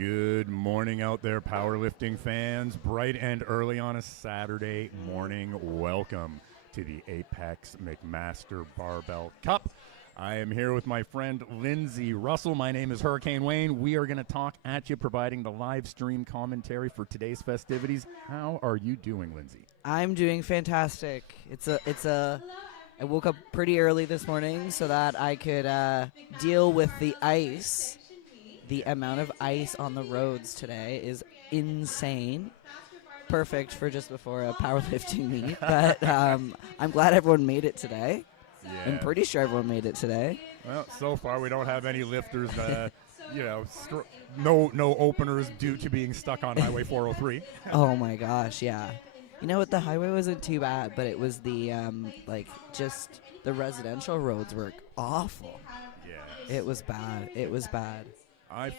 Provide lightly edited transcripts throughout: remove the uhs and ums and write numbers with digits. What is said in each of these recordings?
Good morning out there, powerlifting fans. Bright and early on a Saturday morning. Welcome to the Apex McMaster Barbell Cup. I am here with my friend Lindsay Russell. My name is Hurricane Wayne. We are going to talk at you, providing the live stream commentary for today's festivities. How are you doing, Lindsay? I'm doing fantastic. I woke up pretty early this morning so that I could deal with the ice. The amount of ice on the roads today is insane. Perfect for just before a powerlifting meet, but I'm glad everyone made it today. Yeah. I'm pretty sure everyone made it today. Well, so far we don't have any lifters, no openers due to being stuck on Highway 403. Oh my gosh, yeah. You know what? The highway wasn't too bad, but it was the just the residential roads were awful. Yeah. It was bad. It was bad. I,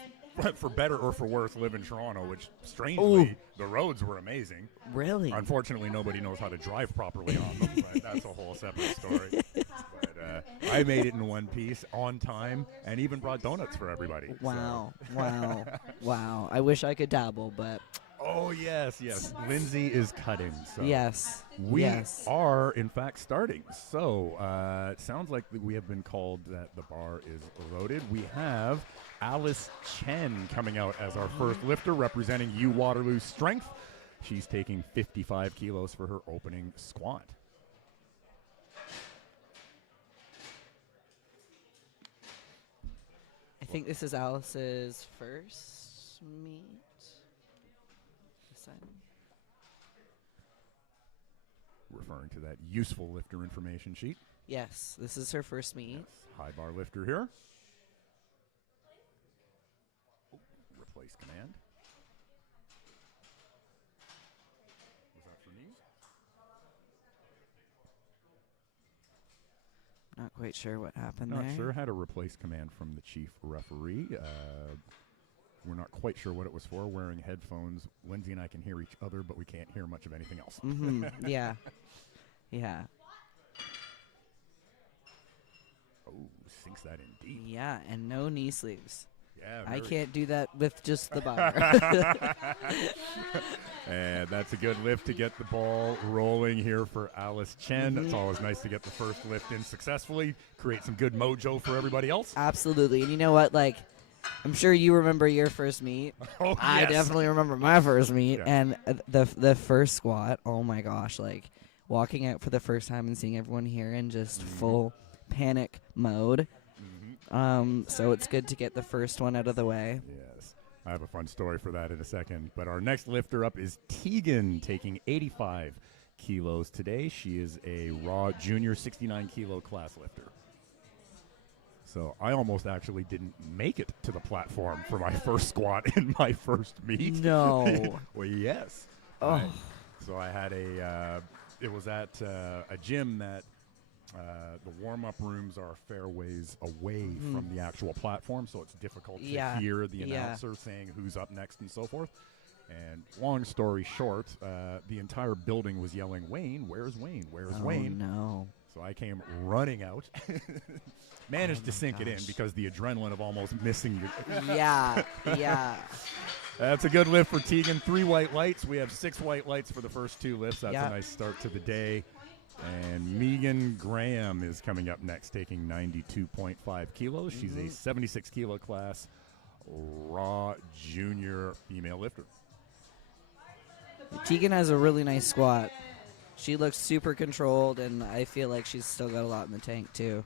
for better or for worse, live in Toronto, which strangely, the roads were amazing. Really? Unfortunately, nobody knows how to drive properly on them, but that's a whole separate story. But I made it in one piece, on time, and even brought donuts for everybody. Wow, wow, wow. I wish I could dabble, but... Oh, yes. Lindsay is cutting. So yes. We are, in fact, starting. So it sounds like we have been called that the bar is loaded. We have Alice Chen coming out as our first lifter, representing U Waterloo Strength. She's taking 55 kilos for her opening squat. I think this is Alice's first meet. Referring to that useful lifter information sheet. Yes, this is her first meet. Yes. High bar lifter here. Replace command. Was that for knees? Not quite sure what happened Not there. sure. Had a replace command from the chief referee. We're not quite sure what it was for. Wearing headphones, Lindsay and I can hear each other, but we can't hear much of anything else. Mm-hmm. Yeah. Yeah. Oh, sinks that in deep. Yeah, and no knee sleeves. Yeah, I can't do that with just the bar. And that's a good lift to get the ball rolling here for Alice Chen. It's always nice to get the first lift in successfully, create some good mojo for everybody else. Absolutely. And you know what? Like, I'm sure you remember your first meet. Oh, I yes. definitely remember my first meet. Yeah. And the first squat, oh my gosh, like walking out for the first time and seeing everyone here in just full panic mode. So it's good to get the first one out of the way. Yes. I have a fun story for that in a second. But our next lifter up is Tegan, taking 85 kilos today. She is a raw junior 69 kilo class lifter. So I almost actually didn't make it to the platform for my first squat in my first meet. No. Well, yes. Oh. So I had it was at a gym that the warm-up rooms are a fair ways away from the actual platform, so it's difficult to hear the announcer saying who's up next and so forth. And long story short, the entire building was yelling, "Wayne, where's Wayne? Where's Wayne?" No. So I came running out, managed to sink it in because the adrenaline of almost missing your. Yeah. That's a good lift for Tegan. 3 white lights. We have 6 white lights for the first 2 lifts. That's a nice start to the day. And Megan Graham is coming up next, taking 92.5 kilos. She's a 76 kilo class raw junior female lifter. Tegan has a really nice squat. She looks super controlled, and I feel like she's still got a lot in the tank, too.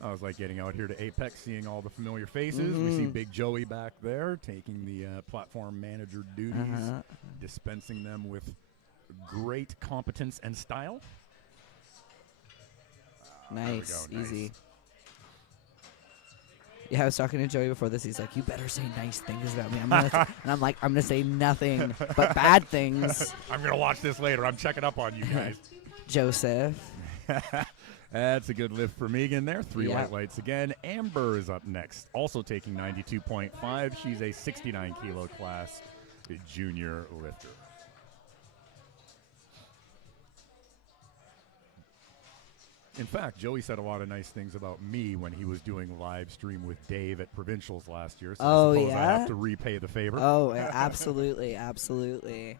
I was like getting out here to Apex, seeing all the familiar faces. We see Big Joey back there taking the platform manager duties, dispensing them with great competence and style. Nice, Nice. easy. Yeah, I was talking to Joey before this. He's like, "You better say nice things about me." And I'm like, "I'm gonna say nothing but bad things." I'm gonna watch this later. I'm checking up on you guys. Joseph. That's a good lift for Megan there. 3 white lights again. Amber is up next, also taking 92.5. She's a 69 kilo class junior lifter. In fact, Joey said a lot of nice things about me when he was doing live stream with Dave at Provincials last year. So I suppose I have to repay the favor. Oh, absolutely, absolutely.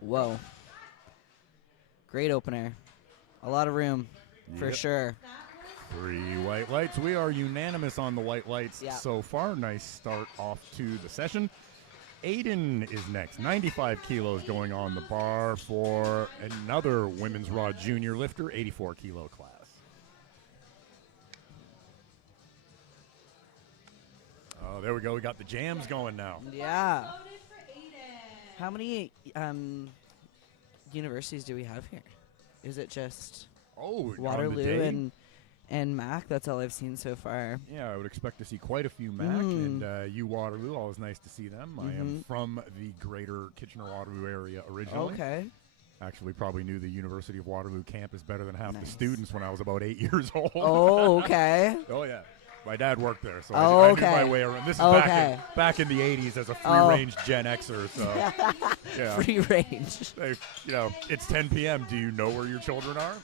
Whoa. Great opener. A lot of room, for sure. 3 white lights. We are unanimous on the white lights so far. Nice start off to the session. Aiden is next. 95 kilos going on the bar for another women's raw junior lifter, 84 kilo class. Oh, there we go. We got the jams going now. Yeah. How many universities do we have here? Is it just Waterloo and Mac? That's all I've seen so far. Yeah, I would expect to see quite a few Mac and Waterloo. Always nice to see them. I am from the greater Kitchener-Waterloo area originally. Okay. Actually, probably knew the University of Waterloo campus better than half the students when I was about 8 years old. Oh, okay. Oh, yeah. My dad worked there, so I knew my way around. This is back in the 80s as a free-range Gen Xer. So, yeah. Free range. It's 10 p.m. Do you know where your children are?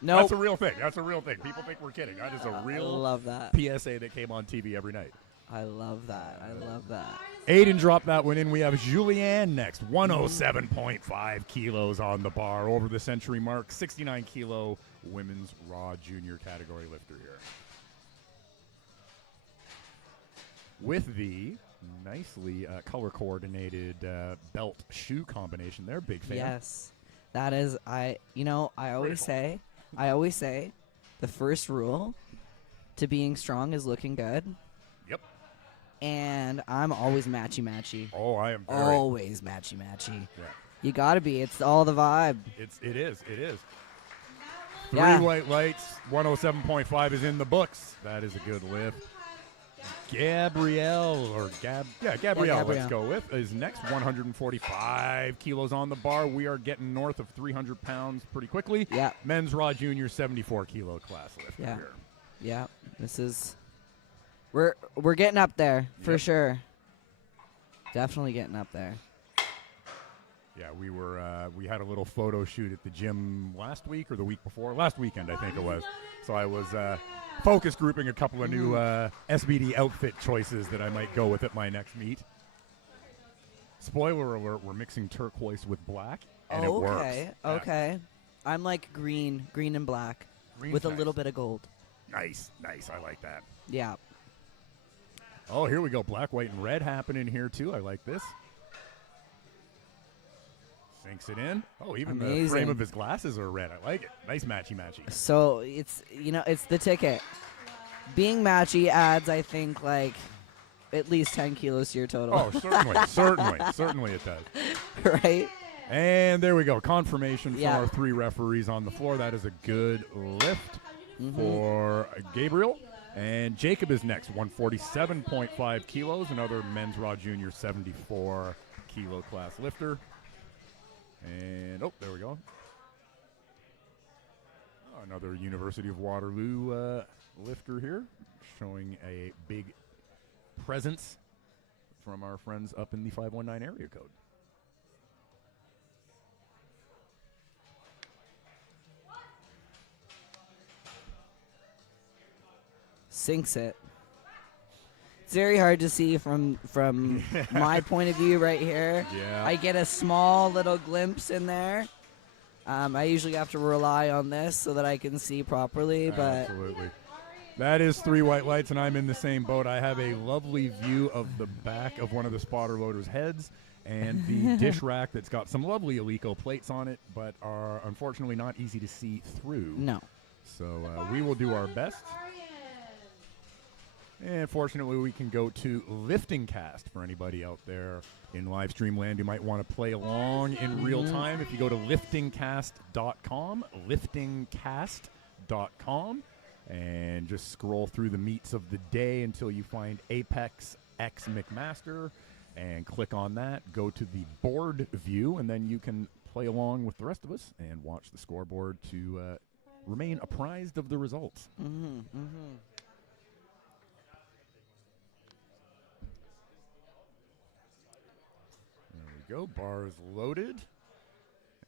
No. That's a real thing. That's a real thing. People think we're kidding. That is a real PSA that came on TV every night. I love that. I love that. Aiden dropped that one in. We have Julianne next. 107.5 kilos on the bar, over the century mark. 69 kilo women's raw junior category lifter here. With the nicely color-coordinated belt shoe combination there. Big fan. Yes. That is, I always say, the first rule to being strong is looking good. Yep. And I'm always matchy-matchy. Oh, I am always matchy-matchy. Yeah. You gotta be. It's all the vibe. It is. 3 white lights. 107.5 is in the books. That is a good lift. Gabrielle, let's go with, is next. 145 kilos on the bar. We are getting north of 300 pounds pretty quickly. Yeah. Men's raw junior 74 kilo class lift here. Yeah. This is, we're getting up there for sure. Definitely getting up there. Yeah, we had a little photo shoot at the gym last week or the week before. Last weekend, I think it was. So I was focus grouping a couple of new SBD outfit choices that I might go with at my next meet. Spoiler alert, we're mixing turquoise with black, and it works. Okay. I'm like green and black with a little bit of gold. Nice. I like that. Yeah. Oh, here we go. Black, white, and red happening here, too. I like this. Sinks it in. Oh, even the frame of his glasses are red. I like it. Nice matchy-matchy. So it's the ticket. Being matchy adds, I think, like at least 10 kilos to your total. Oh, certainly it does. Right? And there we go. Confirmation from our 3 referees on the floor. That is a good lift for Gabriel. And Jacob is next. 147.5 kilos. Another men's raw junior 74 kilo class lifter. And, there we go. Another University of Waterloo lifter here, showing a big presence from our friends up in the 519 area code. Sinks it. It's very hard to see from my point of view right here. Yeah. I get a small little glimpse in there. I usually have to rely on this so that I can see properly. But absolutely. That is 3 white lights, and I'm in the same boat. I have a lovely view of the back of one of the spotter loaders' heads and the dish rack that's got some lovely Alico plates on it, but are unfortunately not easy to see through. No. So we will do our best. And fortunately, we can go to Lifting Cast for anybody out there in live stream land who might want to play along in real time. If you go to liftingcast.com, liftingcast.com, and just scroll through the meets of the day until you find Apex X McMaster, and click on that. Go to the board view, and then you can play along with the rest of us and watch the scoreboard to remain apprised of the results. go. Bar is loaded.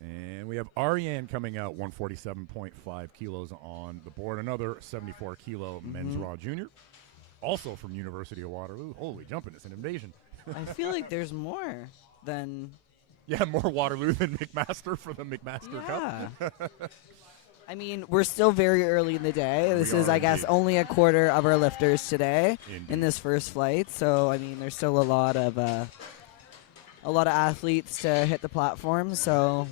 And we have Ariane coming out, 147.5 kilos on the board. Another 74-kilo men's raw junior. Also from University of Waterloo. Holy jumping, it's an invasion. I feel like there's more than... Yeah, more Waterloo than McMaster for the McMaster Cup. I mean, we're still very early in the day. This is, I guess, indeed. only a quarter of our lifters today Indeed. in this first flight. So, I mean, there's still a lot of athletes to hit the platform. So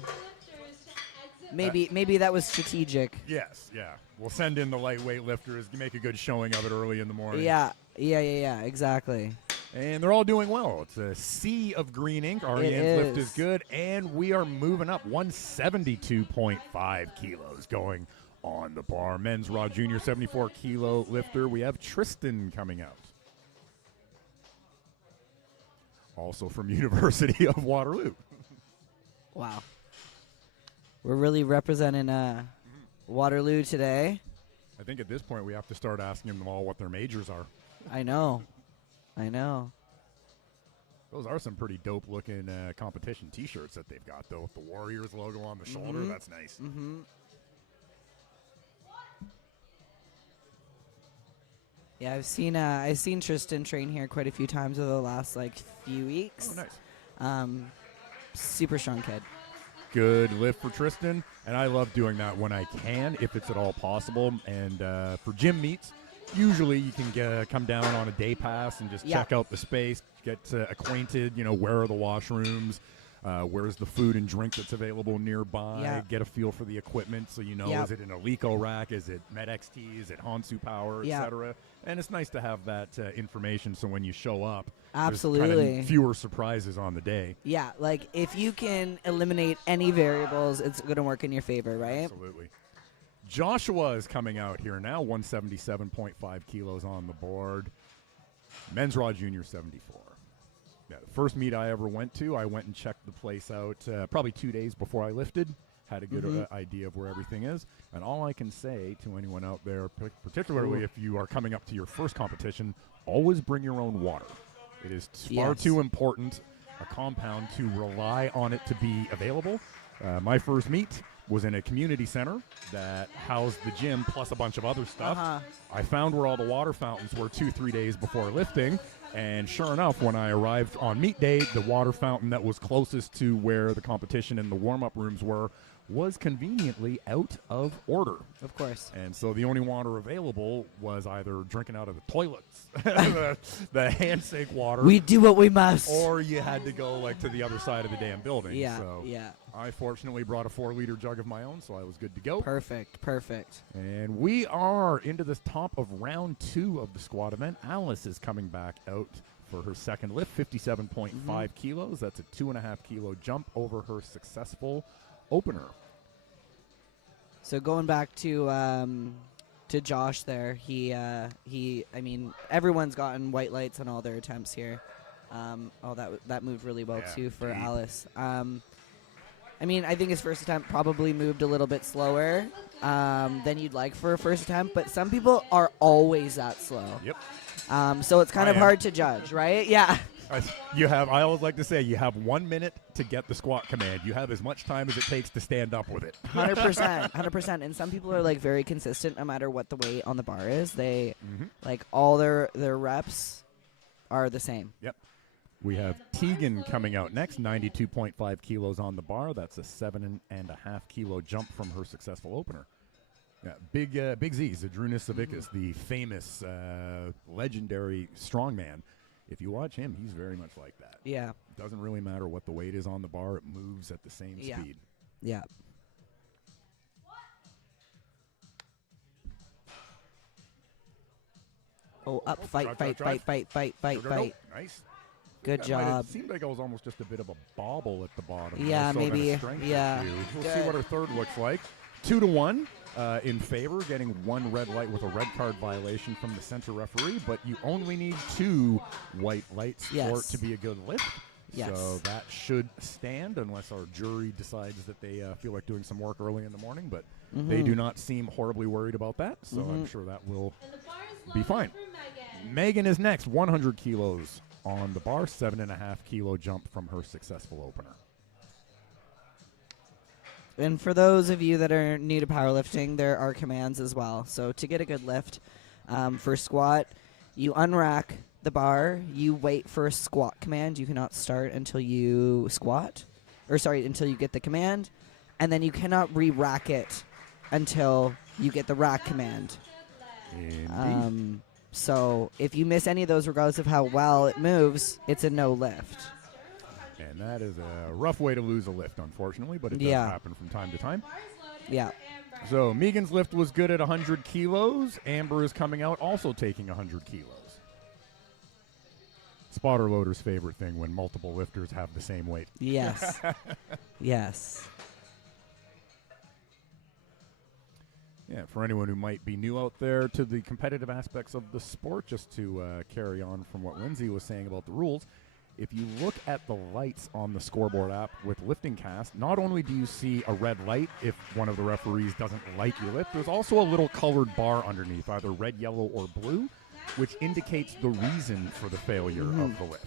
maybe that was strategic. Yes, yeah. We'll send in the lightweight lifters, make a good showing of it early in the morning. Yeah, exactly. And they're all doing well. It's a sea of green ink. Ariane's lift is good. And we are moving up 172.5 kilos going on the bar. Men's raw junior 74-kilo lifter. We have Tristan coming out. Also from University of Waterloo. Wow. We're really representing Waterloo today. I think at this point we have to start asking them all what their majors are. I know. Those are some pretty dope-looking competition T-shirts that they've got, though, with the Warriors logo on the shoulder. That's nice. Yeah, I've seen Tristan train here quite a few times over the last few weeks. Oh, nice. Super strong kid. Good lift for Tristan, and I love doing that when I can, if it's at all possible. And for gym meets, usually you can come down on a day pass and just check out the space, get acquainted, where are the washrooms, where's the food and drink that's available nearby, get a feel for the equipment so is it an Alico rack, is it MedXT, is it Hansu Power, etc. And it's nice to have that information so when you show up, absolutely, there's kind of fewer surprises on the day. Yeah, if you can eliminate any variables, it's going to work in your favor, right? Absolutely. Joshua is coming out here now, 177.5 kilos on the board. Men's raw junior 74. Yeah, the first meet I ever went to, I went and checked the place out probably 2 days before I lifted. Had a good idea of where everything is. And all I can say to anyone out there, particularly if you are coming up to your first competition, always bring your own water. It is far too important a compound to rely on it to be available. My first meet was in a community center that housed the gym plus a bunch of other stuff. I found where all the water fountains were 2-3 days before lifting, and sure enough, when I arrived on meet day, the water fountain that was closest to where the competition and the warm-up rooms were was conveniently out of order. Of course. And so the only water available was either drinking out of the toilets, the handshake water. We do what we must. Or you had to go to the other side of the damn building. Yeah, so yeah. I fortunately brought a 4-liter jug of my own, so I was good to go. Perfect. And we are into the top of round 2 of the squad event. Alice is coming back out for her second lift, 57.5 kilos. That's a 2.5 kilo jump over her successful opener. So going back to Josh there, he I mean, everyone's gotten white lights on all their attempts here. That moved really well too for Alice. I mean, I think his first attempt probably moved a little bit slower than you'd like for a first attempt, but some people are always that slow. Yep. So it's kind of hard to judge, right? Yeah. I always like to say you have 1 minute to get the squat command. You have as much time as it takes to stand up with it. 100%. And some people are very consistent no matter what the weight on the bar is. They all their reps are the same. Yep. We have Tegan coming out next, 92.5 kilos on the bar. That's a 7.5 kilo jump from her successful opener. Yeah, Big Z, Zydrunas Savickas, the famous, legendary strongman. If you watch him, he's very much like that. Yeah. Doesn't really matter what the weight is on the bar. It moves at the same speed. Yeah. Oh, up, fight. Nice. Good job. It seemed like it was almost just a bit of a bobble at the bottom. Yeah, maybe. Yeah. We'll see what her third looks like. 2-1 in favor, getting 1 red light with a red card violation from the center referee, but you only need 2 white lights for it to be a good lift. Yes. So that should stand unless our jury decides that they feel like doing some work early in the morning, but they do not seem horribly worried about that, so I'm sure that will be fine. Megan is next, 100 kilos on the bar, 7.5 kilo jump from her successful opener. And for those of you that are new to powerlifting, there are commands as well. So to get a good lift, for squat, you unrack the bar, you wait for a squat command. You cannot start until you squat, until you get the command, and then you cannot re-rack it until you get the rack command. Indeed. So if you miss any of those, regardless of how well it moves, it's a no lift. And that is a rough way to lose a lift, unfortunately, but it does happen from time to time. Yeah. So Megan's lift was good at 100 kilos. Amber is coming out also taking 100 kilos. Spotter loader's favorite thing when multiple lifters have the same weight. Yes. Yes. Yeah, for anyone who might be new out there to the competitive aspects of the sport, just to carry on from what Lindsay was saying about the rules, if you look at the lights on the scoreboard app with Lifting Cast, not only do you see a red light if one of the referees doesn't like your lift, there's also a little colored bar underneath, either red, yellow, or blue, which indicates the reason for the failure of the lift.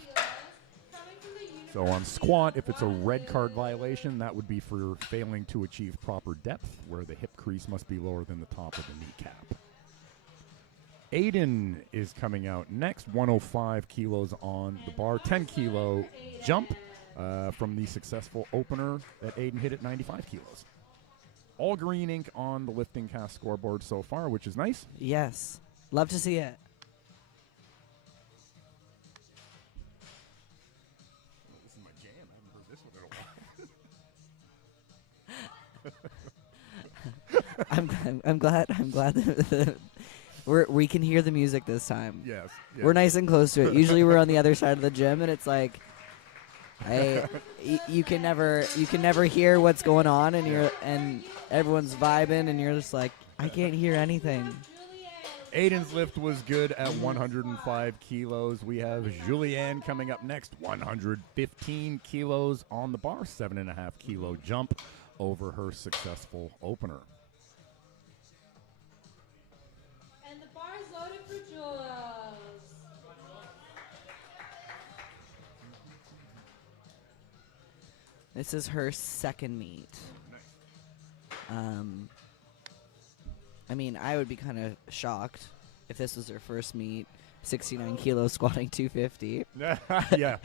So on squat, if it's a red card violation, that would be for failing to achieve proper depth, where the hip crease must be lower than the top of the kneecap. Aiden is coming out next, 105 kilos on the bar, 10 kilo jump from the successful opener that Aiden hit at 95 kilos. All green ink on the Lifting Cast scoreboard so far, which is nice. Yes. Love to see it. This is my jam. I haven't heard this one in a while. I'm glad that we can hear the music this time. Yes. We're nice and close to it. Usually we're on the other side of the gym, and it's like, you can never hear what's going on, and everyone's vibing, and you're just like, I can't hear anything. Aiden's lift was good at 105 kilos. We have Julianne coming up next, 115 kilos on the bar, 7.5 kilo jump over her successful opener. And the bar is loaded for Jules. This is her second meet. I mean, I would be kind of shocked if this was her first meet. 69 kilos, squatting 250. Yeah.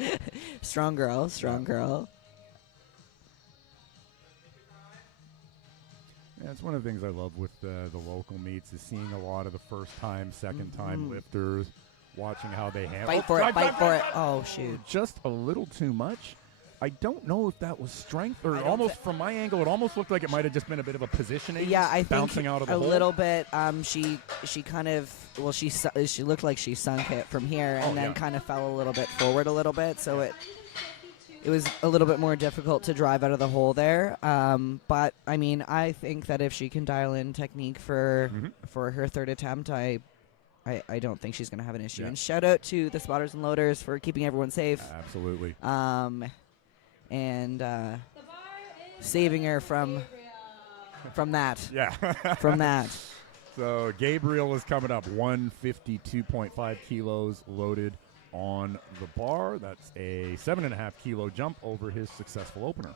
Strong girl. Yeah, it's one of the things I love with the local meets is seeing a lot of the first-time, second-time lifters, watching how they handle. Fight for it. Oh, shoot. Just a little too much. I don't know if that was strength or almost from my angle. It almost looked like it might have just been a bit of a positioning. Yeah, I think bouncing out of the a hole. little bit. She kind of she looked like she sunk it from here and then kind of fell a little bit forward a little bit. So it was a little bit more difficult to drive out of the hole there. But I mean, I think that if she can dial in technique for her third attempt, I don't think she's going to have an issue. Yeah. And shout out to the spotters and loaders for keeping everyone safe. Absolutely. And saving her from that. Yeah. From that. So Gabriel is coming up, 152.5 kilos loaded on the bar. That's a 7.5 kilo jump over his successful opener.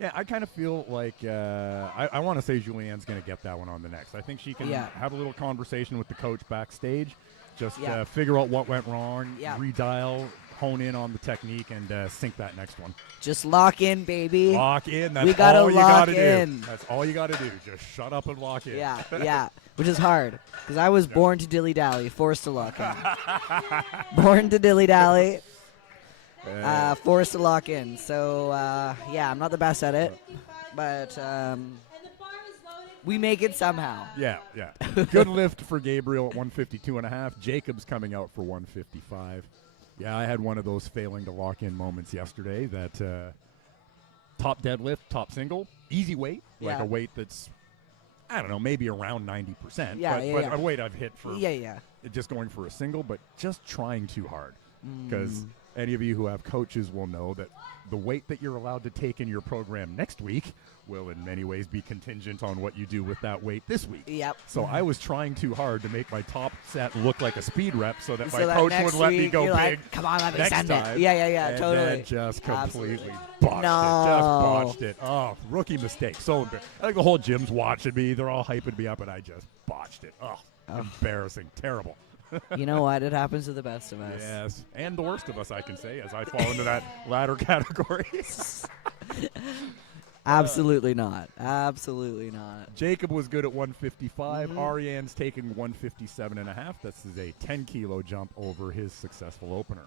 Yeah, I kind of feel like I want to say Julianne's going to get that one on the next. I think she can have a little conversation with the coach backstage, just figure out what went wrong, redial, hone in on the technique, and sink that next one. Just lock in, baby. Lock in. That's we gotta all you got to in. do. That's all you got to do. Just shut up and lock in. Yeah, which is hard because I was born to dilly-dally, forced to lock in. Born to dilly-dally. Forced to lock in. So, I'm not the best at it, but we make it somehow. Yeah. Good lift for Gabriel at 152.5. Jacob's coming out for 155. Yeah, I had one of those failing to lock in moments yesterday. That top deadlift, top single, easy weight, like a weight that's, I don't know, maybe around 90%. But a weight I've hit for just going for a single, but just trying too hard. Because any of you who have coaches will know that the weight that you're allowed to take in your program next week will in many ways be contingent on what you do with that weight this week. Yep. So I was trying too hard to make my top set look like a speed rep so that So my that coach next would let me week go you're big. like, come on, let me next send time. it. Yeah, And totally. then just completely Absolutely. botched No. it. Just botched it. Oh, rookie mistake. So embarrassing. I think the whole gym's watching me. They're all hyping me up, and I just botched it. Oh, embarrassing. Terrible. You know what? It happens to the best of us. Yes. And the worst of us, I can say, as I fall into that latter category. Absolutely not. Absolutely not. Jacob was good at 155. Ariane's taking 157.5. This is a 10-kilo jump over his successful opener.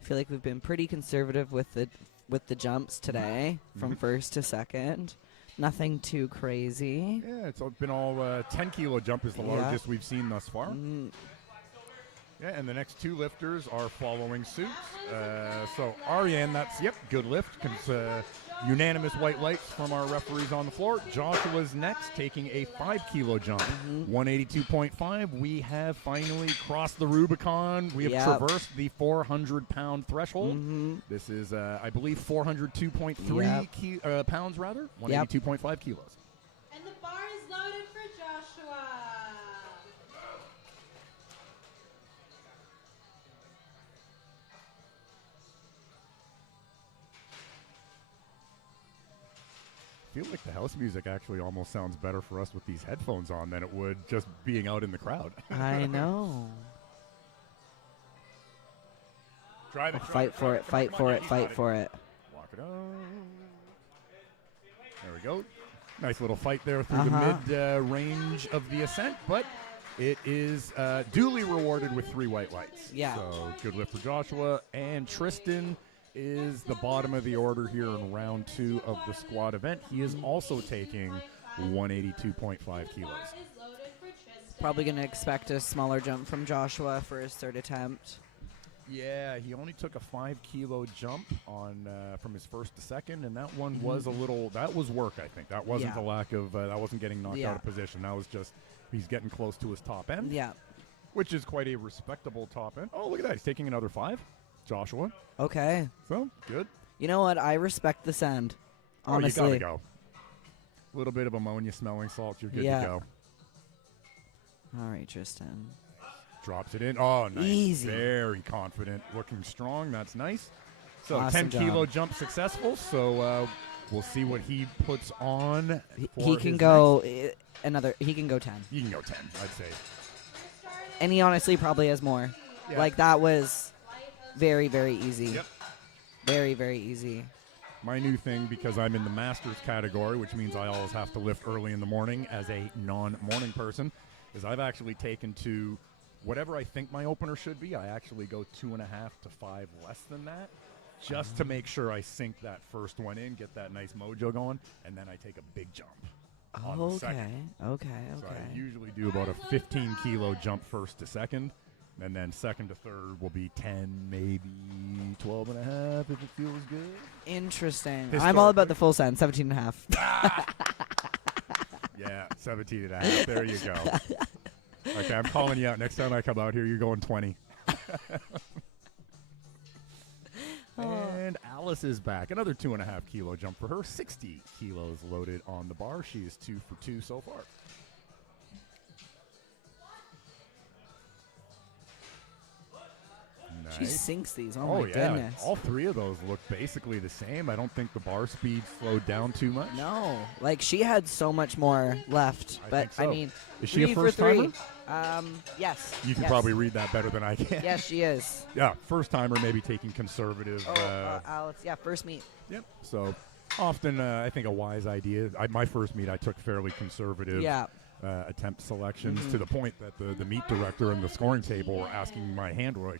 I feel like we've been pretty conservative with the jumps today, from first to second. Nothing too crazy. Yeah, it's been all 10-kilo jump is the largest we've seen thus far. Yeah, and the next two lifters are following suit. So Ariane, that's, good lift. Unanimous white lights from our referees on the floor. Joshua's next, taking a 5-kilo jump. 182.5. We have finally crossed the Rubicon. We have traversed the 400-pound threshold. This is, I believe, 402.3 pounds, rather. 182.5 kilos. And the bar is loaded for Joshua. I feel like the house music actually almost sounds better for us with these headphones on than it would just being out in the crowd. I know. Fight for it, fight for it, fight for it. Walk it up. There we go. Nice little fight there through the mid-range of the ascent, but it is duly rewarded with 3 white lights. Yeah. So good lift for Joshua. And Tristan is the bottom of the order here in round 2 of the squad event. He is also taking 182.5 kilos. Probably going to expect a smaller jump from Joshua for his third attempt. Yeah, he only took a 5-kilo jump on from his first to second, and that one was a little. That was work, I think. That wasn't the lack of. That wasn't getting knocked out of position. That was just he's getting close to his top end. Yeah, which is quite a respectable top end. Oh, look at that! He's taking another 5, Joshua. Okay. So good. You know what? I respect the sand. Honestly, you gotta go. A little bit of ammonia smelling salt. You're good to go. All right, Tristan. Drops it in. Oh, nice. Easy. Very confident. Looking strong. That's nice. So awesome 10-kilo jump successful. So we'll see what he puts on. He can go another. He can go 10. He can go 10, I'd say. And he honestly probably has more. Yeah. Like that was very, very easy. Yep. Very, very easy. My new thing, because I'm in the Masters category, which means I always have to lift early in the morning as a non-morning person, is I've actually taken to whatever I think my opener should be, I actually go 2.5 to 5 less than that, just to make sure I sink that first one in, get that nice mojo going, and then I take a big jump on the second. Okay. So I usually do about a 15-kilo jump first to second, and then second to third will be 10, maybe 12.5 if it feels good. Interesting. I'm all about the full send, 17.5. Yeah, 17.5. There you go. Okay, I'm calling you out. Next time I come out here, you're going 20. And Alice is back. Another 2.5-kilo jump for her. 60 kilos loaded on the bar. She is 2 for 2 so far. Nice. She sinks these. Oh my yeah. goodness. All 3 of those look basically the same. I don't think the bar speed slowed down too much. No. Like, she had so much more left. But, think so. I mean, Is she a 3 for first 3. timer? Yes. You can probably read that better than I can. Yes, she is. Yeah, first timer, maybe taking conservative. Alice. Yeah, first meet. Yep. So often, I think a wise idea. My first meet, I took fairly conservative attempt selections to the point that the meet director and the scoring table were asking my handler,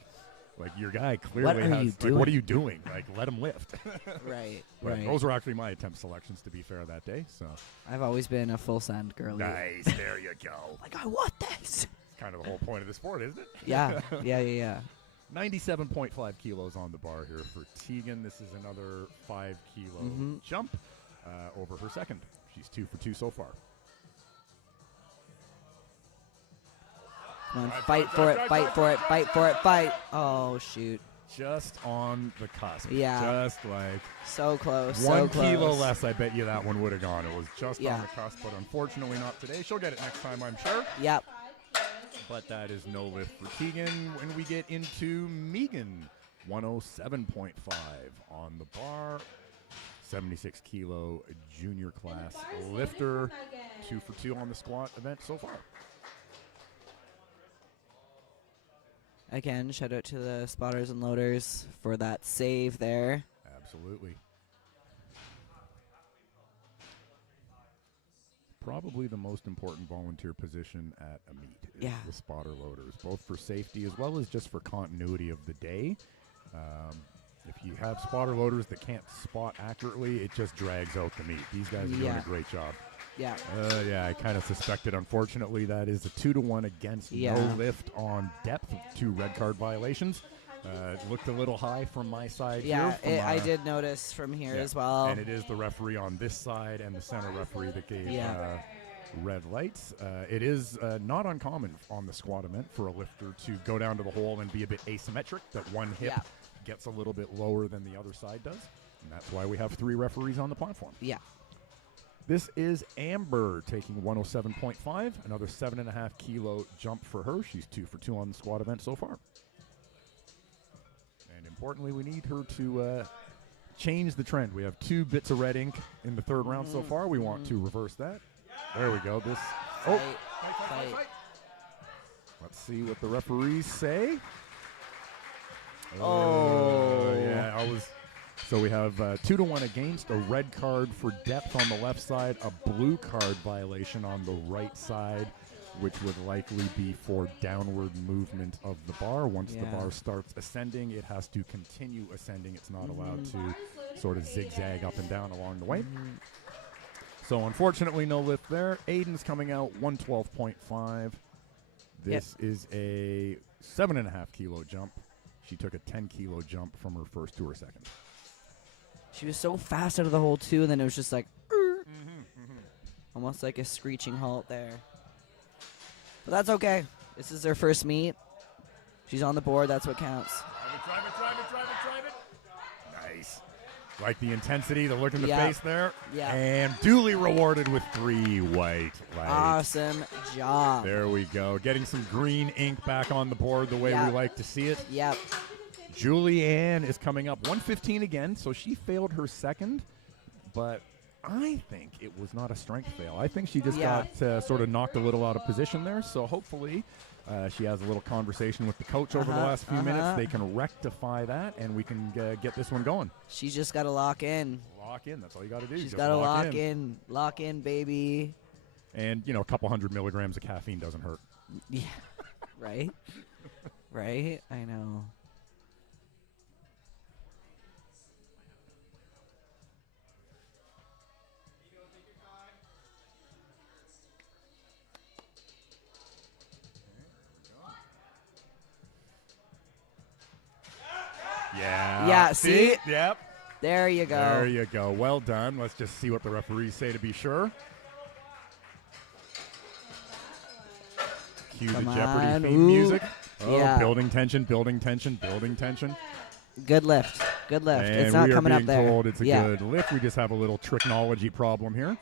like your guy clearly what are you doing? Like, let him lift. Right. Those were actually my attempt selections, to be fair, that day. So I've always been a full send girly. nice. There you go. Like, I want this. Kind of the whole point of the sport, isn't it? Yeah. 97.5 kilos on the bar here for Tegan. This is another 5-kilo jump over her second. She's 2 for 2 so far. Come on, Fight, fight for it, fight, fight fight, for it, fight, fight for it, fight. Oh, shoot. Just on the cusp. Yeah. Just like So close, so 1 close. kilo less, I bet you that one would have gone. It was just Yeah. on the cusp, but unfortunately not today. She'll get it next time, I'm sure. Yep. But that is no lift for Keegan. When we get into Megan, 107.5 on the bar. 76 kilo junior class lifter. 2 for 2 on the squat event so far. Again, shout out to the spotters and loaders for that save there. Absolutely. Probably the most important volunteer position at a meet is Yeah. the spotter loaders, both for safety as well as just for continuity of the day. If you have spotter loaders that can't spot accurately, it just drags out the meet. These guys are doing Yeah. a great job. Yeah. Yeah, I kind of suspected. Unfortunately, that is a 2-to-1 against Yeah. no lift on depth. 2 red card violations. It looked a little high from my side Yeah, here. I did notice from here Yeah, as well. And it is the referee on this side and the center referee that gave Yeah. red lights. It is not uncommon on the squat event for a lifter to go down to the hole and be a bit asymmetric, that one hip Yeah. gets a little bit lower than the other side does. And that's why we have 3 referees on the platform. Yeah. This is Amber taking 107.5, another 7.5 kilo jump for her. She's 2 for 2 on the squat event so far. And importantly, we need her to change the trend. We have 2 bits of red ink in the third round so far. We want to reverse that. There we go. This. Oh, Fight. let's see what the referees say. Oh. Yeah, So we have 2-to-1 against, a red card for depth on the left side, a blue card violation on the right side, which would likely be for downward movement of the bar. Once the bar starts ascending, it has to continue ascending. It's not allowed to sort of zigzag up and down along the way. So unfortunately, no lift there. Aiden's coming out 112.5. This is a 7.5 kilo jump. She took a 10 kilo jump from her first to her second. She was so fast out of the hole, too, and then it was just like, almost like a screeching halt there. But that's okay. This is their first meet. She's on the board. That's what counts. Drive it. Nice. Like the intensity, the look in the face there. Yeah. And duly rewarded with 3 white lights. Awesome job. There we go. Getting some green ink back on the board the way we like to see it. Yep. Julianne is coming up 115 again, so she failed her second, but I think it was not a strength fail. I think she just got sort of knocked a little out of position there, so hopefully she has a little conversation with the coach over the last few minutes. They can rectify that, and we can get this one going. She's just got to lock in. Lock in. That's all you got to do. She's got to lock in. Lock in, baby. And, a couple 100 milligrams of caffeine doesn't hurt. Yeah. Right? Right? I know. Yeah. Yeah, see? Yep. There you go. There you go. Well done. Let's just see what the referees say to be sure. Cue the Jeopardy theme music. Oh, building tension, building tension, building tension. Good lift. Good lift. And it's not coming up there. we are being told it's a good lift. We just have a little technology problem here.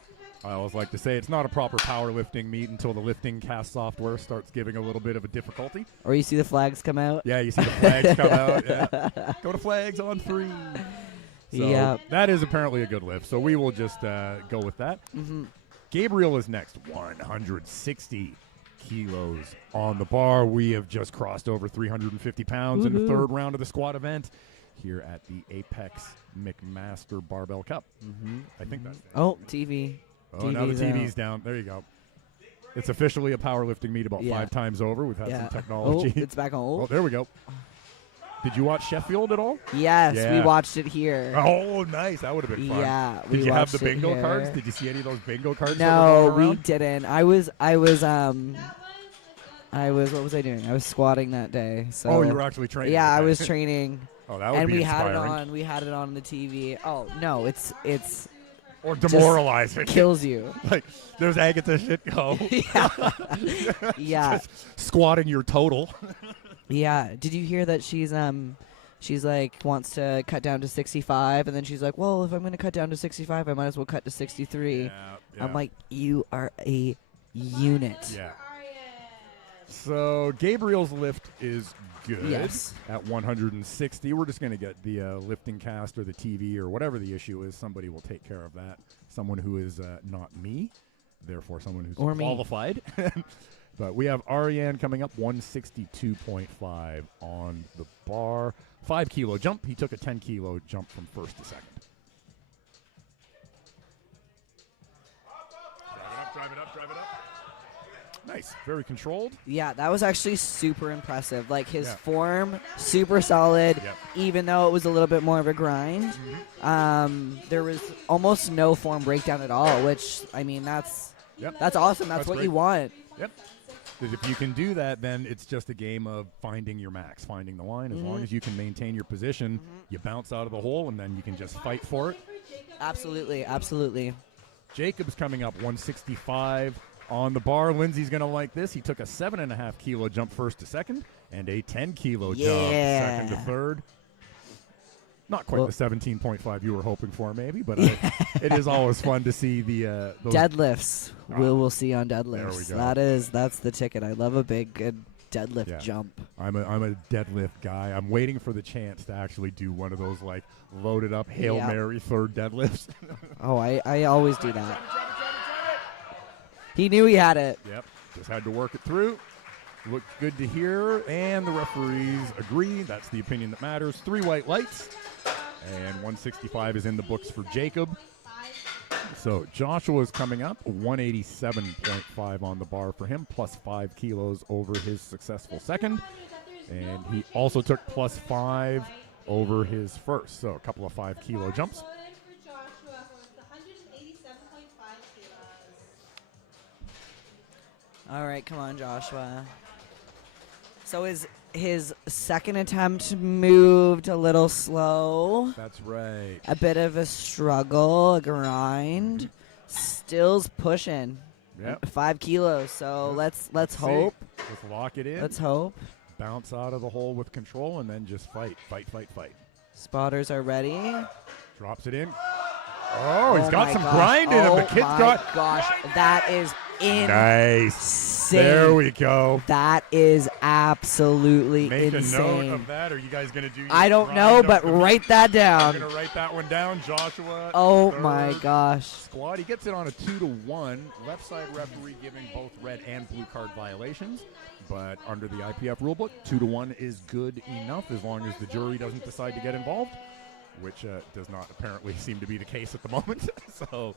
I always like to say it's not a proper powerlifting meet until the lifting cast software starts giving a little bit of a difficulty. Or you see the flags come out. Yeah, you see the flags come out. Yeah. Go to flags on 3. So that is apparently a good lift. So we will just go with that. Gabriel is next. 160 kilos on the bar. We have just crossed over 350 pounds in the third round of the squat event here at the Apex McMaster Barbell Cup. I think that's it. Oh, TV. Oh, now the TV's down. There you go. It's officially a powerlifting meet about 5 times over. We've had some technology. Oh, it's back on. Oh, there we go. Did you watch Sheffield at all? Yes, we watched it here. Oh, nice. That would have been fun. Yeah, Did you have the watched it bingo here. cards? Did you see any of those bingo cards? No, we didn't. I was what was I doing? I was squatting that day. So oh, you were actually training. Yeah, I was training. Oh, that would be we inspiring. had it on. We had it on the TV. Oh no, it's Or demoralizing. kills you. Like, there's Agatha Shitko. Yeah. Just squatting your total. Yeah. Did you hear that she's like wants to cut down to 65, and then she's like, well, if I'm going to cut down to 65, I might as well cut to 63. Yeah. I'm like, you are a unit. Yeah. So Gabriel's lift is good Yes. at 160. We're just going to get the lifting cast or the TV or whatever the issue is. Somebody will take care of that. Someone who is not me, therefore someone who's Or me. qualified. But we have Ariane coming up 162.5 on the bar. 5 kilo jump. He took a 10 kilo jump from first to second. Drive it up. Nice. Very controlled. Yeah, that was actually super impressive. Like, his Yeah. form, super solid, Yep. even though it was a little bit more of a grind. There was almost no form breakdown at all, which, I mean, that's awesome. That's what great. you want. Yep. Because if you can do that, then it's just a game of finding your max, finding the line. As long as you can maintain your position, you bounce out of the hole, and then you can just fight for it. Absolutely, absolutely. Jacob's coming up 165 on the bar. Lindsay's going to like this. He took a 7.5 kilo jump first to second and a 10 kilo jump second to third. Not quite the 17.5 you were hoping for, maybe, but it is always fun to see the those Deadlifts. We'll see on deadlifts. There we go. That's the ticket. I love a big, good deadlift jump. I'm a deadlift guy. I'm waiting for the chance to actually do one of those like loaded up Hail Mary third deadlifts. Oh, I always do that. He knew he had it. Yep. Just had to work it through. Looked good to hear, and the referees agree. That's the opinion that matters. 3 white lights, and 165 is in the books for Jacob. So Joshua's coming up, 187.5 on the bar for him, plus 5 kilos over his successful second. And he also took plus 5 over his first, so a couple of 5 kilo jumps. All right, come on, Joshua. So his second attempt moved a little slow. That's right. A bit of a struggle, a grind. Still's pushing. Yep. 5 kilos. So let's hope. Let's lock it in. Let's hope. Bounce out of the hole with control, and then just fight. Spotters are ready. Drops it in. Oh, he's got my some gosh. grind in him. The kid's got. Gosh, that is Nice. insane. There we go. That is absolutely Make insane. a note of that. Are you guys going to do your I don't grind know, up but the- write that I'm down. going to write that one down. Joshua. Oh third my gosh. Squad. He gets it on a 2-1. Left side referee giving both red and blue card violations. But under the IPF rulebook, 2-1 is good enough as long as the jury doesn't decide to get involved, which does not apparently seem to be the case at the moment. So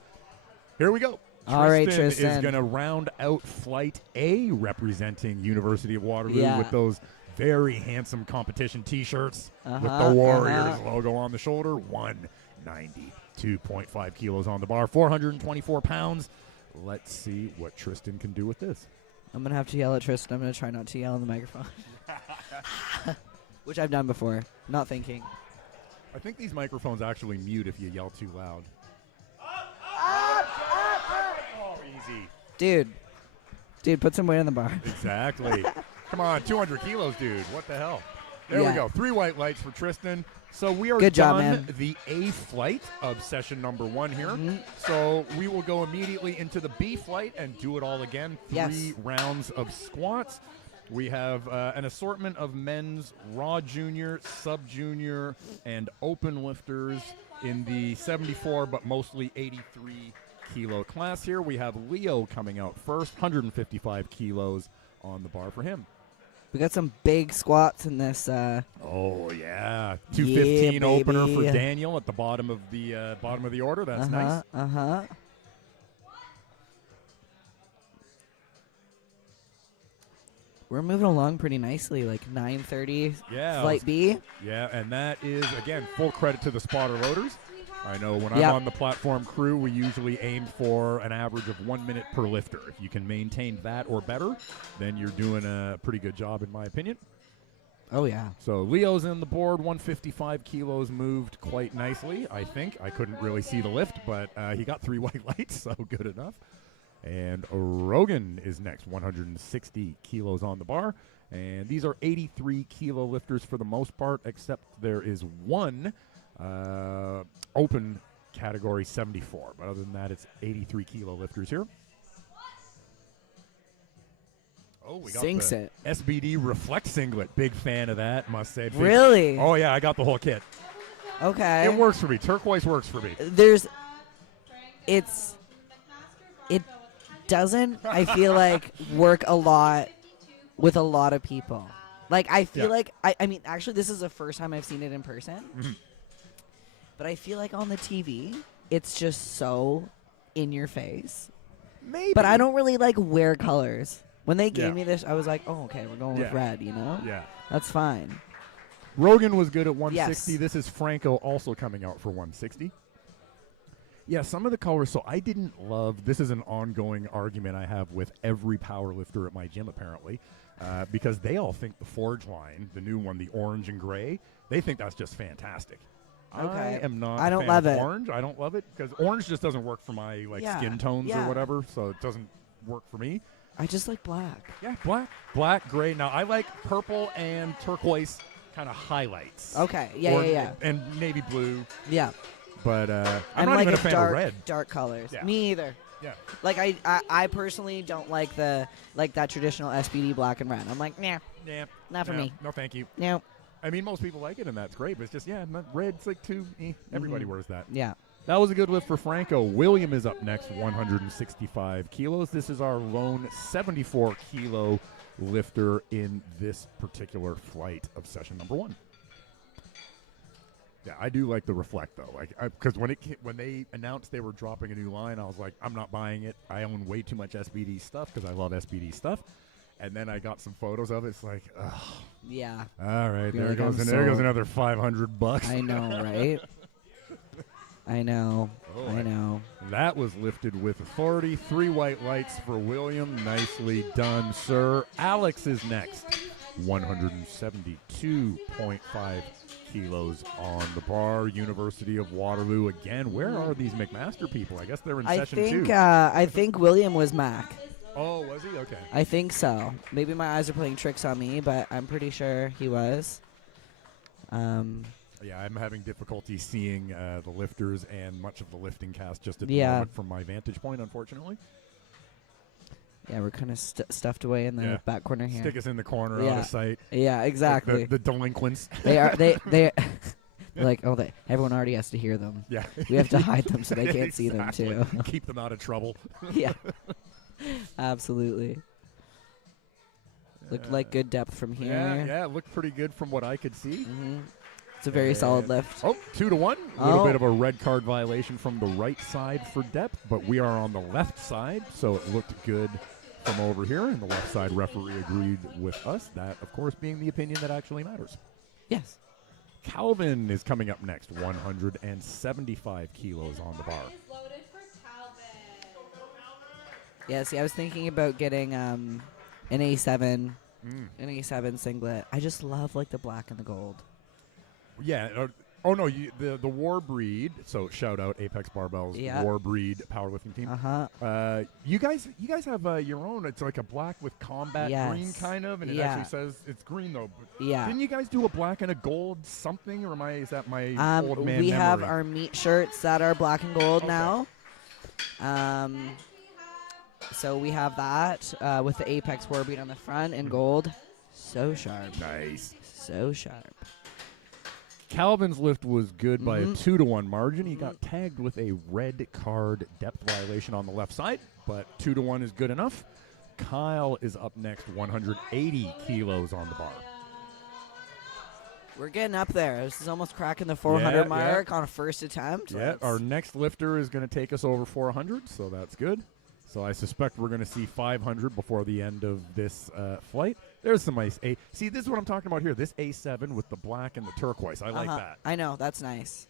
here we go. All right, is Tristan. going to round out Flight A representing University of Waterloo Yeah. with those very handsome competition T-shirts with Uh-huh, the Warriors uh-huh. logo on the shoulder. 192.5 kilos on the bar, 424 pounds. Let's see what Tristan can do with this. I'm going to have to yell at Tristan. I'm going to try not to yell on the microphone. Which I've done before. Not thinking. I think these microphones actually mute if you yell too loud. Oh, easy. Dude, put some weight on the bar. Exactly. Come on, 200 kilos, dude. What the hell? There we Yeah. go. 3 white lights for Tristan. So we are Good job, done man. the A flight of session number 1 here. Mhm. So we will go immediately into the B flight and do it all again. 3 Yes. rounds of squats. We have an assortment of men's raw junior, sub junior, and open lifters in the 74, but mostly 83 kilo class here. We have Leo coming out first, 155 kilos on the bar for him. We got some big squats in this. Oh yeah, 215 Yeah, opener for baby. Daniel at the bottom of the order. That's nice. Uh-huh. We're moving along pretty nicely, like 9:30. Yeah, Flight B. Yeah, and that is again full credit to the spotter loaders. I know when I'm Yep. on the platform crew, we usually aim for an average of 1 minute per lifter. If you can maintain that or better, then you're doing a pretty good job, in my opinion. Oh, yeah. So Leo's in the board, 155 kilos, moved quite nicely, I think. I couldn't really see the lift, but he got 3 white lights, so good enough. And Rogan is next, 160 kilos on the bar. And these are 83 kilo lifters for the most part, except there is one open category 74. But other than that, it's 83 kilo lifters here. Oh, we got Sinks the it. SBD Reflect singlet. Big fan of that, must say. Really? Oh, yeah, I got the whole kit. Okay. It works for me. Turquoise works for me. It doesn't, I feel like, work a lot with a lot of people. Like, I feel like, I mean, actually, this is the first time I've seen it in person. Mm-hmm. But I feel like on the TV, it's just so in your face. Maybe. But I don't really, like, wear colors. When they gave me this, I was like, oh, okay, we're going with Yeah. red, you know? Yeah. That's fine. Rogan was good at 160. Yes. This is Franco also coming out for 160. Yeah, some of the colors. So I didn't love. This is an ongoing argument I have with every power lifter at my gym, apparently, because they all think the Forge line, the new one, the orange and gray, they think that's just fantastic. Okay. I am not. I don't a fan love of it. Orange. I don't love it because orange just doesn't work for my skin tones or whatever. So it doesn't work for me. I just like black. Yeah, black, gray. Now I like purple and turquoise kind of highlights. Okay. Yeah. And navy blue. Yeah. But I'm And not like even a a fan dark, of red. dark colors. Yeah. Me either. Yeah. Like I personally don't like that traditional SBD black and red. I'm like, nah, not for me. No, thank you. No. I mean, most people like it, and that's great. But it's just, red's like too. Everybody wears that. Yeah. That was a good lift for Franco. William is up next, 165 kilos. This is our lone 74 kilo lifter in this particular flight of session number 1. Yeah, I do like the Reflect though, because when they announced they were dropping a new line, I was like, I'm not buying it. I own way too much SBD stuff because I love SBD stuff. And then I got some photos of it. It's like, ugh. Yeah. All right, Feel there like goes I'm another $500. I know, right? I know. Oh, I know. That was lifted with authority. 3 white lights for William. Nicely done, sir. Alex is next. 172.5 kilos on the bar. University of Waterloo again. Where are these McMaster people? I guess they're in session 2. I think William was Mac. Oh, was he? Okay. I think so. Maybe my eyes are playing tricks on me, but I'm pretty sure he was. Yeah, I'm having difficulty seeing the lifters and much of the lifting cast just at the Yeah. moment from my vantage point, unfortunately. Yeah, we're kind of stuffed away in the back corner here. Stick us in the corner out Yeah. of sight. Yeah, exactly. The delinquents. They are they're like, oh, everyone already has to hear them. Yeah. We have to hide them so they can't see them Exactly. too. Keep them out of trouble. Yeah. Absolutely. Looked like good depth from here. Yeah, it looked pretty good from what I could see. Mm-hmm. It's a very solid lift. Oh, 2-1. A little Oh. bit of a red card violation from the right side for depth, but we are on the left side, so it looked good from over here, and the left side referee agreed with us. That, of course, being the opinion that actually matters. Yes. Calvin is coming up next, 175 kilos on the bar. Is loaded for Calvin. Yeah, see, I was thinking about getting an A7, an A7 singlet. I just love like the black and the gold. Yeah. The War Breed. So shout out Apex Barbell's War Breed powerlifting team. You guys have your own. It's like a black with combat green kind of, and it actually says it's green though. But didn't you guys do a black and a gold something, or is that my old man We memory? have our meat shirts that are black and gold now. So we have that with the Apex War Breed on the front in gold. So sharp. Nice. So sharp. Calvin's lift was good by a 2-1 margin. He got tagged with a red card depth violation on the left side, but 2-1 is good enough. Kyle is up next, 180 kilos on the bar. We're getting up there. This is almost cracking the 400 mark on a first attempt. Yeah, our next lifter is going to take us over 400, so that's good. So I suspect we're going to see 500 before the end of this flight. There's some nice A. See, this is what I'm talking about here. This A7 with the black and the turquoise. I like that. I know. That's nice.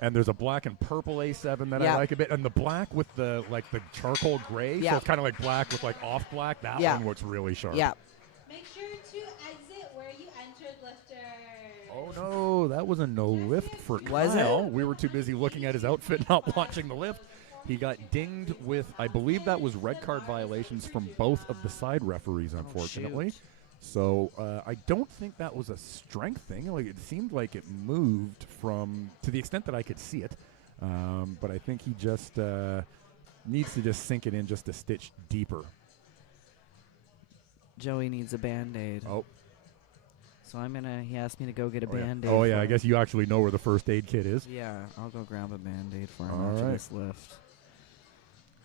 And there's a black and purple A7 that I like a bit. And the black with the charcoal gray. Yeah. So it's kind of like black with off black. That one looks really sharp. Yeah. Make sure to exit where you Oh, no, that was a no lift for Was Kyle. it? We were too busy looking at his outfit, not watching the lift. He got dinged with, I believe that was red card violations from both of the side referees, unfortunately. shoot. So I don't think that was a strength thing. Like, it seemed like it moved from, to the extent that I could see it. But I think he just needs to just sink it in just a stitch deeper. Joey needs a Band-Aid. Oh. So he asked me to go get a Band-Aid. Oh, yeah, for I him. guess you actually know where the first aid kit is. Yeah, I'll go grab a Band-Aid for him All after right. this lift.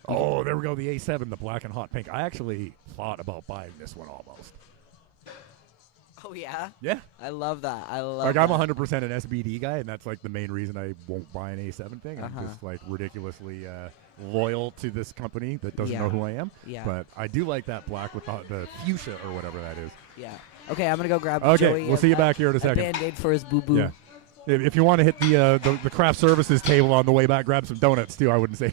Oh, there we go, the A7, the black and hot pink. I actually thought about buying this one almost. Oh, yeah? Yeah. I love that. I love Like, that. I'm 100% an SBD guy, and that's, like, the main reason I won't buy an A7 thing. I'm just, like, ridiculously loyal to this company that doesn't know Yeah. who I am. Yeah. But I do like that black with the fuchsia or whatever that is. Yeah. Okay, I'm going to go grab Okay, Joey we'll see you back here in a second. Band-Aid for his boo-boo. Yeah. If you want to hit the craft services table on the way back, grab some donuts, too, I wouldn't say.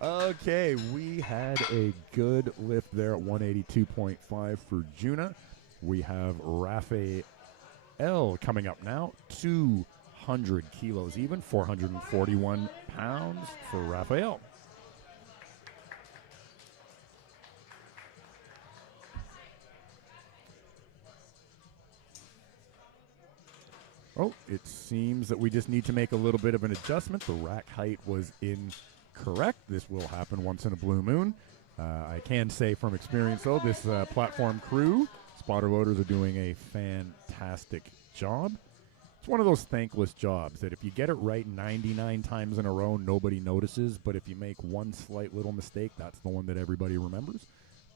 Okay, we had a good lift there at 182.5 for Juna. We have Raphael coming up now, 200 kilos even, 441 pounds for Raphael. Oh, it seems that we just need to make a little bit of an adjustment. The rack height was incorrect. This will happen once in a blue moon. I can say from experience, though, this platform crew, spotter loaders, are doing a fantastic job. It's one of those thankless jobs that if you get it right 99 times in a row, nobody notices. But if you make one slight little mistake, that's the one that everybody remembers.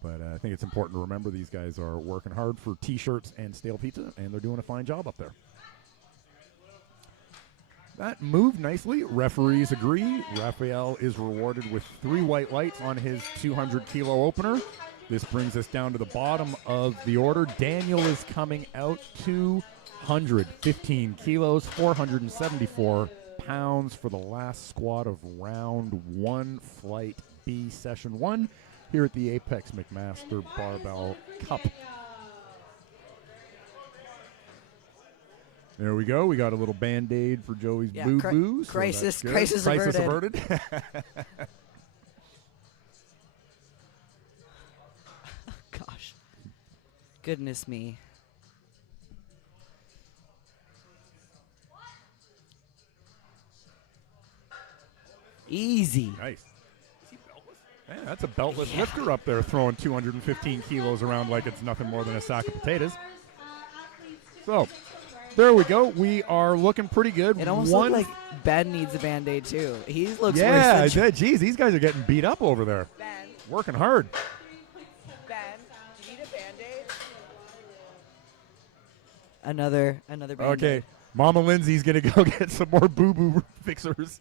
But I think it's important to remember these guys are working hard for T-shirts and stale pizza, and they're doing a fine job up there. That moved nicely. Referees agree. Raphael is rewarded with 3 white lights on his 200-kilo opener. This brings us down to the bottom of the order. Daniel is coming out 215 kilos, 474 pounds for the last squat of round 1, flight B, session 1, here at the Apex McMaster Barbell Cup. There we go. We got a little Band-Aid for Joey's boo-boo. Crisis averted. Gosh. Goodness me. Easy. Nice. Is he beltless? Man, that's a beltless lifter up there throwing 215 kilos around like it's nothing more than a sack of potatoes. So, there we go. We are looking pretty good. It almost looks like Ben needs a Band-Aid, too. He looks yeah, worse than geez, these guys are getting beat up over there. Ben, Working hard. Ben, do you need a Band-Aid? Another Band-Aid. Okay, Mama Lindsay's going to go get some more boo-boo fixers.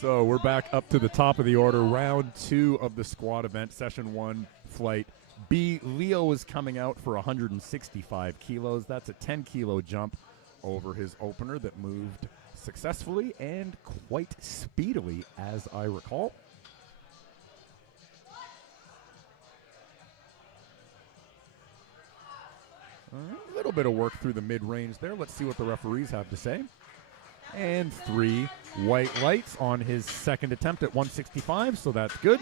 So we're back up to the top of the order. Round 2 of the squat event, session 1, flight B. Leo is coming out for 165 kilos. That's a 10-kilo jump over his opener that moved successfully and quite speedily, as I recall. A little bit of work through the mid-range there. Let's see what the referees have to say. And 3 white lights on his second attempt at 165, so that's good.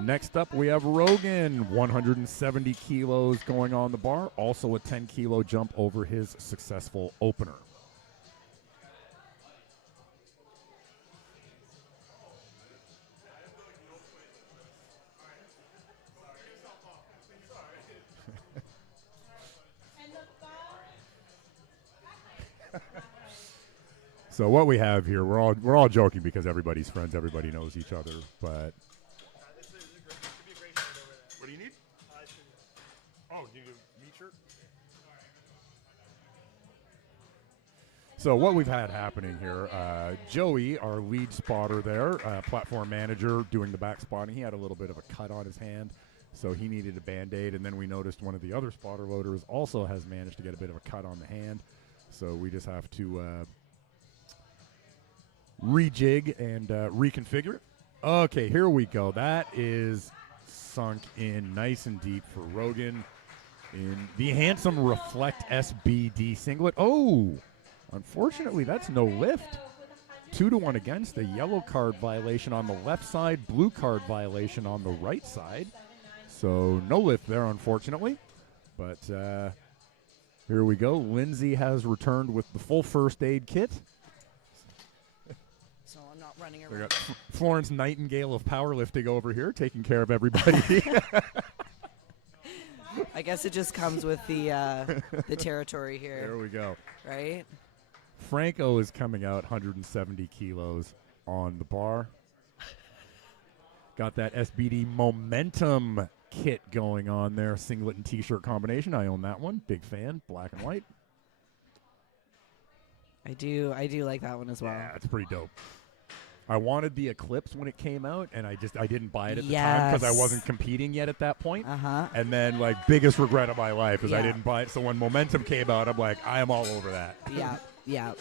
Next up, we have Rogan, 170 kilos going on the bar, also a 10-kilo jump over his successful opener. So what we have here, we're all joking because everybody's friends, everybody knows each other, but what do you need? Oh, you need a meat shirt? So what we've had happening here, Joey, our lead spotter there, platform manager, doing the back spotting, he had a little bit of a cut on his hand, so he needed a Band-Aid, and then we noticed one of the other spotter loaders also has managed to get a bit of a cut on the hand, so we just have to rejig and reconfigure it. Okay, here we go. That is sunk in nice and deep for Rogan. in the handsome Reflect SBD singlet. Oh, unfortunately, that's no lift. 2-1 against. A yellow card violation on the left side, blue card violation on the right side. So no lift there, unfortunately. But here we go. Lindsay has returned with the full first aid kit. So I'm not running We around. got Florence Nightingale of powerlifting over here, taking care of everybody. I guess it just comes with the territory There here, we go. right? Franco is coming out 170 kilos on the bar. Got that SBD Momentum kit going on there, singlet and t-shirt combination. I own that one. Big fan, black and white. I do like that one as well. Yeah, it's pretty dope. I wanted the Eclipse when it came out, and I didn't buy it at the time because I wasn't competing yet at that point. And then, like, biggest regret of my life is I didn't buy it. So when Momentum came out, I'm like, I am all over that. Yeah.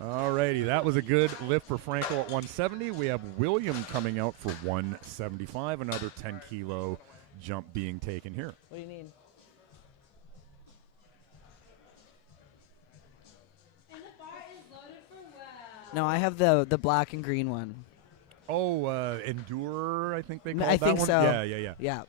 Alrighty, that was a good lift for Franco at 170. We have William coming out for 175. Another 10-kilo jump being taken here. What do you need? And the bar is loaded for well. No, I have the black and green one. Oh, Endure, I think they call I that think one. so. Yeah.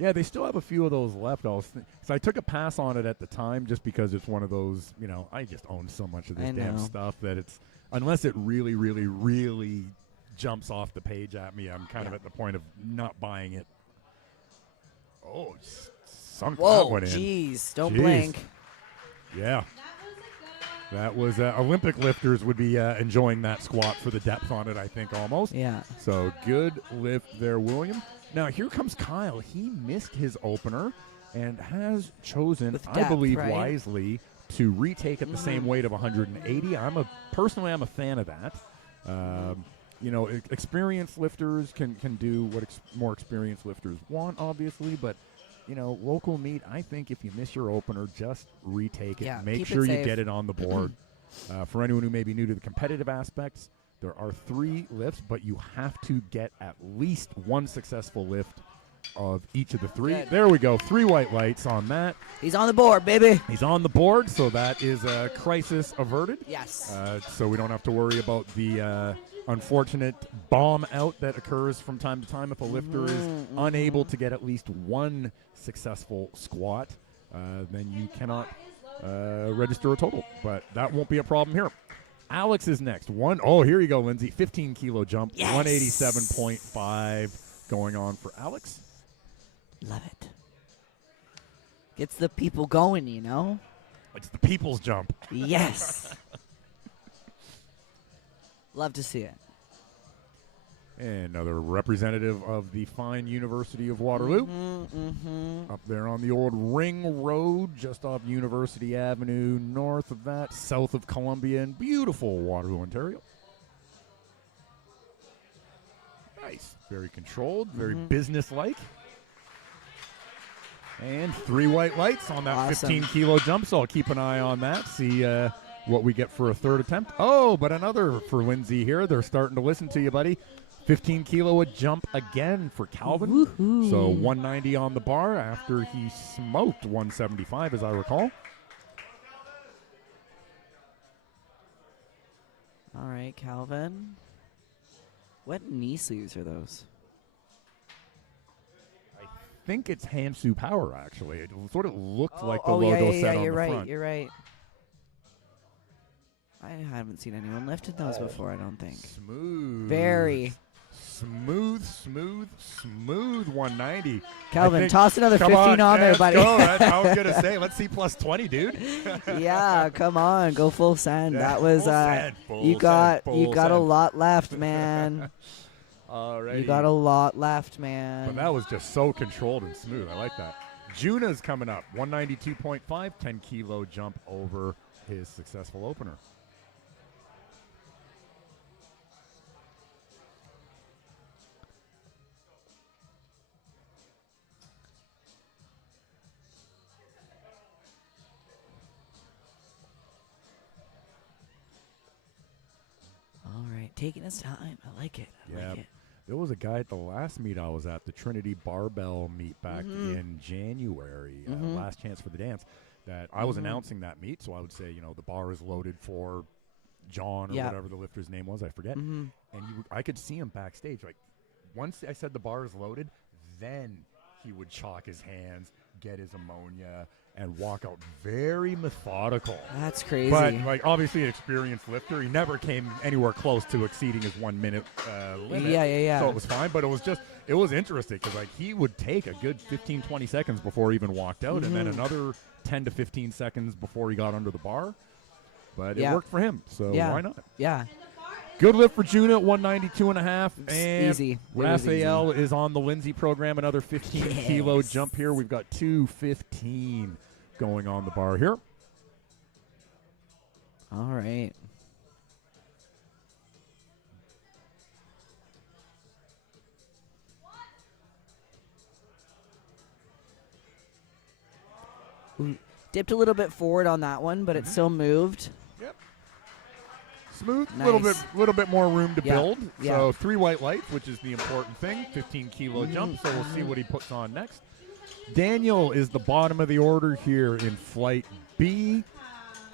Yeah, they still have a few of those left. So I took a pass on it at the time just because it's one of those, I just own so much of this damn stuff that it's, unless it really, really, really jumps off the page at me, I'm kind of at the point of not buying it. Oh, sunk that one in. Jeez, don't blink. Yeah. That was a good. That was Olympic lifters would be enjoying that squat for the depth on it, I think, almost. Yeah. So good lift there, William. Now here comes Kyle. He missed his opener and has chosen, With I depth, believe right? wisely, to retake at the same weight of 180. Personally, I'm a fan of that. Experienced lifters can do what more experienced lifters want, obviously, but local meet, I think if you miss your opener, just retake it. Yeah, Make keep it sure you safe. get it on the board. For anyone who may be new to the competitive aspects, there are 3 lifts, but you have to get at least one successful lift of each of the 3. Good. There we go. 3 white lights on that. He's on the board, baby. He's on the board, so that is a crisis averted. Yes. So we don't have to worry about the unfortunate bomb out that occurs from time to time if a lifter is unable to get at least one successful squat. Then you cannot register a total, but that won't be a problem here. Alex is next. Here you go, Lindsay. 15-kilo jump, Yes. 187.5 going on for Alex. Love it. Gets the people going, It's the people's jump. Yes. Love to see it. Another representative of the fine University of Waterloo. Up there on the old Ring Road, just off University Avenue, north of that, south of Columbia, in beautiful Waterloo, Ontario. Nice. Very controlled, very business-like. And 3 white lights on that Awesome. 15-kilo jump, so I'll keep an eye on that, see what we get for a third attempt. Oh, but another for Lindsay here. They're starting to listen to you, buddy. 15-kilo jump again for Calvin. Woohoo. So 190 on the bar after he smoked 175, as I recall. All right, Calvin. What knee sleeves are those? I think it's Hamsu Power, actually. It sort of looked like the logo set on you're the right, front. You're right. I haven't seen anyone lifting those before, I don't think. Smooth. Very. Smooth 190. Calvin, toss another Come 15 on there, let's buddy. Go. I was going to say, let's see plus 20, dude. Yeah, come on, go full send. Yeah, That was full send, full you got send, you full got a send. lot left, man. Alrighty. You got a lot left, man. But that was just so controlled and smooth. I like that. Juna's coming up. 192.5, 10-kilo jump over his successful opener. All right, taking his time. I like it. I Yeah. like it. There was a guy at the last meet I was at, the Trinity Barbell meet back in January, last chance for the dance, that I was announcing that meet. So I would say, the bar is loaded for John or whatever the lifter's name was. I forget. And I could see him backstage. Like, once I said the bar is loaded, then he would chalk his hands, get his ammonia, and walk out very methodical. That's crazy. But, obviously an experienced lifter. He never came anywhere close to exceeding his 1 minute limit. Yeah. So it was fine, but it was interesting because, he would take a good 15, 20 seconds before he even walked out, and then another 10 to 15 seconds before he got under the bar. But it worked for him, so why not? Yeah. Good lift for Juna at 192.5. And Easy. Raphael is on the Lindsay program. Another 15-kilo jump here. We've got 215 going on the bar here. All right. Dipped a little bit forward on that one, but it still moved. Yep. Smooth, Nice. little bit more room to build. Yeah. So 3 white lights, which is the important thing. 15-kilo jump. So we'll see what he puts on next. Daniel is the bottom of the order here in flight B.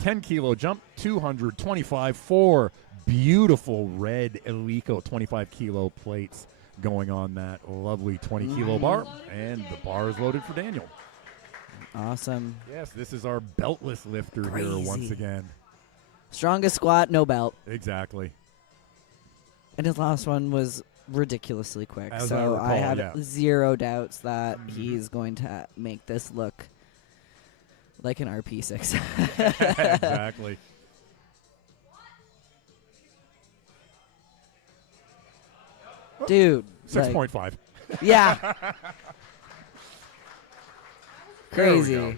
10-kilo jump, 225. 4 beautiful red Eleiko 25-kilo plates going on that lovely 20-kilo bar. And the bar is loaded for Daniel. Awesome. Yes, this is our beltless lifter here once again. Strongest squat, no belt. Exactly. And his last one was ridiculously quick. As so I recall, I have yeah. zero doubts that he's going to make this look like an RP6. Exactly. Dude. 6.5. Yeah. There we Crazy. go.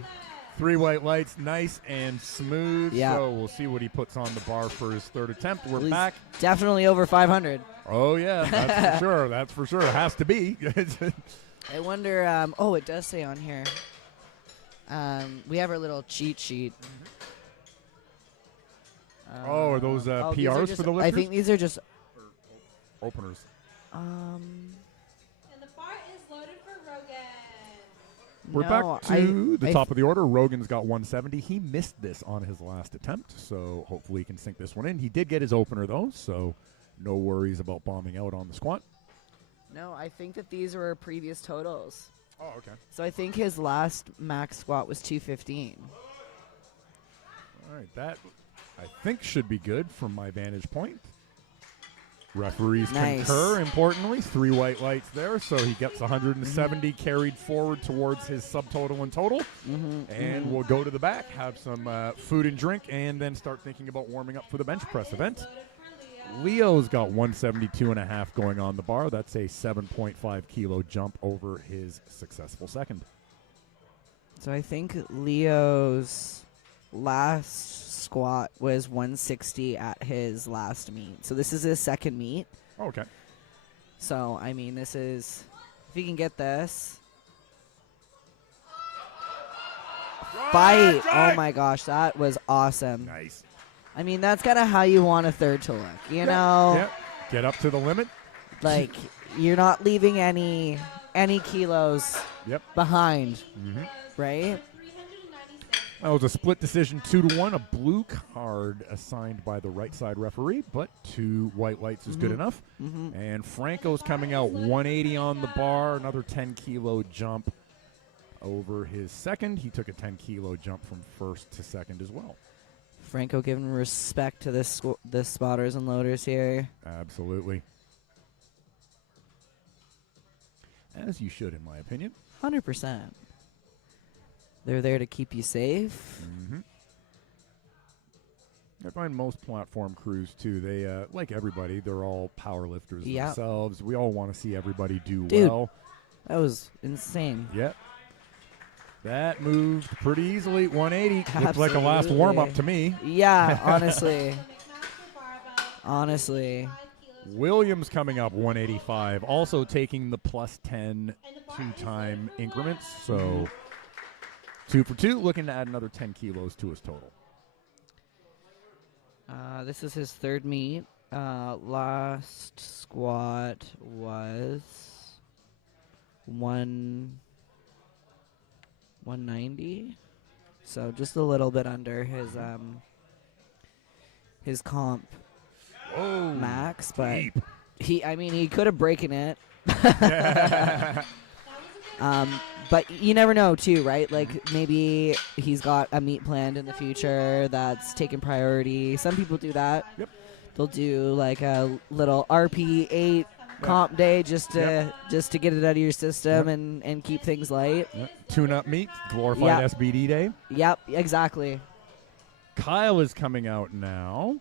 3 white lights, nice and smooth. Yeah. So we'll see what he puts on the bar for his third attempt. We're He's back. Definitely over 500. Oh, yeah, that's for sure. That's for sure. It has to be. I wonder, it does say on here. We have our little cheat sheet. are those these are PRs just- for the lifters? I think these are just. Openers. And the bar is loaded for Rogan. We're no, back to the I top of the order. Rogan's got 170. He missed this on his last attempt, so hopefully he can sink this one in. He did get his opener, though, so no worries about bombing out on the squat. No, I think that these were previous totals. Oh, okay. So I think his last max squat was 215. All right, that I think should be good from my vantage point. Referees Nice. concur, importantly. 3 white lights there, so he gets 170 carried forward towards his subtotal and total. And we'll go to the back, have some food and drink, and then start thinking about warming up for the bench press event. Loaded for Leo. Leo's got 172.5 going on the bar. That's a 7.5 kilo jump over his successful second. So I think Leo's last squat was 160 at his last meet. So this is his second meet. Oh, okay. So, I mean, this is, if he can get this. Fight. Oh my gosh, that was awesome. Nice. I mean, that's kind of how you want a third to look, you know? Yep. Get up to the limit. Like, you're not leaving any kilos Yep. behind, Mm-hmm. right? 396. That was a split decision, 2-1. A blue card assigned by the right side referee, but 2 white lights is good enough. And Franco's coming out 180 on the bar, another 10-kilo jump over his second. He took a 10-kilo jump from first to second as well. Franco giving respect to this spotters and loaders here. Absolutely. As you should, in my opinion. 100%. They're there to keep you safe. Mm-hmm. I find most platform crews, too, they, like everybody, they're all power lifters Yeah. themselves. We all want to see everybody do Dude. well. That was insane. Yep. That moved pretty easily. 180. Looked like a last Absolutely. warm-up to me. Yeah, honestly. The McMaster barbell. Honestly. 5 kilos. Williams coming up 185. Also taking the plus 10 And the bar is two-time loaded for increments. Wow. So 2 for 2. Looking to add another 10 kilos to his total. This is his third meet. Last squat was 190. So just a little bit under his comp Whoa. max, but Deep. he could have broken it. Yeah. But you never know too, right? Like maybe he's got a meet planned in the future that's taking priority. Some people do that. Yep. They'll do like a little RP8 comp day just to get it out of your system and keep things light. Tune-up meet, glorified SBD day. Yep, exactly. Kyle is coming out now.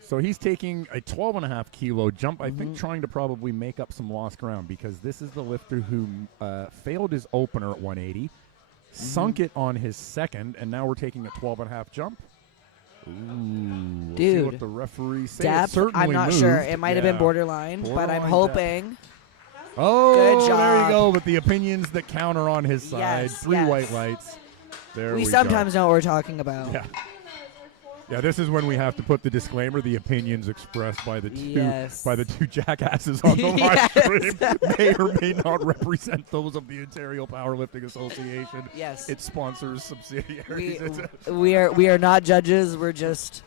So he's taking a 12.5 kilo jump, I think trying to probably make up some lost ground because this is the lifter who failed his opener at 180, sunk it on his second, and now we're taking a 12.5 jump. Ooh, we'll see Dude. what the referee says. Depth, I'm not sure. It might have been borderline, but I'm Borderline hoping. Oh, Good there job. you go. But the opinions that count are on his side. Yes, 3 yes. white lights. There we sometimes go. know what we're talking about. Yeah. Yeah, this is when we have to put the disclaimer: the opinions expressed by the two jackasses on the live stream may or may not represent those of the Ontario Powerlifting Association. Yes. Its sponsors, subsidiaries. We are not judges. We're just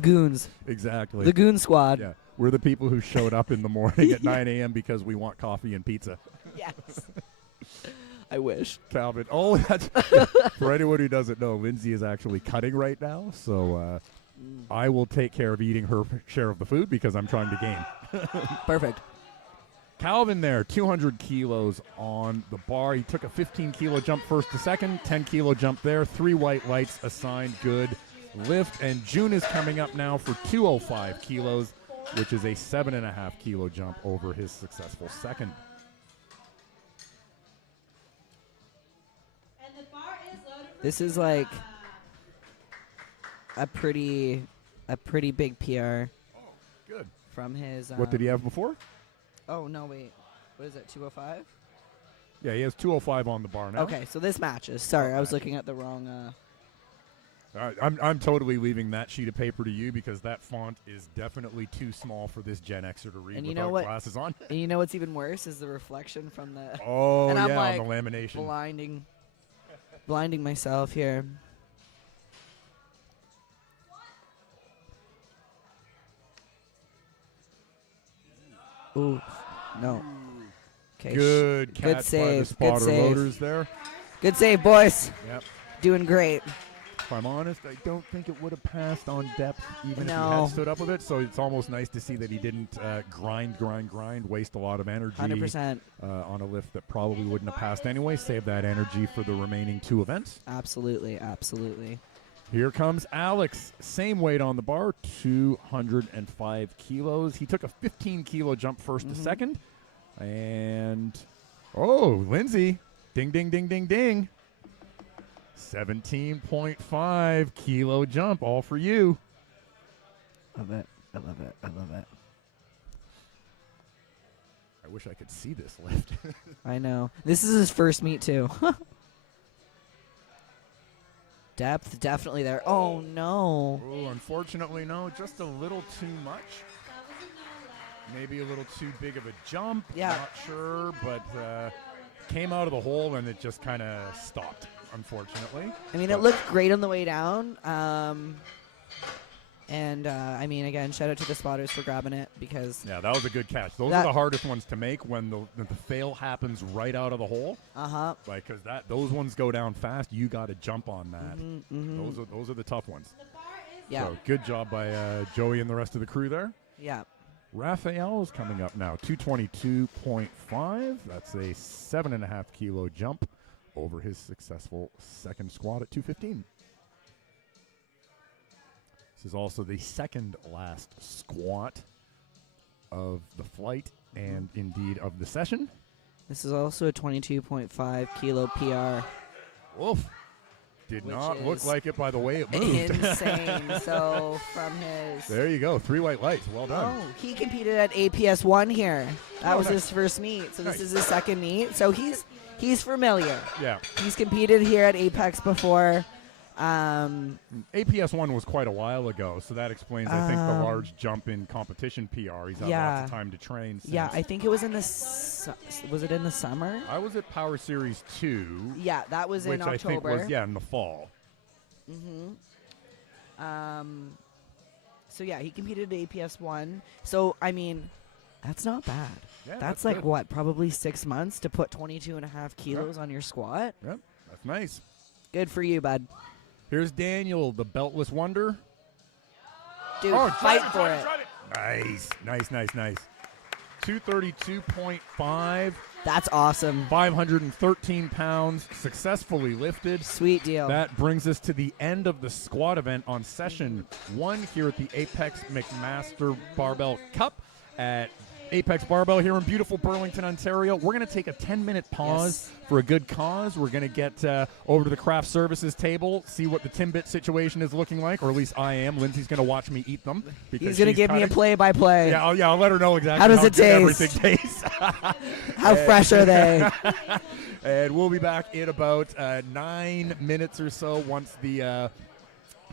goons. Exactly. The goon squad. Yeah, we're the people who showed up in the morning at 9 a.m. because we want coffee and pizza. Yes. I wish. Calvin. Oh, that's for anyone who doesn't know, Lindsay is actually cutting right now, so I will take care of eating her share of the food because I'm trying to gain. Perfect. Calvin there, 200 kilos on the bar. He took a 15-kilo jump first to second, 10-kilo jump there, 3 white lights assigned, good lift. And June is coming up now for 205 kilos, which is a 7.5-kilo jump over his successful second. This is like a pretty big PR Good. from his. What did he have before? Oh no, wait. What is it? 205. Yeah, he has 205 on the bar now. Okay, so this matches. Sorry, I was looking at the wrong. I'm totally leaving that sheet of paper to you because that font is definitely too small for this Gen Xer to read And you without know what? glasses on. And you know what's even worse is the reflection from the. Oh, and I'm yeah, like on the lamination. blinding myself here. Ooh, no. Okay. Good catch by the save, good spotter save. loaders there. Good save, boys. Yep. Doing great. If I'm honest, I don't think it would have passed on depth even if he No. had stood up with it. So it's almost nice to see that he didn't grind, waste a lot of energy 100%. On a lift that probably wouldn't have passed anyway. Save that energy for the remaining 2 events. Absolutely, absolutely. Here comes Alex. Same weight on the bar, 205 kilos. He took a 15-kilo jump first to second. And, Lindsay. Ding, ding, ding, ding, ding. 17.5 kilo jump, all for you. Love it. I love it. I love it. I wish I could see this lift. I know. This is his first meet, too. Depth, definitely there. Oh, no. Oh, unfortunately, no. Just a little too much. Maybe a little too big of a jump. Yeah. Not sure, but came out of the hole and it just kind of stopped, unfortunately. I mean, it looked great on the way down. I mean, again, shout out to the spotters for grabbing it because. Yeah, that was a good catch. Those are the hardest ones to make when the fail happens right out of the hole. Like, because those ones go down fast. You got to jump on that. Those are the tough ones. Yeah. So good job by Joey and the rest of the crew there. Yeah. Raphael is coming up now, 222.5. That's a 7.5 kilo jump over his successful second squat at 215. This is also the second last squat of the flight and indeed of the session. This is also a 22.5 kilo PR. Woof. Did Which not look is like it by the way it moved. Insane. So from his. There you go. 3 white lights. Well done. Oh, he competed at APS 1 here. That was nice. his first meet. So Nice. this is his second meet. So he's familiar. Yeah. He's competed here at Apex before. APS 1 was quite a while ago, so that explains, I think, the large jump in competition PR. He's had lots of time to train since. Yeah, I think it was in the was it in the summer? I was at Power Series 2. Yeah, that was in October. Which I think was, in the fall. So, yeah, he competed at APS 1. So, I mean, that's not bad. Yeah, that's like, good. What, probably 6 months to put 22.5 kilos on your squat? Yep, that's nice. Good for you, bud. Here's Daniel, the beltless wonder. Dude, fight for it. Nice. 232.5. That's awesome. 513 pounds, successfully lifted. Sweet deal. That brings us to the end of the squat event on session 1 here at the Apex McMaster Barbell Cup at Apex Barbell here in beautiful Burlington, Ontario. We're going to take a 10-minute pause for a good cause. We're going to get over to the craft services table, see what the Timbit situation is looking like, or at least I am. Lindsay's going to watch me eat them. He's going to give me a play-by-play. Yeah, I'll let her know exactly how does it taste? Everything tastes. How fresh are they? And we'll be back in about 9 minutes or so once the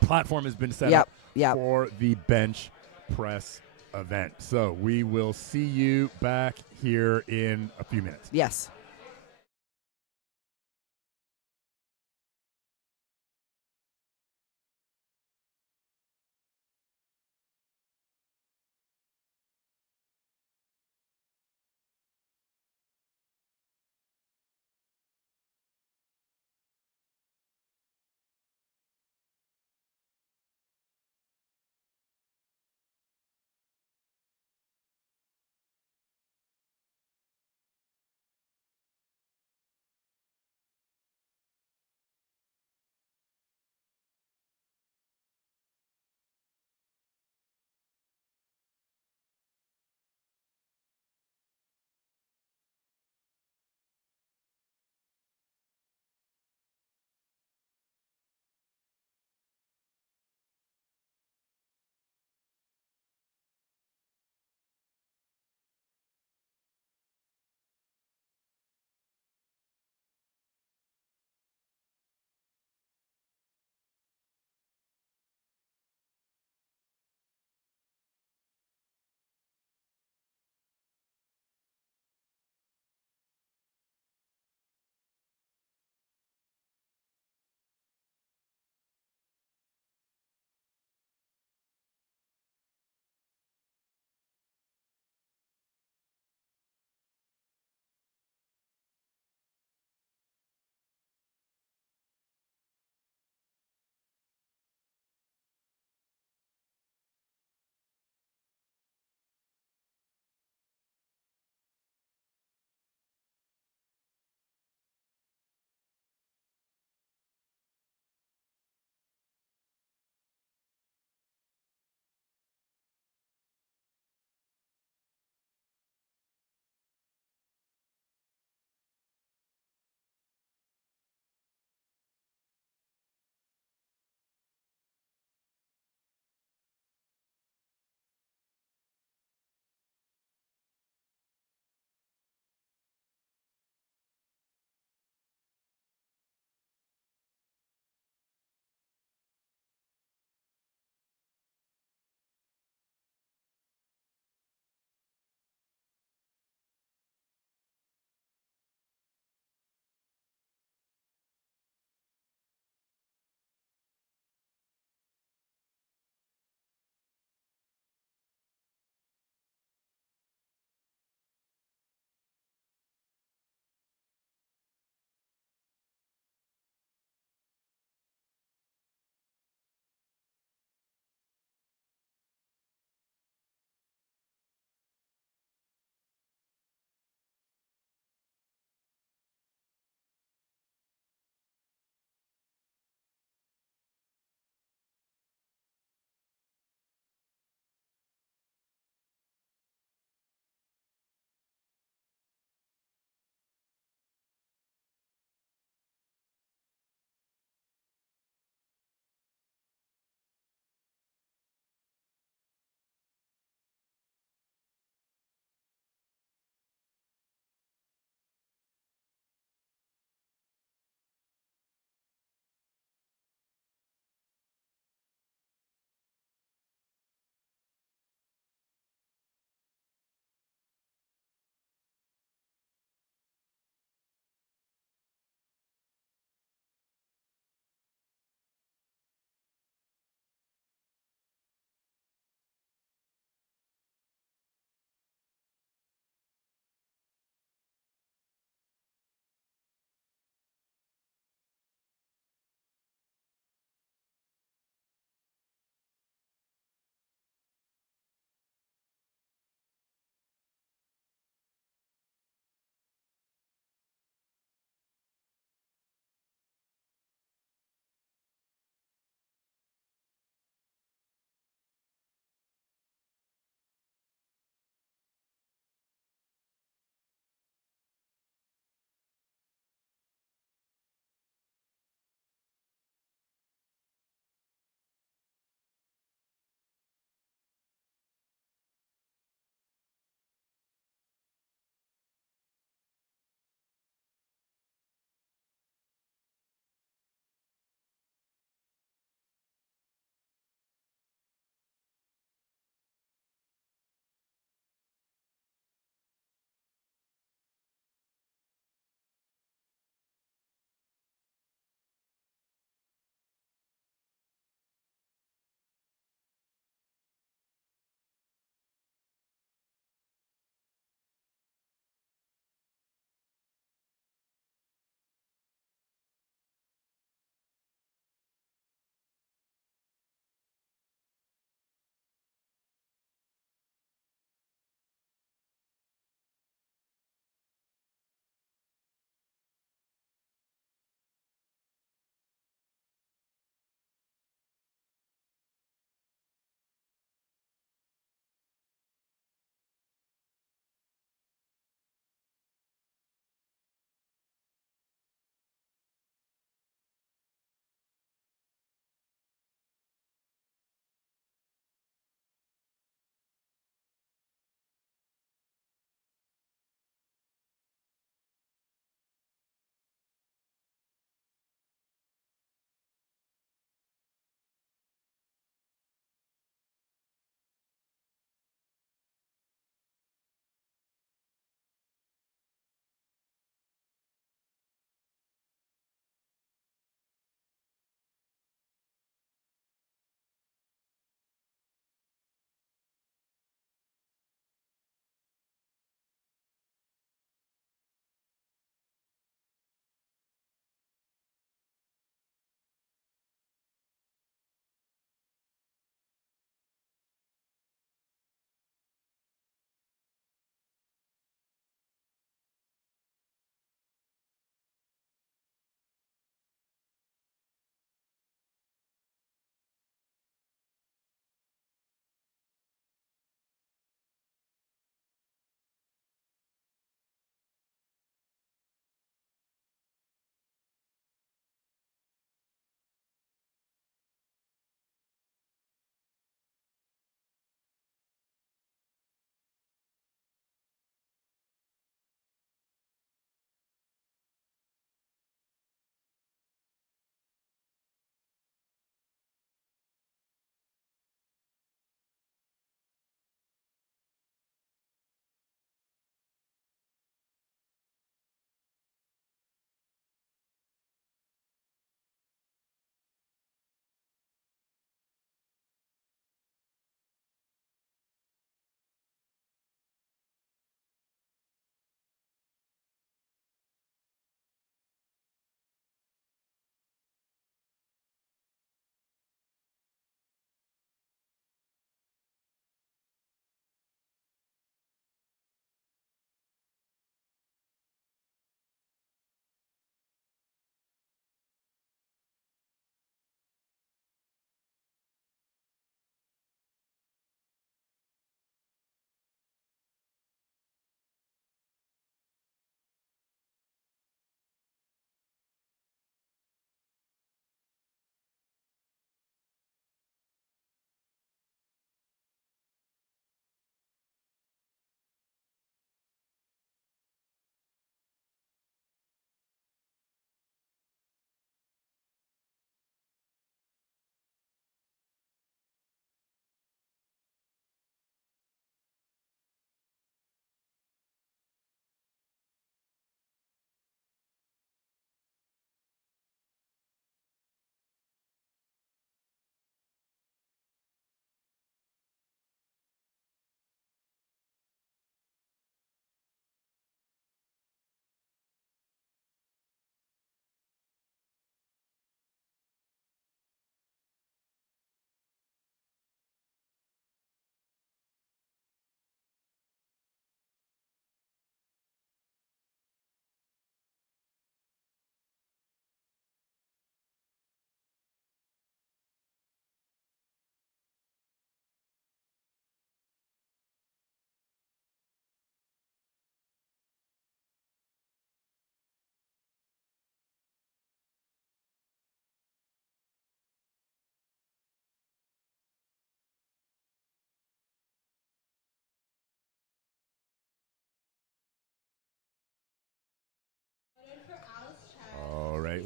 platform has been set up for the bench press event. So we will see you back here in a few minutes. Yes.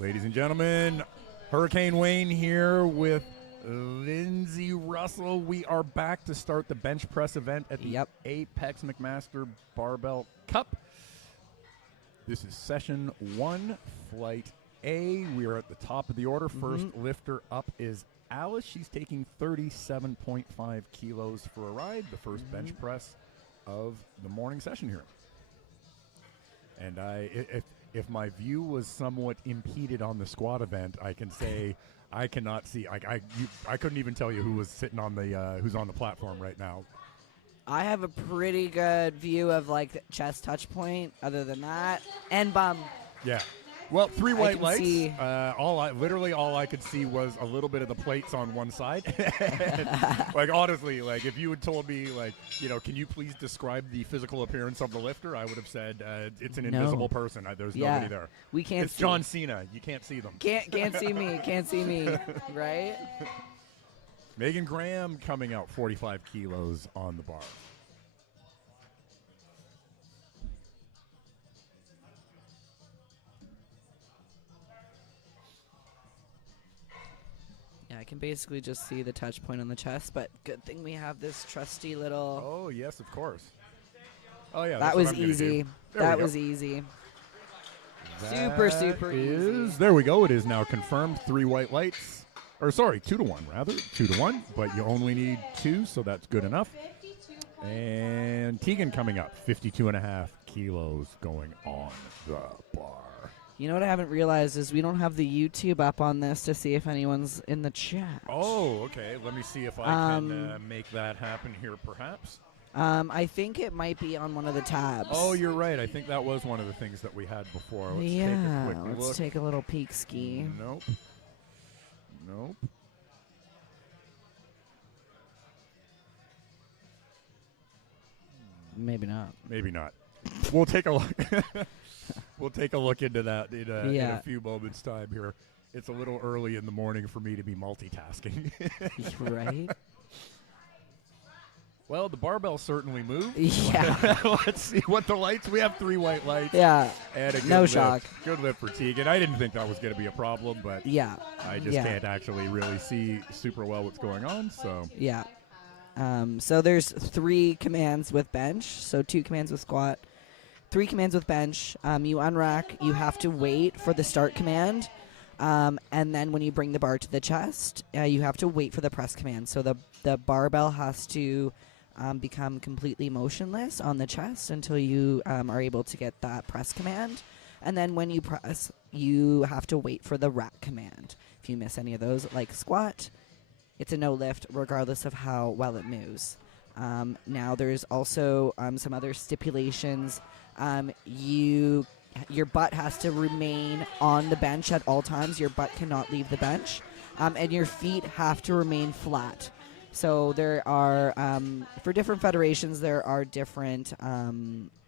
Ladies and gentlemen, Hurricane Wayne here with Lindsay Russell. We are back to start the bench press event at the Apex McMaster Barbell Cup. This is session 1, flight A. We are at the top of the order. First lifter up is Alice. She's taking 37.5 kilos for a ride, the first bench press of the morning session here. And if my view was somewhat impeded on the squat event, I can say I cannot see. I couldn't even tell you who was sitting on the who's on the platform right now. I have a pretty good view of like the chest touch point. Other than that, and bum. Yeah. Well, 3 white lights. See. Literally all I could see was a little bit of the plates on one side. Like, honestly, like, if you had told me, like, you know, can you please describe the physical appearance of the lifter, I would have said it's an invisible person. There's nobody there. We can't. It's John Cena. You can't see them. Can't see me. Can't see me. Right? Megan Graham coming out 45 kilos on the bar. I can basically just see the touch point on the chest, but good thing we have this trusty little... Oh, yes, of course. Oh, yeah, that was easy. That was easy. Super easy. There we go. It is now confirmed. 3 white lights. Or, sorry, 2 to 1, rather. 2 to 1, but you only need 2, so that's good enough. And Tegan coming up. 52.5 kilos going on the bar. You know what I haven't realized is we don't have the YouTube up on this to see if anyone's in the chat. Oh, okay. Let me see if I can make that happen here, perhaps. I think it might be on one of the tabs. Oh, you're right. I think that was one of the things that we had before. Let's take a quick look. Let's take a little peek ski. Nope. Nope. Maybe not. Maybe not. We'll take a look. We'll take a look into that in a few moments' time here. It's a little early in the morning for me to be multitasking. Right? Well, the barbell certainly moved. Yeah. Let's see what the lights. We have 3 white lights. Yeah. And a good no lift. shock. Good lift for Tegan. I didn't think that was going to be a problem, but I just can't actually really see super well what's going on. So yeah. So there's 3 commands with bench. So 2 commands with squat. 3 commands with bench. You unrack. You have to wait for the start command. And then when you bring the bar to the chest, you have to wait for the press command. So the barbell has to become completely motionless on the chest until you are able to get that press command. And then when you press, you have to wait for the rack command. If you miss any of those, like squat, it's a no lift regardless of how well it moves. Now there's also some other stipulations. Your butt has to remain on the bench at all times. Your butt cannot leave the bench. And your feet have to remain flat. So there are, for different federations, there are different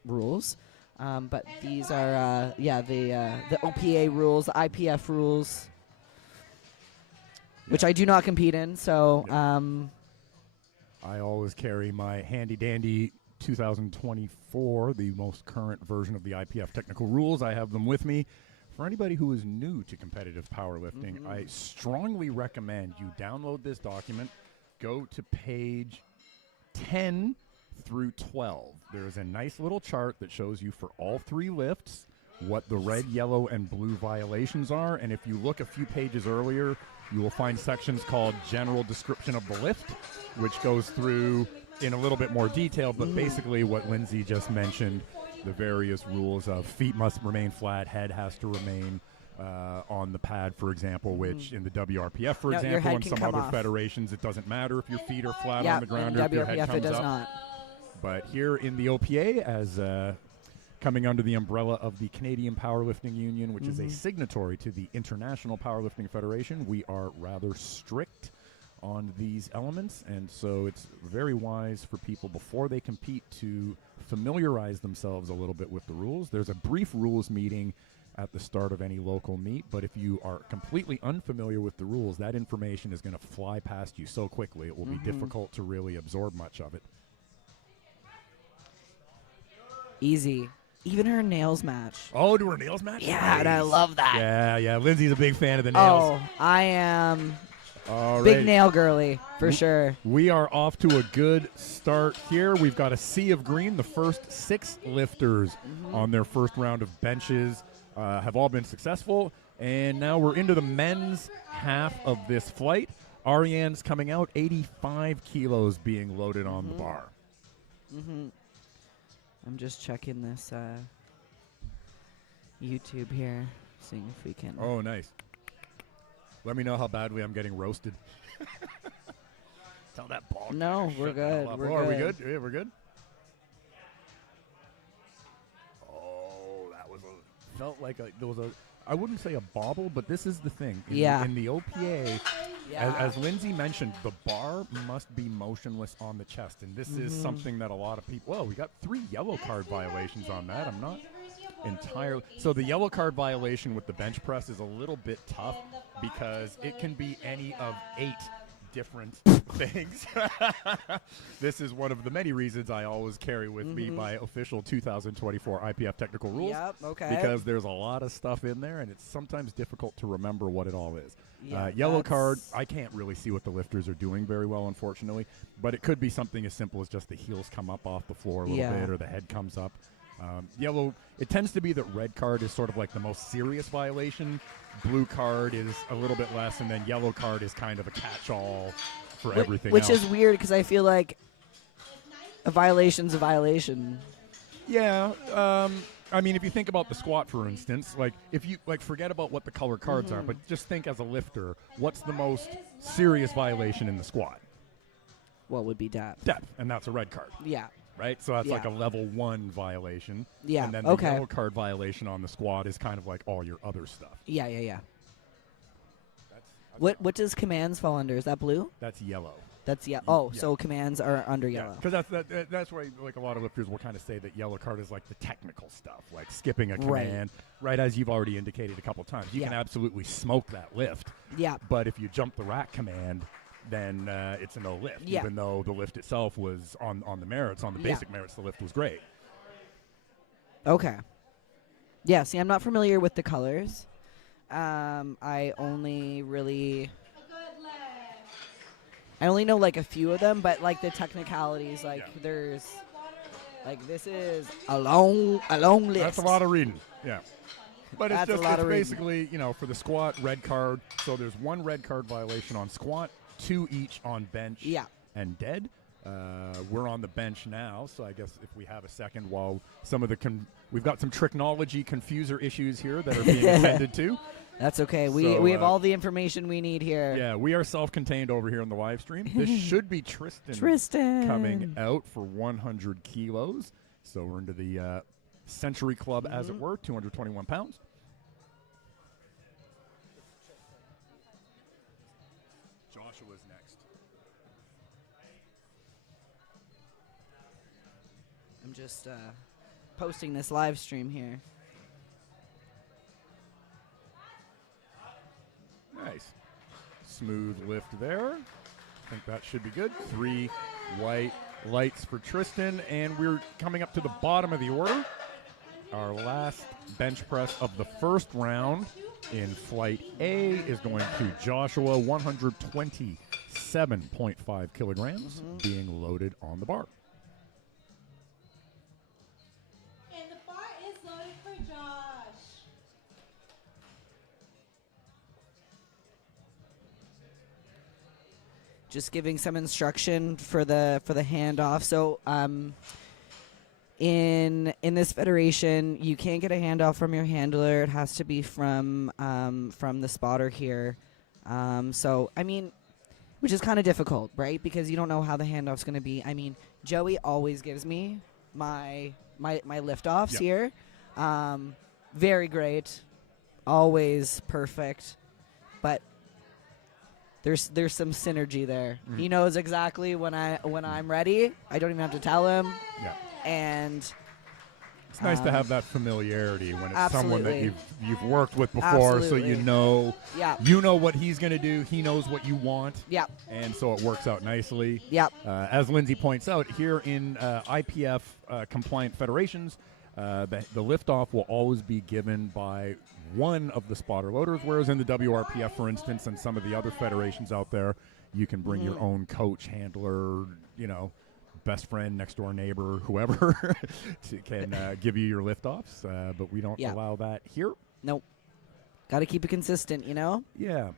rules. But these are, the OPA rules, the IPF rules, which I do not compete in. So I always carry my handy-dandy 2024, the most current version of the IPF technical rules. I have them with me. For anybody who is new to competitive powerlifting, I strongly recommend you download this document, go to page 10 through 12. There's a nice little chart that shows you for all 3 lifts what the red, yellow, and blue violations are. And if you look a few pages earlier, you will find sections called General Description of the Lift, which goes through in a little bit more detail, but basically what Lindsay just mentioned, the various rules of feet must remain flat, head has to remain on the pad, for example, which in the WRPF, for example, and some other federations, it doesn't matter if your feet are flat on the ground or if your head comes up. Not. But here in the OPA, as coming under the umbrella of the Canadian Powerlifting Union, which is a signatory to the International Powerlifting Federation, we are rather strict on these elements, and so it's very wise for people before they compete to familiarize themselves a little bit with the rules. There's a brief rules meeting at the start of any local meet, but if you are completely unfamiliar with the rules, that information is going to fly past you so quickly it will be difficult to really absorb much of it. Easy. Even her nails match. Oh, do her nails match? Yeah, and I Nice. love that. Yeah. Lindsay's a big fan of the nails. Oh, I am All big right. nail girly for sure. We are off to a good start here. We've got a sea of green. The first 6 lifters on their first round of benches have all been successful. And now we're into the men's half of this flight. Ariane's coming out, 85 kilos being loaded on the bar. I'm just checking this YouTube here, seeing if we can. Oh, nice. Let me know how badly I'm getting roasted. Tell that ball. No, we're good. Are We're we good. good? Yeah, we're good. Oh, that was felt like there was a. I wouldn't say a bobble, but this is the thing. In the OPA, Yeah. as Lindsay mentioned, the bar must be motionless on the chest, and this is something that a lot of people. Well, we got 3 yellow card violations on that. I'm not entirely. So the yellow card violation with the bench press is a little bit tough because it can be any of 8 different things. This is one of the many reasons I always carry with me my official 2024 IPF technical rules. Yep, okay. Because there's a lot of stuff in there, and it's sometimes difficult to remember what it all is. Yeah, Yellow that's- card, I can't really see what the lifters are doing very well, unfortunately. But it could be something as simple as just the heels come up off the floor a little bit, or the head comes up. Yellow, it tends to be that red card is sort of like the most serious violation. Blue card is a little bit less, and then yellow card is kind of a catch-all for everything Which else. is weird because I feel like a violation's a violation. Yeah. I mean, if you think about the squat, for instance, like if you forget about what the color cards are, but just think as a lifter, what's the most serious violation in the squat? What would be depth? Depth, and that's a red card, Yeah. right? So that's like a Yeah. level 1 violation. Yeah, And then the okay. yellow card violation on the squat is kind of like all your other stuff. Yeah. That's What does commands fall under? Is that blue? That's yellow. That's Oh, yeah. so commands are under yellow. Because that's why like a lot of lifters will kind of say that yellow card is like the technical stuff, like skipping a Right. command, right? As you've already indicated a couple times, you can Yeah. absolutely smoke that lift. Yeah. But if you jump the rack command, then it's a no lift, Yeah. even though the lift itself was on the merits, on the Yeah. basic merits, the lift was great. Okay. Yeah, see, I'm not familiar with the colors. I only know like a few of them, but like the technicalities, like Yeah. there's like this is a long list. That's a lot of reading, yeah. But it's That's a just lot it's of reading. basically, for the squat, red card. So there's 1 red card violation on squat, 2 each on bench Yeah. and dead. We're on the bench now, so I guess if we have a second while some of the we've got some technology confuser issues here that are being attended to. That's okay. We So, we have all the information we need here. Yeah, we are self-contained over here on the live stream. This should be Tristan coming out for 100 kilos. So we're into the Century Club, as it were, 221 pounds. Joshua's next. I'm just posting this live stream here. Nice. Smooth lift there. I think that should be good. 3 white lights for Tristan, and we're coming up to the bottom of the order. Our last bench press of the first round in Flight A is going to Joshua, 127.5 kilograms, being loaded on the bar. And the bar is loaded for Josh. Just giving some instruction for the handoff. So in this federation, you can't get a handoff from your handler. It has to be from the spotter here. So I mean, which is kind of difficult, right? Because you don't know how the handoff's going to be. I mean, Joey always gives me my liftoffs here. Very great, always perfect, but there's some synergy there. He knows exactly when I'm ready. I don't even have to tell him. Yeah. And It's nice to have that familiarity when it's someone that absolutely. you've worked with before, so Absolutely. you know what he's going to do. He knows what you want. Yeah. And so it works out nicely. Yeah. As Lindsay points out, here in IPF compliant federations, The liftoff will always be given by one of the spotter loaders, whereas in the WRPF, for instance, and some of the other federations out there, you can bring your own coach, handler, best friend, next door neighbor, whoever can give you your liftoffs. But we don't allow that here. Nope. Got to keep it consistent, Yeah.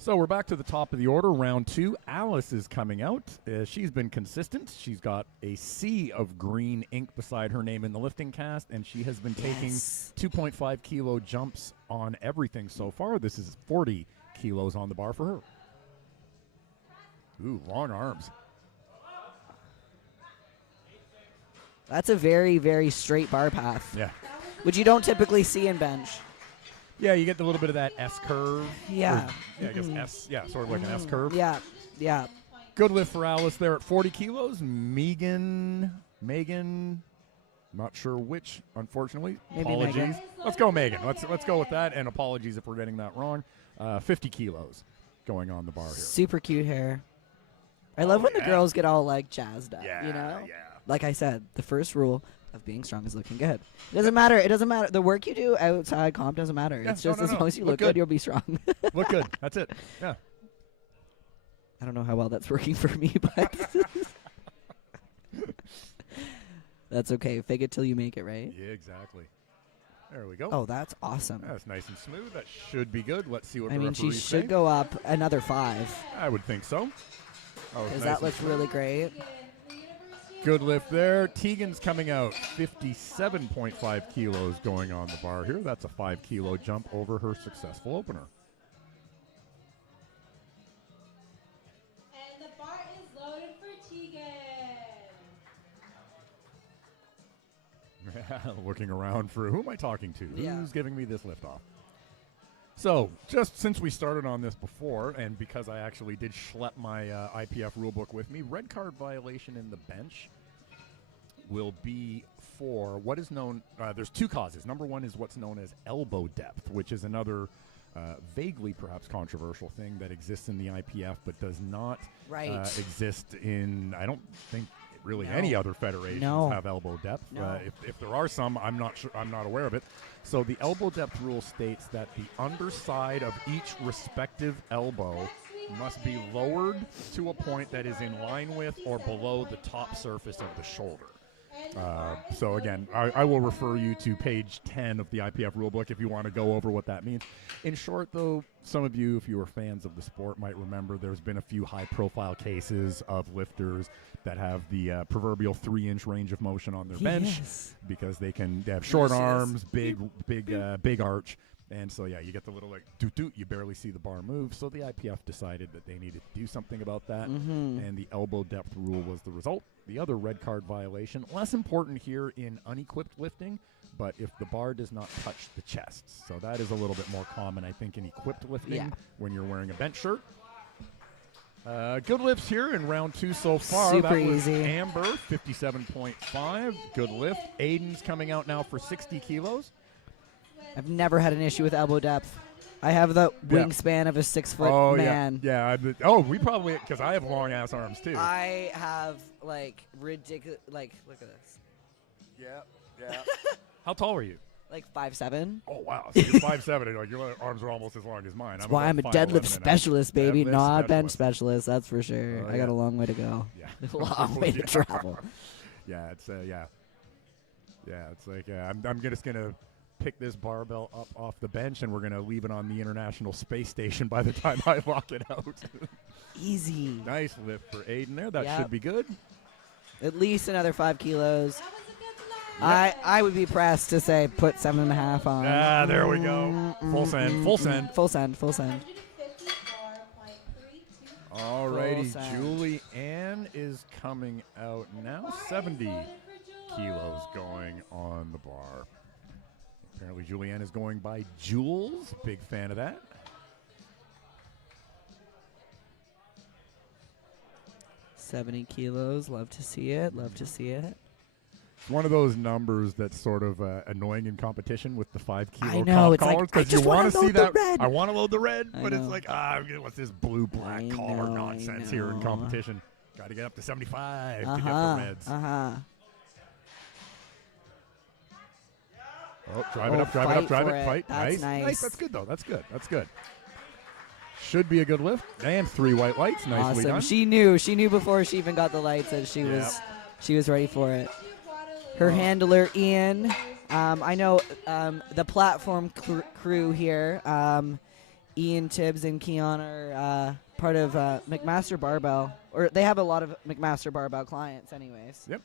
So we're back to the top of the order, round 2. Alice is coming out. She's been consistent. She's got a sea of green ink beside her name in the lifting cast, and she has been taking 2.5 kilo jumps on everything so far. This is 40 kilos on the bar for her. Ooh, long arms. That's a very, very straight bar path. Yeah. Which you don't typically see in bench. Yeah, you get a little bit of that S curve. Yeah. I guess S, sort of like an S curve. Yeah, yeah. Good lift for Alice there at 40 kilos. Megan, not sure which, unfortunately. Maybe apologies. Megan. Let's go Megan. Let's go with that, and apologies if we're getting that wrong. 50 kilos going on the bar here. Super cute hair. I love when the girls get all like jazzed up, Yeah. Like I said, the first rule of being strong is looking good. It doesn't matter. The work you do outside comp doesn't matter. Yeah, it's just as long as you look look good, you'll be strong. Look good. That's it. Yeah. I don't know how well that's working for me, but that's okay. Fake it till you make it, right? Yeah, exactly. There we go. Oh, that's awesome. That's nice and smooth. That should be good. Let's see what I the mean, she referees should say. go up another 5. I would think so. Oh, Because nice that and looks smooth. really great. Good lift there. Tegan's coming out 57.5 kilos going on the bar here. That's a 5 kilo jump over her successful opener. And the bar is loaded for Tegan. Looking around for who am I talking to? Yeah. Who's giving me this lift off? So, just since we started on this before, and because I actually did schlep my IPF rulebook with me, red card violation in the bench will be for what is known, there's 2 causes. Number 1 is what's known as elbow depth, which is another vaguely perhaps controversial thing that exists in the IPF, but does not exist in, I don't think, really any other federations have elbow depth. If there are some, I'm not sure. I'm not aware of it. So the elbow depth rule states that the underside of each respective elbow must be lowered to a point that is in line with or below the top surface of the shoulder. So again, I will refer you to page 10 of the IPF rulebook if you want to go over what that means. In short, though, some of you, if you are fans of the sport, might remember there's been a few high-profile cases of lifters that have the proverbial 3-inch range of motion on their bench because they have short arms, big arch. And so, you get the little doot-doot, you barely see the bar move. So the IPF decided that they needed to do something about that, and the elbow depth rule was the result. The other red card violation, less important here in unequipped lifting, but if the bar does not touch the chest. So that is a little bit more common, I think, in equipped lifting when you're wearing a bench shirt. Good lifts here in round 2 so far. Super that was easy. Amber, 57.5. Good lift. Aiden's coming out now for 60 kilos. I've never had an issue with elbow depth. I have the wingspan of a 6-foot man. Yeah. We probably, because I have long ass arms too. I have ridiculous. Look at this. Yeah. How tall are you? 5'7". Oh wow, so you're 5'7". Your arms are almost as long as mine. That's why I'm a deadlift specialist, baby, not bench specialist. That's for sure. I got a long way to go. Yeah, a long way to travel. Yeah, it's it's like I'm just gonna pick this barbell up off the bench, and we're going to leave it on the International Space Station by the time I lock it out. Easy. Nice lift for Aiden there. That should be good. At least another 5 kilos. I would be pressed to say put 7.5 on. Ah, there we go. Full send. Full send. All righty. Julie Ann is coming out now. 70 kilos going on the bar. Apparently, Julianne is going by Jules. Big fan of that. $70 kilos. Love to see it. It's one of those numbers that's sort of annoying in competition with the 5 kilo I know, it's collars, I because you just want to see that. Red. I want to load the red, but it's know. like, what's this blue-black collar nonsense here in competition? Got to get up to 75 to get the reds. Oh, drive it up, drive it up, drive it. Fight. That's nice. That's good, though. That's good. That's good. Should be a good lift. And 3 white lights. Nicely Awesome. done. She knew before she even got the lights that she was ready for it. Her handler, Ian. I know the platform crew here, Ian Tibbs and Keon are part of McMaster Barbell. Or they have a lot of McMaster Barbell clients anyways. Yep.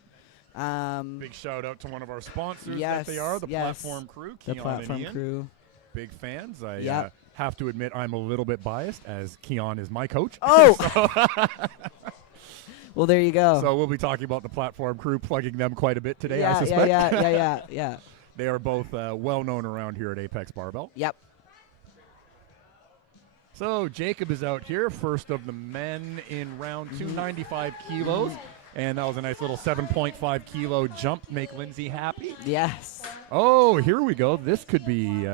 Big shout out to one of our sponsors yes, that they are, the yes. Platform Crew, The Keon platform and Ian. crew. Big fans. I have to admit I'm a little bit biased as Keon is my coach. Oh! Well, there you go. So we'll be talking about the Platform Crew, plugging them quite a bit today, yeah, I suspect. Yeah. They are both well known around here at Apex Barbell. Yep. So Jacob is out here, first of the men in round 2, 95 kilos. And that was a nice little 7.5 kilo jump. Make Lindsay happy. Yes. Oh, here we go. This could be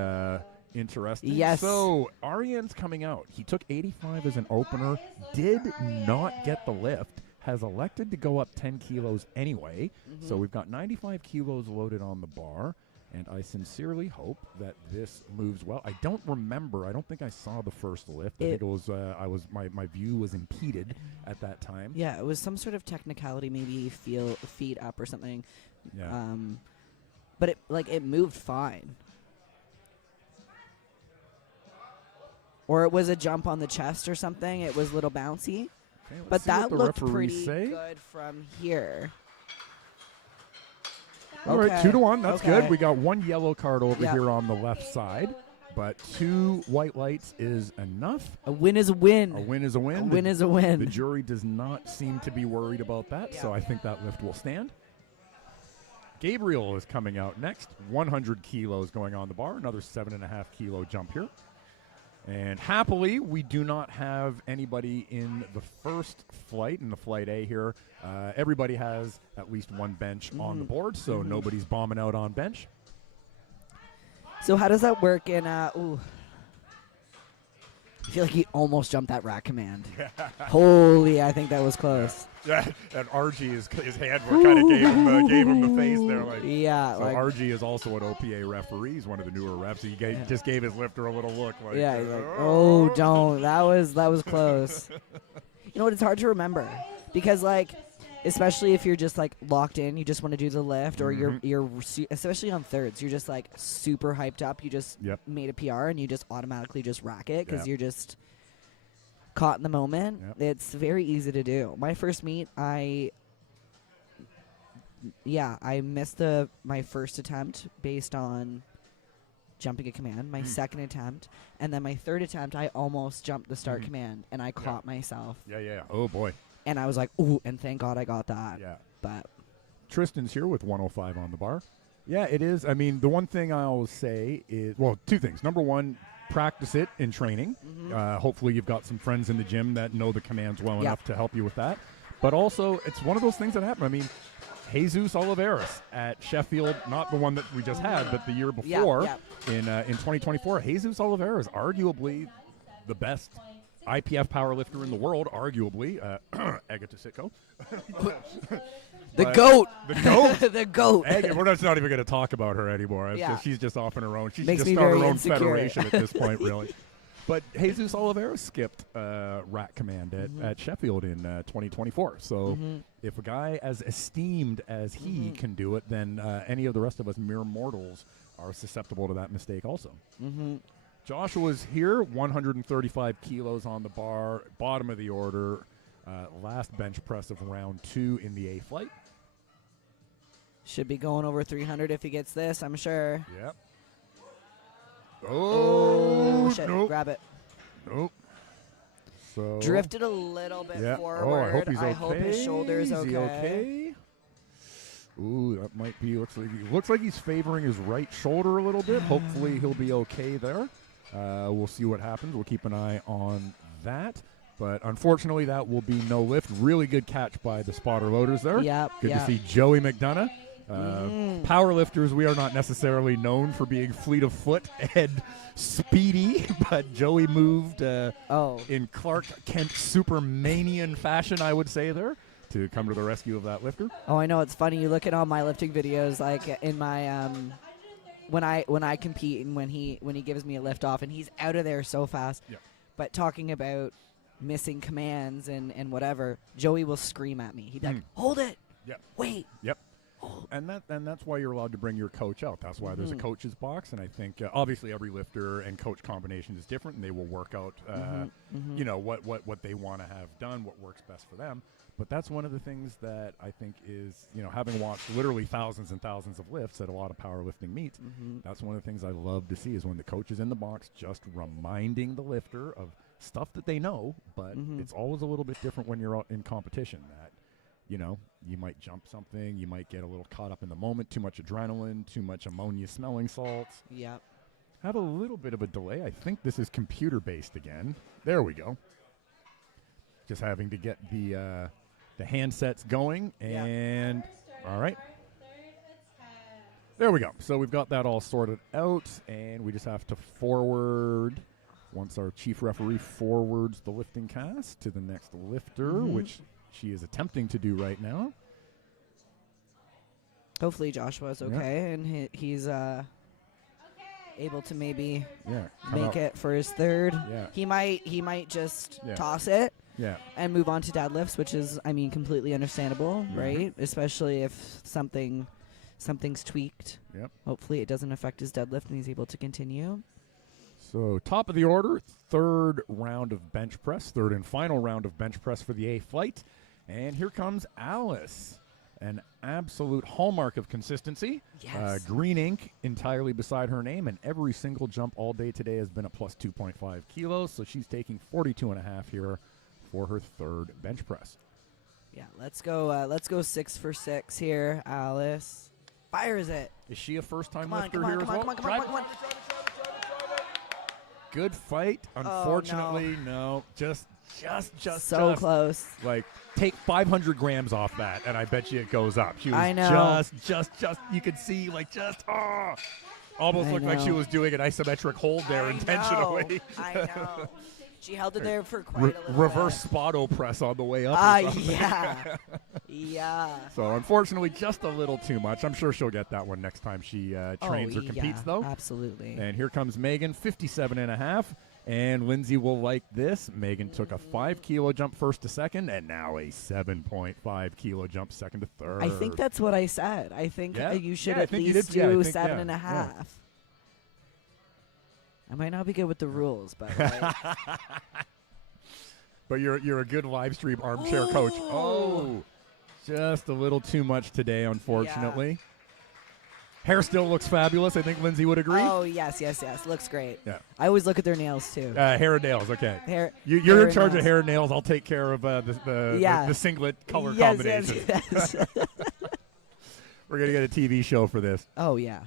interesting. Yes. So Ariane's coming out. He took 85 as an opener, did not get the lift, has elected to go up 10 kilos anyway. So we've got 95 kilos loaded on the bar. And I sincerely hope that this moves well. I don't remember. I don't think I saw the first lift. I think it was. My view was impeded at that time. Yeah, it was some sort of technicality, maybe feet up or something. Yeah. But it moved fine. Or it was a jump on the chest or something. It was a little bouncy. Okay, But that looked pretty pretty good from here. All right, 2-1. That's Okay. good. We got 1 yellow card over Yeah. here on the left side, but 2 white lights is enough. A win is a win. A win is a win. A win is a win. The jury does not seem to be worried about that, so Yeah. I think that lift will stand. Gabriel is coming out next. 100 kilos going on the bar. Another 7.5 kilo jump here. And happily, we do not have anybody in the first flight, in the flight A here. Everybody has at least 1 bench on the board, so nobody's bombing out on bench. So how does that work in ooh. I feel like he almost jumped that rack command. Holy, I think that was close. Yeah, and RG, his hand kind of gave him the face there. Like, Yeah. so RG is also an OPA referee. He's one of the newer refs. He just gave his lifter a little look. Like, yeah, he's like, oh, don't. That was close. You know what? It's hard to remember because, especially if you're just locked in, you just want to do the lift, or you're especially on thirds, you're just super hyped up. You just made a PR and you just automatically just rack it because you're just caught in the moment. Yep. It's very easy to do. My first meet, I missed my first attempt based on jumping a command, my second attempt, and then my third attempt, I almost jumped the start command, and I caught myself. Yeah. Oh, boy. And I was like, ooh, and thank God I got that. Yeah. But Tristan's here with 105 on the bar. Yeah, it is. I mean, the one thing I always say is, well, 2 things. Number 1, practice it in training. Hopefully you've got some friends in the gym that know the commands well enough to help you with that. But also, it's one of those things that happen. I mean, Jesus Oliveras at Sheffield, not the one that we just had, but the year before in 2024, Jesus Oliveras, arguably the best IPF powerlifter in the world, arguably. Agata Sitko. the GOAT. The GOAT. The GOAT. We're not even going to talk about her anymore. She's just off on her own. She should Makes just me start her very own insecure. federation at this point, really. But Jesus Oliveira skipped rack command at Sheffield in 2024. So if a guy as esteemed as he can do it, then any of the rest of us mere mortals are susceptible to that mistake also. Joshua's here, 135 kilos on the bar, bottom of the order, last bench press of round 2 in the A flight. Should be going over 300 if he gets this, I'm sure. Yep. Oh, shit. Nope. Grab it. Nope. So Drifted a little bit forward. I hope he's okay. I hope his shoulder's Is he okay? Ooh, that might be. Looks like he's favoring his right shoulder a little bit. Hopefully he'll be okay there. We'll see what happens. We'll keep an eye on that. But unfortunately, that will be no lift. Really good catch by the spotter loaders there. Yep. Good to see Joey McDonough. Powerlifters, we are not necessarily known for being fleet of foot and speedy, but Joey moved in Clark Kent Supermanian fashion, I would say there, to come to the rescue of that lifter. Oh, I know. It's funny. You look at all my lifting videos, like in my when I compete and when he gives me a lift off and he's out of there so fast. Yep. But talking about missing commands and whatever, Joey will scream at me. He'd be like, "Hold it! Yep. Wait!" Yep. And that's why you're allowed to bring your coach out. That's why there's a coach's box. And I think obviously every lifter and coach combination is different, and they will work out you know what they want to have done, what works best for them. But that's one of the things that I think is, you know, having watched literally thousands and thousands of lifts at a lot of powerlifting meets, that's one of the things I love to see is when the coach is in the box just reminding the lifter of stuff that they know, but it's always a little bit different when you're out in competition. That, you know, you might jump something, you might get a little caught up in the moment, too much adrenaline, too much ammonia smelling salts. Yep. Have a little bit of a delay. I think this is computer-based again. There we go. Just having to get the handsets going, and all right. There we go. So we've got that all sorted out, and we just have to forward, once our chief referee forwards the lifting cast to the next lifter, which she is attempting to do right now. Hopefully Joshua's okay, and he's able to maybe make it for his third. Yeah. He might just toss it Yeah. and move on to deadlifts, which is, I mean, completely understandable, right? Especially if something's tweaked. Yep. Hopefully it doesn't affect his deadlift and he's able to continue. So top of the order, third round of bench press, third and final round of bench press for the A flight. And here comes Alice, an absolute hallmark of consistency. Yes. Green ink entirely beside her name, and every single jump all day today has been a plus 2.5 kilos, so she's taking 42.5 here for her third bench press. Yeah, let's go 6 for 6 here, Alice. Fires it. Is she a first-time Come on, lifter come on, here come as well? on, come on, come on. Good fight. Unfortunately, no. Just So close. Like, take 500 grams off that, and I bet you it goes up. She was I know. just, you could see, like, almost looked like she was doing an isometric hold there intentionally. I know. She held it there for quite a little reverse bit. Spotto press on the way up. Or something. Yeah. Yeah. So, unfortunately, just a little too much. I'm sure she'll get that one next time she trains or competes, though. Absolutely. And here comes Megan, 57.5. And Lindsay will like this. Megan took a 5 kilo jump first to second, and now a 7.5 kilo jump second to third. I think that's what I said. I think you should I at think you least did. do I think, 7.5. yeah. I might not be good with the rules, but like, but you're a good live stream armchair coach. Oh, just a little too much today, unfortunately. Hair still looks fabulous. I think Lindsay would agree. oh yes, looks great. Yeah. I always look at their nails too. Hair and nails, okay. Hair. You're hair in and charge nails. of hair and nails. I'll take care of the singlet color combination. Yes. We're going to get a TV show for this. Oh yeah.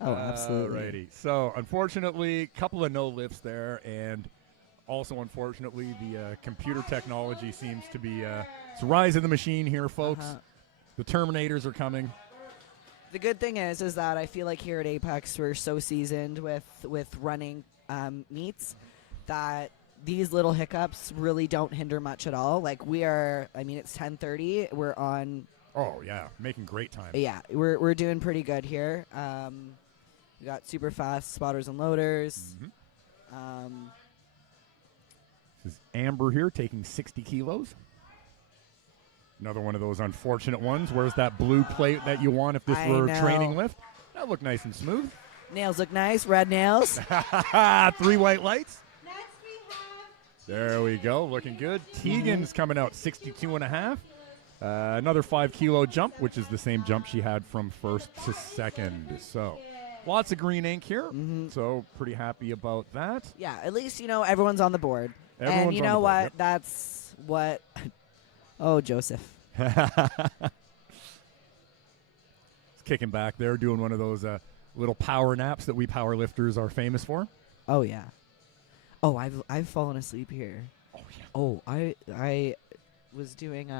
Oh, absolutely. Alrighty. So, unfortunately, a couple of no lifts there, and also, unfortunately, the computer technology seems to be it's rise in the machine here, folks. The Terminators are coming. The good thing is that I feel like here at Apex we're so seasoned with running meets that these little hiccups really don't hinder much at all. Like it's 10:30. We're on. Oh yeah, making great time. Yeah, we're doing pretty good here. We got super fast spotters and loaders. This is Amber here taking 60 kilos. Another one of those unfortunate ones. Where's that blue plate that you want if this were a training lift? That looked nice and smooth. Nails look nice, red nails. 3 white lights. Next we have There we go, looking good. Tegan's coming out 62.5. Another 5 kilo jump, which is the same jump she had from first to second. So lots of green ink here. So pretty happy about that. Yeah, at least everyone's on the board. Everyone's and you on know the board, what? yep. That's what. Oh, Joseph. It's kicking back there, doing one of those little power naps that we power lifters are famous for. Oh yeah. Oh, I've fallen asleep here. Oh yeah. Oh, I was doing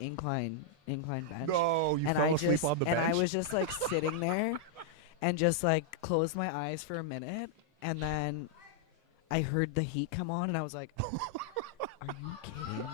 incline bench. No, you and fell I asleep just, on the and bench. I was just like sitting there and just like closed my eyes for a minute, and then I heard the heat come on and I was like, are you kidding me?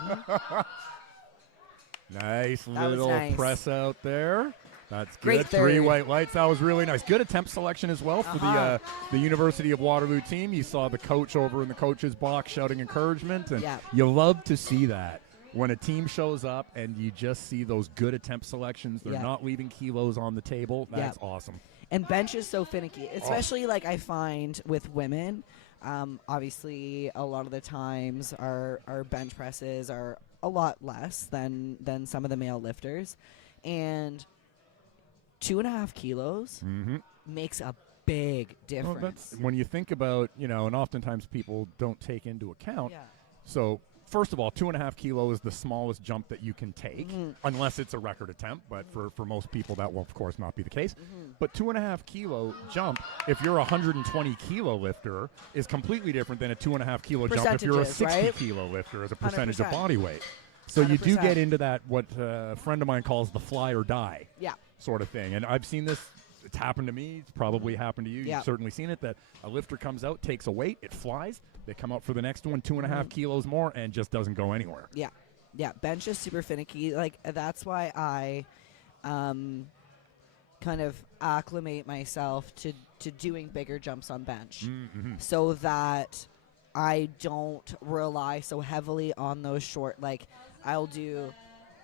Nice That was little nice. press out there. That's Great good. third. 3 white lights. That was really nice. Good attempt selection as well for the University of Waterloo team. You saw the coach over in the coach's box shouting encouragement, and you love to see that. When a team shows up and you just see those good attempt selections, they're not leaving kilos on the table. That's awesome. And bench is so finicky, especially like I find with women. Obviously, a lot of the times our bench presses are a lot less than some of the male lifters, and 2.5 kilos makes a big difference. Well, that's, when you think about, and oftentimes people don't take into account. So first of all, 2.5 kilo is the smallest jump that you can take, unless it's a record attempt. But for most people, that will, of course, not be the case. But 2.5 kilo jump, if you're a 120 kilo lifter, is completely different than a 2.5 kilo jump if you're a 60 kilo lifter as a percentage of body weight. So 100%. You do get into that, what a friend of mine calls the fly or die sort of thing. And I've seen this. It's happened to me. It's probably happened to you. You've certainly seen it, that a lifter comes out, takes a weight, it flies. They come out for the next one, 2.5 kilos more, and just doesn't go anywhere. Yeah. Bench is super finicky. Like, that's why I kind of acclimate myself to doing bigger jumps on bench so that I don't rely so heavily on those short, like, I'll do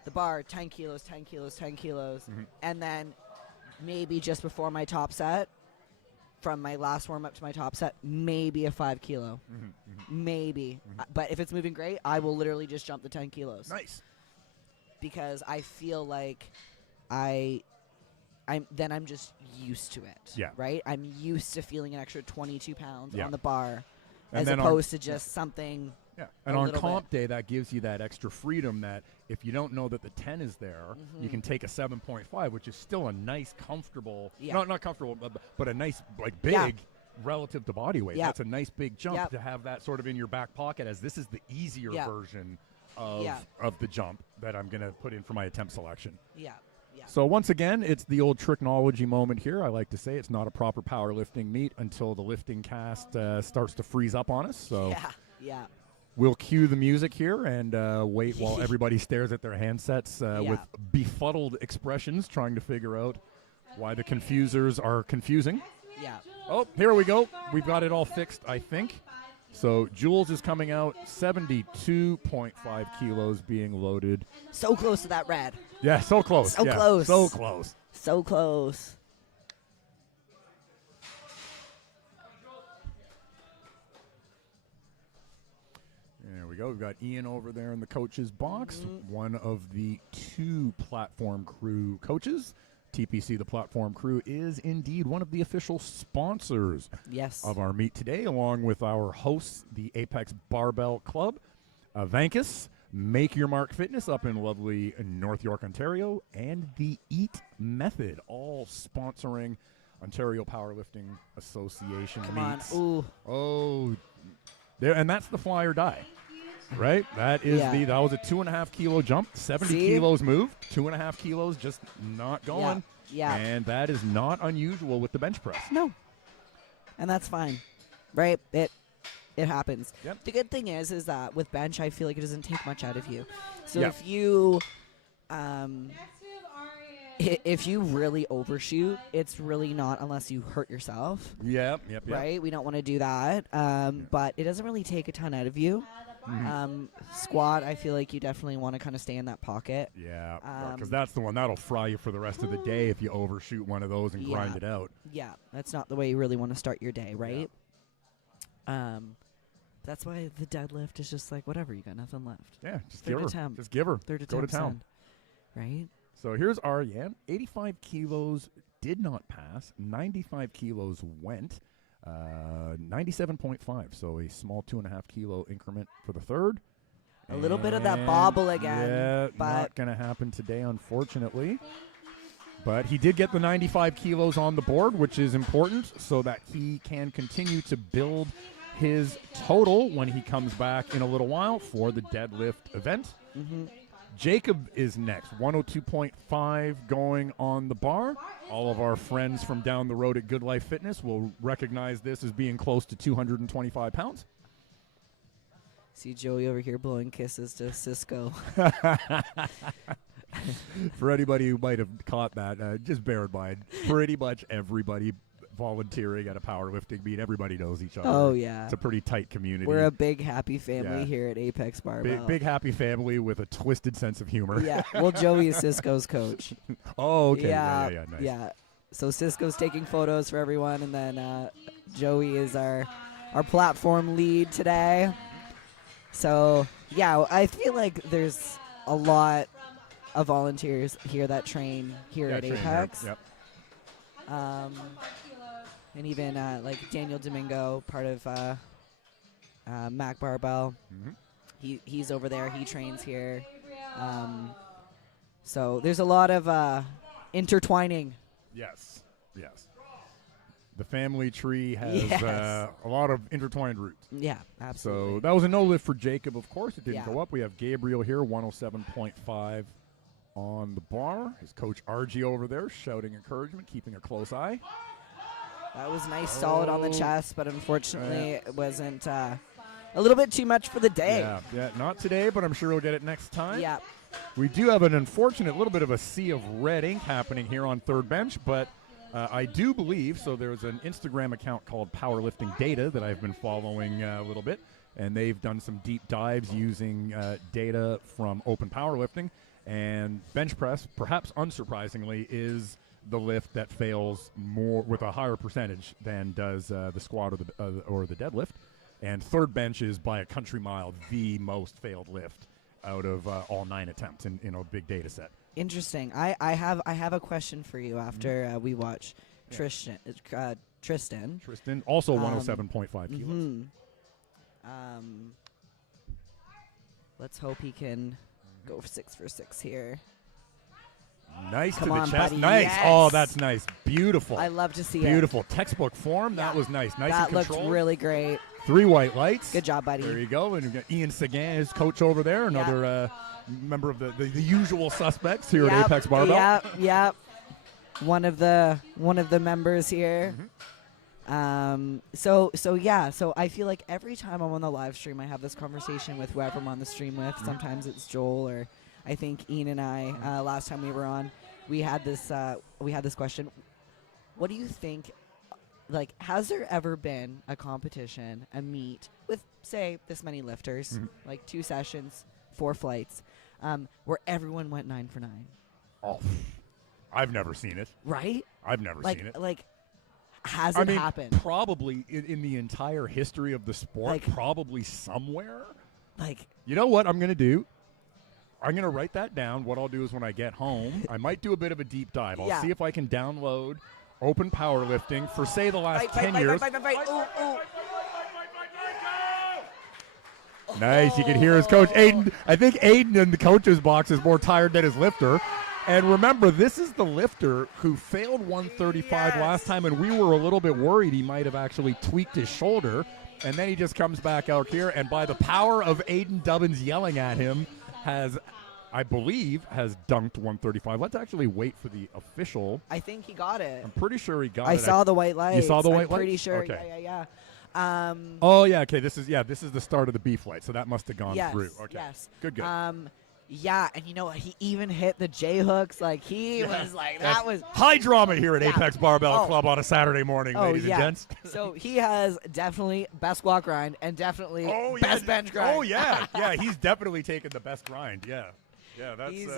the bar 10 kilos, 10 kilos, 10 kilos, and then maybe just before my top set, from my last warm-up to my top set, maybe a 5 kilo. Maybe. But if it's moving great, I will literally just jump the 10 kilos. Nice. Because I feel like I'm just used to it. Yeah. Right? I'm used to feeling an extra 22 pounds on the bar and as opposed to just something. Yeah. And on comp day, that gives you that extra freedom that if you don't know that the 10 is there, you can take a 7.5, which is still a nice, comfortable, not comfortable, but a nice, like, big relative to body weight. That's a nice big jump to have that sort of in your back pocket, as this is the easier version of the jump that I'm going to put in for my attempt selection. So once again, it's the old tricknology moment here. I like to say it's not a proper powerlifting meet until the lifting cast starts to freeze up on us. So we'll cue the music here and wait while everybody stares at their handsets with befuddled expressions, trying to figure out why the confusers are confusing. Oh, here we go. We've got it all fixed, I think. So Jules is coming out, 72.5 kilos being loaded. So close to that red. Yeah, so close. So close. So close. So close. There we go. We've got Ian over there in the coach's box, one of the 2 platform crew coaches. TPC, the platform crew, is indeed one of the official sponsors of our meet today, along with our hosts, the Apex Barbell Club, Vancus, Make Your Mark Fitness up in lovely North York, Ontario, and the Eat Method, all sponsoring Ontario Powerlifting Association meets. Oh, there, and that's the fly or die. Right? That is that was a 2.5 kilo jump, 70 kilos moved, 2.5 kilos just not going. And that is not unusual with the bench press. No. And that's fine. Right? It happens. The good thing is that with bench, I feel like it doesn't take much out of you. So if you if you really overshoot, it's really not unless you hurt yourself. Right? We don't want to do that. But it doesn't really take a ton out of you. Squat, I feel like you definitely want to kind of stay in that pocket. Because that's the one that'll fry you for the rest of the day if you overshoot one of those and grind it out. That's not the way you really want to start your day, right? That's why the deadlift is just like, whatever, you got nothing left. Just give her. Just give her. Third Go to town. Right? So here's Ariane. 85 kilos did not pass. 95 kilos went. 97.5, so a small 2.5 kilo increment for the third. A little bit of that bobble again. But not going to happen today, unfortunately. But he did get the 95 kilos on the board, which is important so that he can continue to build his total when he comes back in a little while for the deadlift event. Jacob is next, 102.5 going on the bar. All of our friends from down the road at Good Life Fitness will recognize this as being close to 225 pounds. See Joey over here blowing kisses to Cisco. For anybody who might have caught that, just bear in mind, pretty much everybody volunteering at a powerlifting meet, everybody knows each other. Oh, yeah. It's a pretty tight community. We're a big, happy family Yeah. here at Apex Barbell. Big happy family with a twisted sense of humor. Yeah. Well, Joey is Cisco's coach. Oh, okay. Yeah. Nice. Yeah. So Cisco's taking photos for everyone, and then Joey is our platform lead today. So, yeah, I feel like there's a lot of volunteers here that train here at train here. Apex. Yep. And even like Daniel Domingo, part of Mac Barbell. Mm-hmm. He's over there. He trains here. So there's a lot of intertwining. Yes. The family tree has Yes. a lot of intertwined roots. Yeah, absolutely. So that was a no lift for Jacob, of course. It didn't Yeah. go up. We have Gabriel here, 107.5 on the bar. His coach RG over there shouting encouragement, keeping a close eye. That was nice, solid on the Oh. chest, but unfortunately it wasn't a little bit too much for the day. Yeah, not today, but I'm sure he'll get it next time. Yeah. We do have an unfortunate little bit of a sea of red ink happening here on third bench, but I do believe, so there's an Instagram account called Powerlifting Data that I've been following a little bit, and they've done some deep dives using data from open powerlifting, and bench press, perhaps unsurprisingly, is the lift that fails more with a higher percentage than does the squat or the deadlift, and third bench is by a country mile the most failed lift out of all 9 attempts in a big data set. Interesting. I have a question for you after we watch Tristan. Tristan, also 107.5 kilos. Mhm. Let's hope he can go 6 for 6 here. Nice Come to the on, chest. buddy. Nice. Yes. Oh, that's nice. Beautiful. I love to see Beautiful. Textbook form. Yeah. That was nice. Nice That and looked controlled. really great. 3 white lights. Good job, buddy. There you go. And you've got Ian Sagan, his coach over there, another member of the usual suspects here at Apex Barbell. Yep. One of the members here. Mm-hmm. So I feel like every time I'm on the live stream, I have this conversation with whoever I'm on the stream with. Sometimes it's Joel, or I think Ian and I. Last time we were on, we had this question. What do you think? Like, has there ever been a competition, a meet with, say, this many lifters, like 2 sessions, 4 flights, where everyone went 9 for 9? Oh, I've never seen it. Right? I've never seen it. Like, has I it mean, happened? probably in the entire history of the sport, Like- probably somewhere. Like, You know what I'm going to do? I'm going to write that down. What I'll do is when I get home, I might do a bit of a deep dive. I'll Yeah. see if I can download open powerlifting for, say, the last 10 years. Ooh. Nice. You can hear his coach, Aiden. I think Aiden in the coach's box is more tired than his lifter. And remember, this is the lifter who failed 135 last time, and we were a little bit worried he might have actually tweaked his shoulder. And then he just comes back out here, and by the power of Aiden Dubbins yelling at him, I believe, has dunked 135. Let's actually wait for the official. I think he got it. I'm pretty sure he got it. I saw the white lights. You saw the white I'm pretty lights? sure. Okay. Yeah. Oh, yeah, okay. This is the start of the B flight, so that must have gone Yes, through. Okay. yes. Good. Yeah, and you know what? He even hit the J hooks. Like, he was like, that was. High drama here at Yeah. Apex Barbell Oh. Club on a Saturday morning, ladies and gents. So he has definitely best squat grind and definitely best bench grind. Oh, yeah. Yeah, he's definitely taken the best grind. Yeah. Yeah, that's He's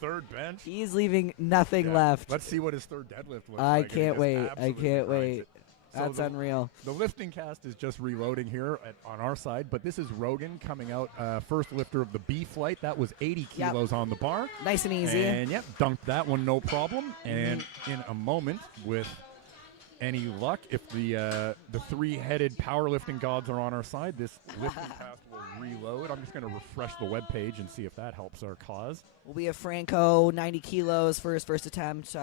third bench. he's leaving nothing Yeah. left. Let's see what his third deadlift looks I like. and he can't just wait. I absolutely can't grinds wait. it. So That's the, unreal. The lifting cast is just reloading here on our side, but this is Rogan coming out, first lifter of the B flight. That was 80 Yep. kilos on the bar. Nice and easy. And, yep, dunked that one, no problem. And in a moment, with any luck, if the 3-headed powerlifting gods are on our side, this lifting cast will reload. I'm just going to refresh the webpage and see if that helps our cause. We have Franco, 90 kilos for his first attempt.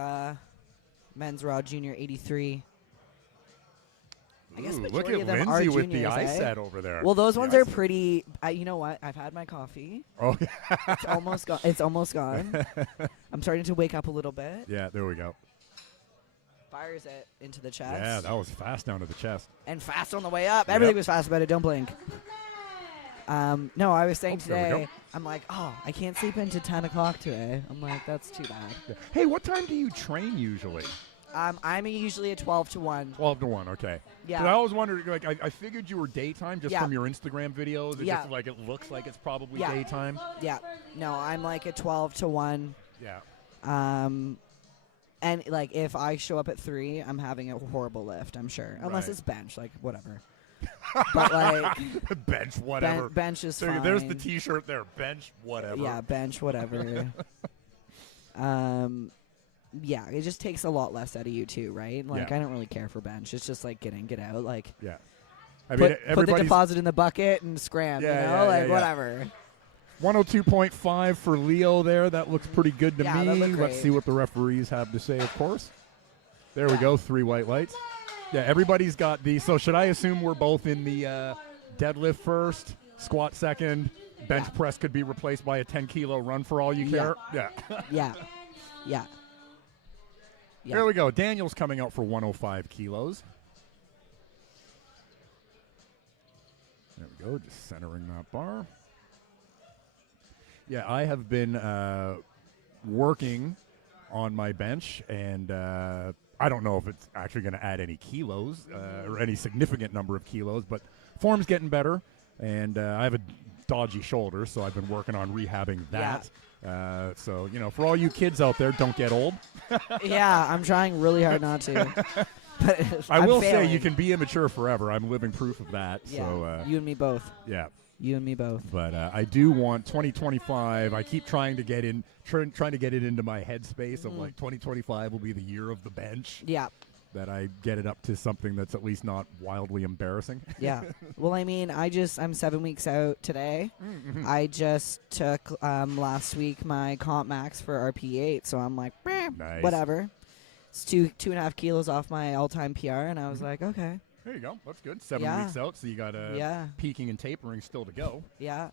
Men's Raw Junior, 83. I guess Ooh, look majority at of them Lindsay are with juniors, the eye eh? set over there. Well, those The ones eye are set. pretty. You know what? I've had my coffee. Oh, yeah. It's almost gone. It's almost gone. I'm starting to wake up a little bit. Yeah, there we go. Fires it into the chest. Yeah, that was fast down to the chest. And fast on the way up. Everything Yep. was fast about it. Don't blink. No, I was saying there we go. today, I'm like, oh, I can't sleep into 10 o'clock today. I'm like, that's too bad. Yeah. Hey, what time do you train usually? I'm usually a 12 to 1. 12 to 1, okay. Yeah. But I always wondered, like, I figured you were daytime just Yeah. from your Instagram videos. It Yeah. just, like, it looks like it's probably Yeah. daytime. Yeah. No, I'm like a 12 to 1. Yeah. And like if I show up at 3, I'm having a horrible lift, I'm sure. Unless Right. it's bench, like whatever. But like Bench, whatever. bench is fine. There's the T-shirt there. Bench, whatever. Yeah, bench, whatever. Yeah, it just takes a lot less out of you too, right? Like Yeah. I don't really care for bench. It's just like get in, get out. Like Yeah. I mean, put the everybody's deposit in the bucket and scram. Yeah, you know, yeah, like yeah. whatever. 102.5 for Leo there. That looks pretty good to Yeah, me. that looked Let's great. see what the referees have to say, of course. There we go, 3 white lights. Yeah, everybody's got these. So should I assume we're both in the deadlift first, squat second, bench Yeah. press could be replaced by a 10-kilo run for all you Yeah. care? Yeah. Yeah. Yeah. Yeah. There we go. Daniel's coming out for 105 kilos. There we go, just centering that bar. Yeah, I have been working on my bench, and I don't know if it's actually going to add any kilos or any significant number of kilos, but form's getting better, and I have a dodgy shoulder, so I've been working on rehabbing that. So, you know, for all you kids out there, don't get old. Yeah, I'm trying really hard not to. But I I'm will say failing. you can be immature forever. I'm living proof of that. Yeah, So, you and me both. yeah. You and me both. But I do want 2025. I keep trying to get in, trying to get it into my headspace of like 2025 will be the year of the bench. Yeah. That I get it up to something that's at least not wildly embarrassing. Yeah. Well, I mean, I'm 7 weeks out today. I just took last week my comp max for RP8, so I'm like, Nice. whatever. It's 2.5 kilos off my all-time PR, and I was like, okay, There you go. That's good. 7 Yeah. weeks out, so you got Yeah. peaking and tapering still to go. yeah.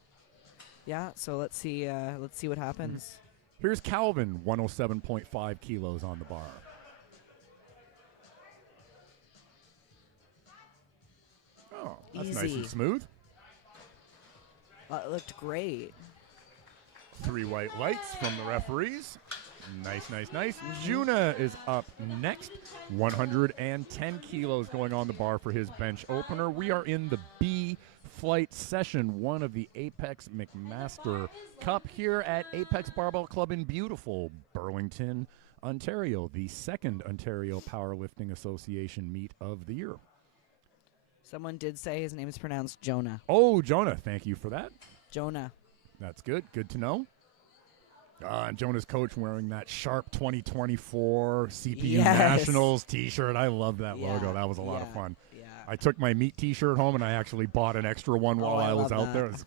So let's see what happens. Here's Calvin, 107.5 kilos on the bar. Oh, that's nice Easy. and smooth. It looked great. 3 white lights from the referees. Nice, nice, nice. Juna is up next. 110 kilos going on the bar for his bench opener. We are in the B flight session 1 of the Apex McMaster Cup here at Apex Barbell Club in beautiful Burlington, Ontario, the 2nd Ontario Powerlifting Association meet of the year. Someone did say his name is pronounced Jonah. Oh, Jonah, thank you for that. Jonah. That's good. Good to know. And Jonah's coach wearing that sharp 2024 CPU Yes. Nationals T-shirt. I love that Yeah, logo. That was a lot of yeah, fun. Yeah. I took my meat T-shirt home, and I actually bought an extra one while I I was love out there. that. It was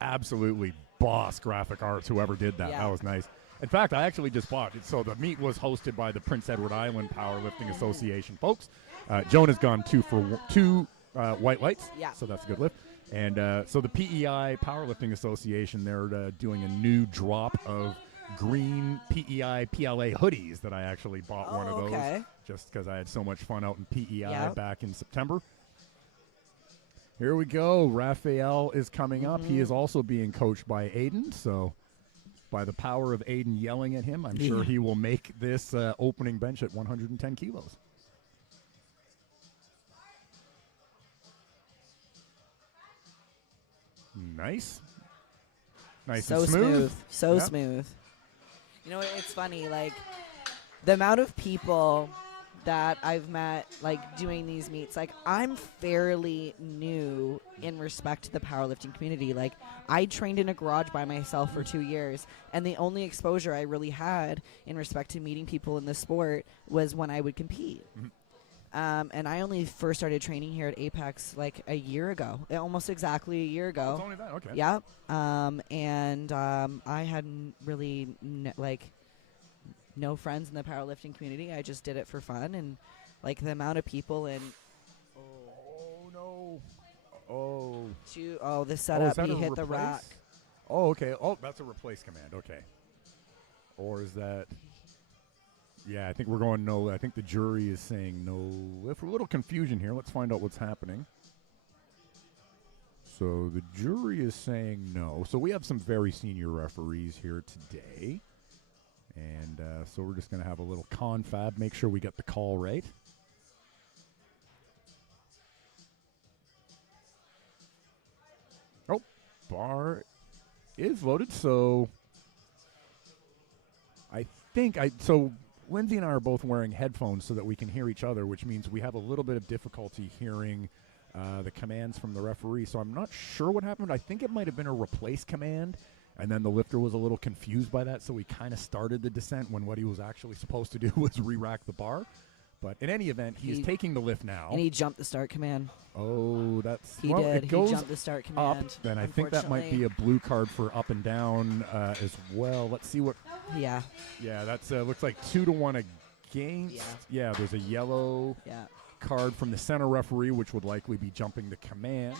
absolutely boss graphic arts, whoever did that. Yeah. That was nice. In fact, I actually just bought it. So the meet was hosted by the Prince Edward Island Powerlifting Association folks. Jonah's gone 2 for 2 white lights. Yeah. So that's a good lift. And so the PEI Powerlifting Association, they're doing a new drop of green PEI PLA hoodies that I actually bought one of those okay. just because I had so much fun out in PEI Yep. back in September. Here we go. Raphael is coming up. He is also being coached by Aiden, so by the power of Aiden yelling at him, I'm sure he will make this opening bench at 110 kilos. Nice. Nice So and smooth. So Yeah. smooth. You know, it's funny, like, the amount of people that I've met, like, doing these meets, like, I'm fairly new in respect to the powerlifting community. Like, I trained in a garage by myself for 2 years, and the only exposure I really had in respect to meeting people in the sport was when I would compete. And I only first started training here at Apex, like, a year ago, almost exactly a year ago. It's only that? Okay. Yep. I hadn't really no friends in the powerlifting community. I just did it for fun, and like the amount of people and Oh, no. Oh. the is setup, that he a hit the replace? rack. Oh, okay. Oh, that's a replace command. Okay. Or is that... Yeah, I think we're going no. I think the jury is saying no. If a little confusion here, let's find out what's happening. So the jury is saying no. So we have some very senior referees here today. And so we're just going to have a little confab, make sure we get the call right. Oh, bar is voted, so I think so Lindsay and I are both wearing headphones so that we can hear each other, which means we have a little bit of difficulty hearing the commands from the referee. So I'm not sure what happened. I think it might have been a replace command, and then the lifter was a little confused by that, so he kind of started the descent when what he was actually supposed to do was re-rack the bar. But in any event, he is taking the lift now. And he jumped the start command. Oh, that's... He well, did. It goes he jumped the start command. Up, then I think that might be a blue card for up and down as well. Let's see what... Yeah. Yeah, that's looks like 2-1 against. Yeah, there's a yellow card from the center referee, which would likely be jumping the command.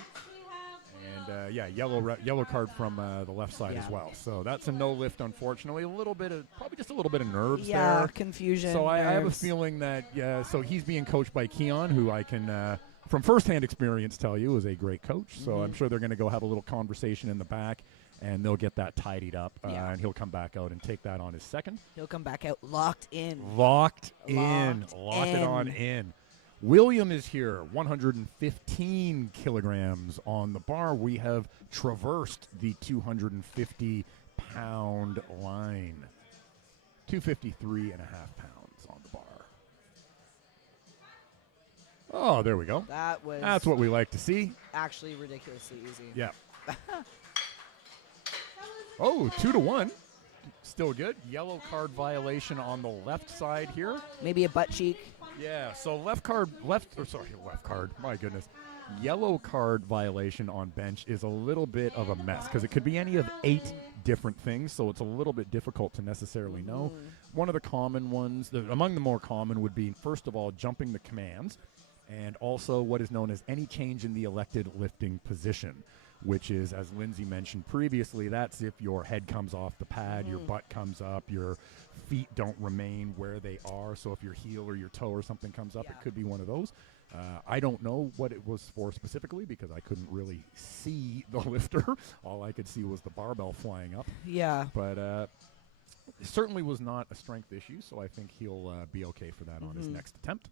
And, yellow card from the left side as well. So that's a no lift, unfortunately. Probably just a little bit of nerves there. Yeah, confusion. So I have a feeling that, so he's being coached by Keon, who I can, from firsthand experience, tell you is a great coach. So I'm sure they're going to go have a little conversation in the back, and they'll get that tidied up, and he'll come back out and take that on his second. He'll come back out locked in. Locked it on in. William is here, 115 kilograms on the bar. We have traversed the 250-pound line. 253 and a half pounds on the bar. Oh, there we go. That's what we like to see. Actually ridiculously easy. Yeah. Oh, 2-1. Still good. Yellow card violation on the left side here. Maybe a butt cheek. Yeah, so left card. My goodness. Yellow card violation on bench is a little bit of a mess because it could be any of 8 different things, so it's a little bit difficult to necessarily know. One of the common ones, among the more common, would be, first of all, jumping the commands, and also what is known as any change in the elected lifting position, which is, as Lindsay mentioned previously, that's if your head comes off the pad, your butt comes up, your feet don't remain where they are. So if your heel or your toe or something comes up, it could be one of those. I don't know what it was for specifically because I couldn't really see the lifter. All I could see was the barbell flying up. Yeah. But it certainly was not a strength issue, so I think he'll be okay for that on his next attempt.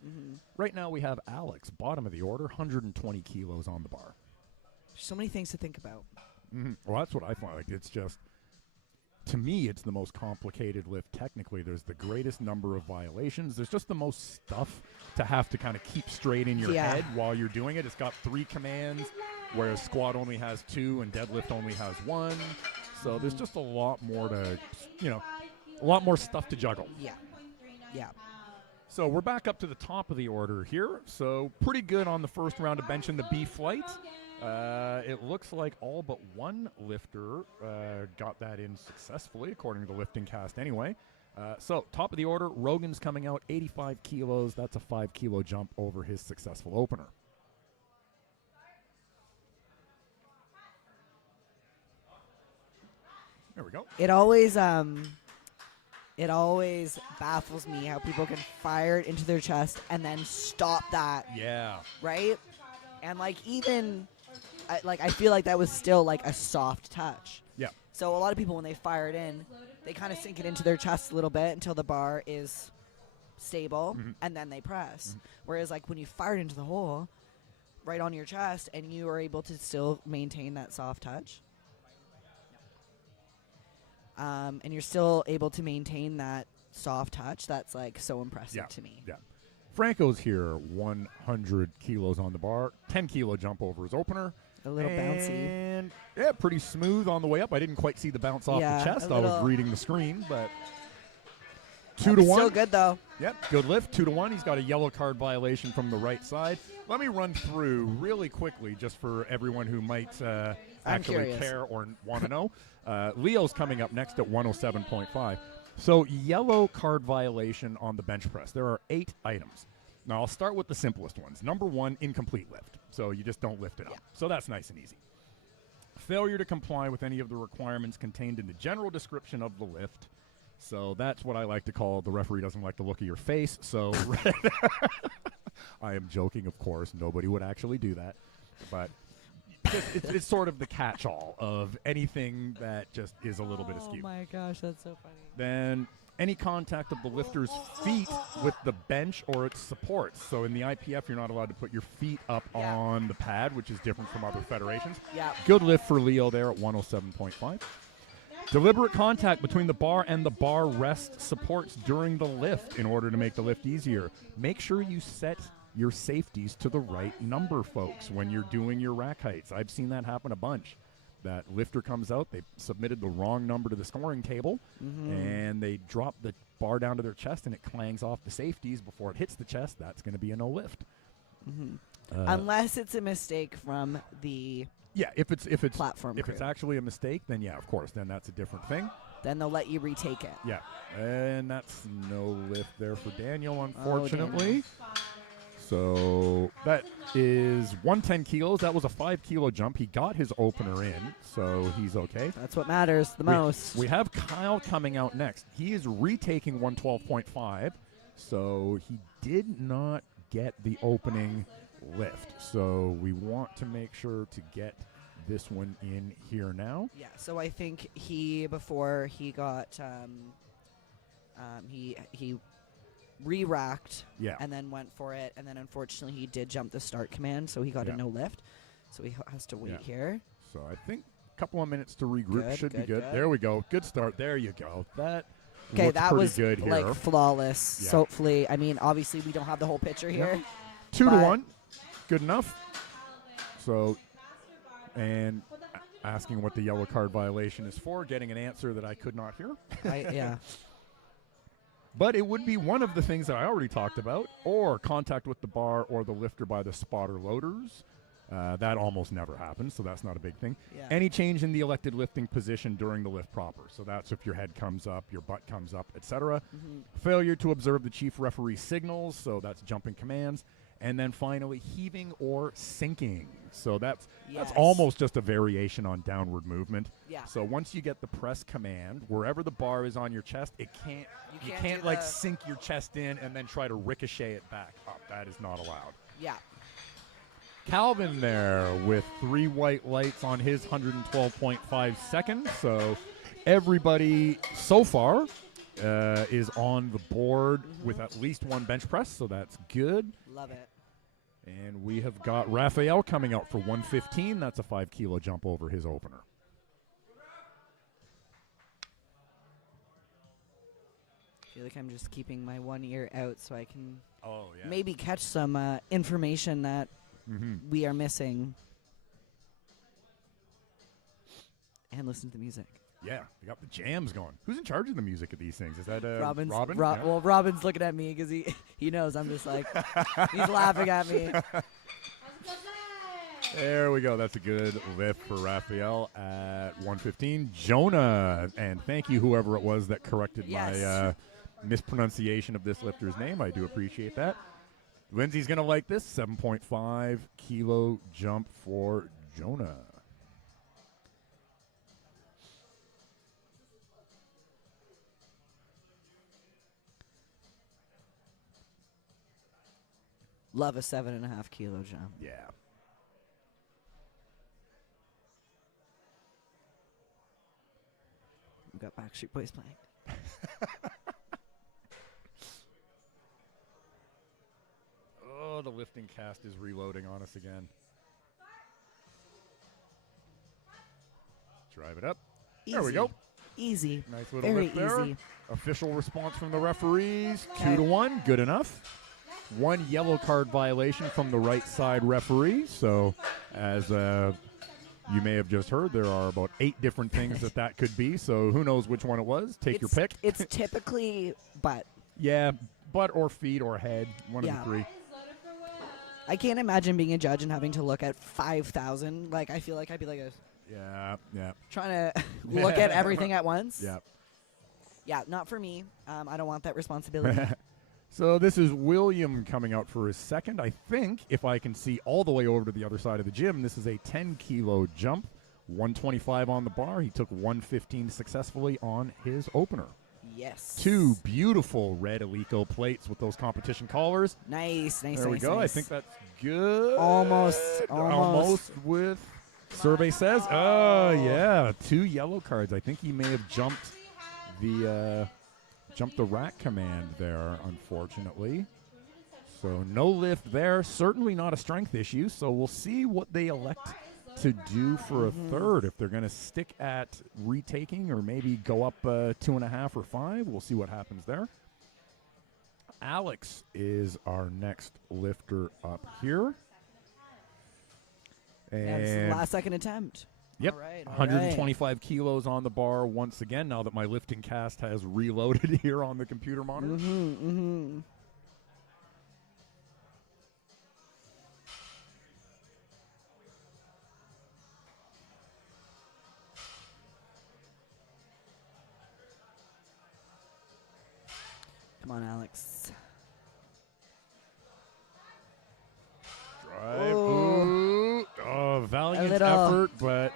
Right now we have Alex, bottom of the order, 120 kilos on the bar. So many things to think about. Well, that's what I find. Like, it's just, to me, it's the most complicated lift technically. There's the greatest number of violations. There's just the most stuff to have to kind of keep straight in your head while you're doing it. It's got 3 commands, whereas squat only has 2 and deadlift only has 1. So there's just a lot more to, a lot more stuff to juggle. Yeah. So we're back up to the top of the order here. So pretty good on the first round of bench in the B flight. It looks like all but one lifter got that in successfully, according to the lifting cast anyway. So top of the order, Rogan's coming out 85 kilos. That's a 5-kilo jump over his successful opener. There we go. It always baffles me how people can fire it into their chest and then stop that. Yeah. Right? And I feel like that was still like a soft touch. Yeah. So a lot of people, when they fire it in, they kind of sink it into their chest a little bit until the bar is stable, and then they press. Whereas like when you fire it into the hole, right on your chest, and you are able to still maintain that soft touch. And you're still able to maintain that soft touch. That's like so impressive to me. Yeah. Franco's here, 100 kilos on the bar, 10-kilo jump over his opener. A little bouncy. And, yeah, pretty smooth on the way up. I didn't quite see the bounce off the chest. I was reading the screen, but 2-1. Still good, though. Yep, good lift, 2-1. He's got a yellow card violation from the right side. Let me run through really quickly just for everyone who might actually care or want to know. Leo's coming up next at 107.5. So yellow card violation on the bench press. There are 8 items. Now, I'll start with the simplest ones. Number 1, incomplete lift. So you just don't lift it up. So that's nice and easy. Failure to comply with any of the requirements contained in the general description of the lift. So that's what I like to call the referee doesn't like the look of your face. So I am joking, of course. Nobody would actually do that. But it's sort of the catch-all of anything that just is a little bit askew. Oh my gosh, that's so funny. Then any contact of the lifter's feet with the bench or its supports. So in the IPF, you're not allowed to put your feet up on the pad, which is different from other federations. Yeah. Good lift for Leo there at 107.5. Deliberate contact between the bar and the bar rest supports during the lift in order to make the lift easier. Make sure you set your safeties to the right number, folks, when you're doing your rack heights. I've seen that happen a bunch. That lifter comes out, they submitted the wrong number to the scoring table, and they drop the bar down to their chest, and it clangs off the safeties before it hits the chest. That's going to be a no lift. Unless it's a mistake from the if it's platform if crew. it's actually a mistake, then yeah, of course, then that's a different thing. Then they'll let you retake it. Yeah, and that's no lift there for Daniel, unfortunately. So that is 110 kilos. That was a 5 kilo jump. He got his opener in, so he's okay. That's what matters the most. We have Kyle coming out next. He is retaking 112.5, so he did not get the opening lift. So we want to make sure to get this one in here now. Yeah, so I think before he got, he re-racked and then went for it, and then unfortunately he did jump the start command, so he got a no lift. So he has to wait here. So I think a couple of minutes to regroup should be good. Good. There we go. Good start. There you go. That Okay, that pretty was good here. like flawless. Yeah. So hopefully, I mean, obviously we don't have the whole picture here. 2 to 1. Good enough. So, and asking what the yellow card violation is for, getting an answer that I could not hear. Yeah. But it would be one of the things that I already talked about, or contact with the bar or the lifter by the spotter loaders. That almost never happens, so that's not a big thing. Yeah. Any change in the elected lifting position during the lift proper. So that's if your head comes up, your butt comes up, etc. Failure to observe the chief referee signals, so that's jumping commands. And then finally, heaving or sinking. So that's almost just a variation on downward movement. Yeah. So once you get the press command, wherever the bar is on your chest, you can't like sink your chest in and then try to ricochet it back up. That is not allowed. Yeah. Calvin there with 3 white lights on his 112.5 seconds. So everybody so far is on the board with at least 1 bench press, so that's good. Love it. And we have got Raphael coming out for 115. That's a 5 kilo jump over his opener. I feel like I'm just keeping my one ear out so I can yeah. maybe catch some information that we are missing. And listen to the music. Yeah, we got the jams going. Who's in charge of the music at these things? Is that Robin? Yeah. Well, Robin's looking at me because he knows I'm just like, he's laughing at me. There we go. That's a good lift for Raphael at 115. Jonah, and thank you whoever it was that corrected my mispronunciation of this lifter's name. I do appreciate that. Lindsay's going to like this. 7.5 kilo jump for Jonah. Love a 7.5 kilo jump. Yeah. We got Backstreet Boys playing. Oh, the lifting cast is reloading on us again. Drive it up. Easy. There we go. Easy. Nice little Very lift there. easy. Official response from the referees. 2 to 1. Good enough. 1 yellow card violation from the right side referee. So, as you may have just heard, there are about 8 different things that could be. So, who knows which one it was? Take your pick. It's typically butt. Yeah, butt or feet or head. One of the 3. I can't imagine being a judge and having to look at 5,000. Like, I feel like I'd be like Yeah. trying to look at everything at once. Yeah. Yeah, not for me. I don't want that responsibility. So this is William coming out for his second. I think, if I can see all the way over to the other side of the gym, this is a 10 kilo jump. 125 on the bar. He took 115 successfully on his opener. Yes. 2 beautiful red Alico plates with those competition collars. Nice. There we go. Nice. I think that's good. Almost. Almost with Survey says, oh, yeah, 2 yellow cards. I think he may have jumped the rack command there, unfortunately. So no lift there. Certainly not a strength issue. So we'll see what they elect to do for a third. If they're going to stick at retaking or maybe go up 2.5 or 5. We'll see what happens there. Alex is our next lifter up here. And it's the And last second attempt. yep, All right, 125 kilos on the bar once again, now that my lifting cast has reloaded here on the computer monitor. Come on, Alex. Drive. Oh. Ooh. Oh, valiant little. effort, but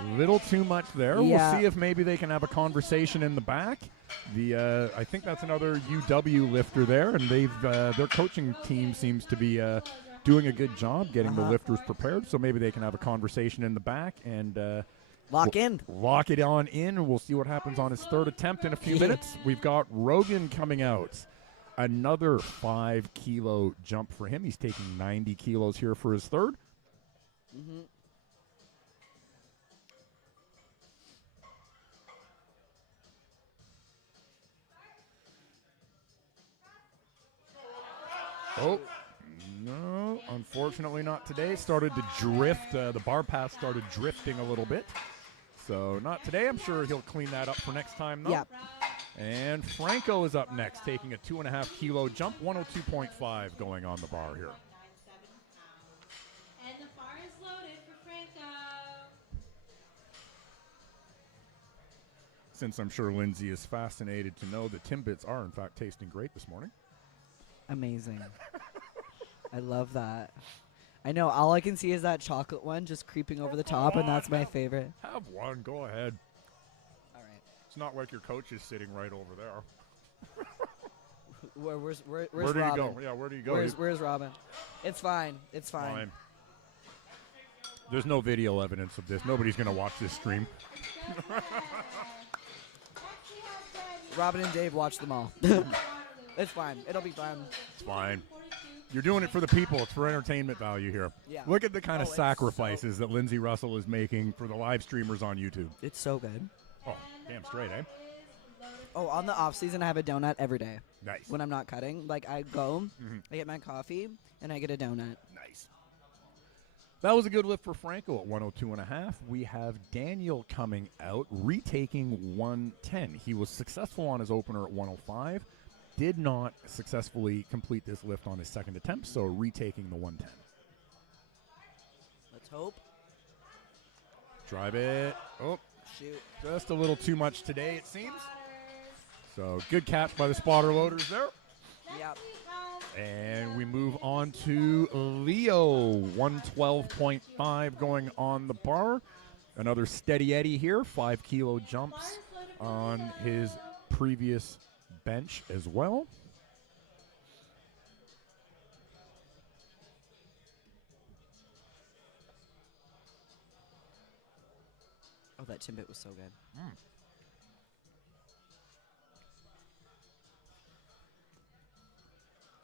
a little too much there. Yeah. We'll see if maybe they can have a conversation in the back. I think that's another UW lifter there, and their coaching team seems to be doing a good job getting the lifters prepared. So maybe they can have a conversation in the back and Lock in. lock it on in, and we'll see what happens on his third attempt in a few minutes. We've got Rogan coming out. Another 5-kilo jump for him. He's taking 90 kilos here for his third. Oh, no, unfortunately not today. Started to drift. The bar path started drifting a little bit. So not today. I'm sure he'll clean that up for next time, though. Yeah. And Franco is up next, taking a 2.5-kilo jump, 102.5 going on the bar here. And the bar is loaded for Franco. Since I'm sure Lindsay is fascinated to know that Timbits are, in fact, tasting great this morning. Amazing. I love that. I know. All I can see is that chocolate one just creeping over the top, and that's my favorite. Have one. Go ahead. All right. It's not like your coach is sitting right over there. Where's Where do Robin? you go? Yeah, where do you go? Where's Robin? It's fine. It's fine. There's no video evidence of this. Nobody's going to watch this stream. Robin and Dave watch them all. It's fine. It'll be fun. It's fine. You're doing it for the people. It's for entertainment value here. Yeah. Look at the kind of it's sacrifices that Lindsay Russell is making for the live streamers on YouTube. It's so good. Oh, damn straight, eh? Oh, on the off season, I have a donut every day Nice. when I'm not cutting. Like I go, I get my coffee, and I get a donut. Nice. That was a good lift for Franco at 102.5. We have Daniel coming out, retaking 110. He was successful on his opener at 105. Did not successfully complete this lift on his second attempt, so retaking the 110. Let's hope. Drive it. Oh, Shoot. just a little too much today, it seems. So good catch by the spotter loaders there. Yep. And we move on to Leo, 112.5 going on the bar. Another steady Eddie here, 5-kilo jumps on his previous bench as well. Oh, that Timbit was so good.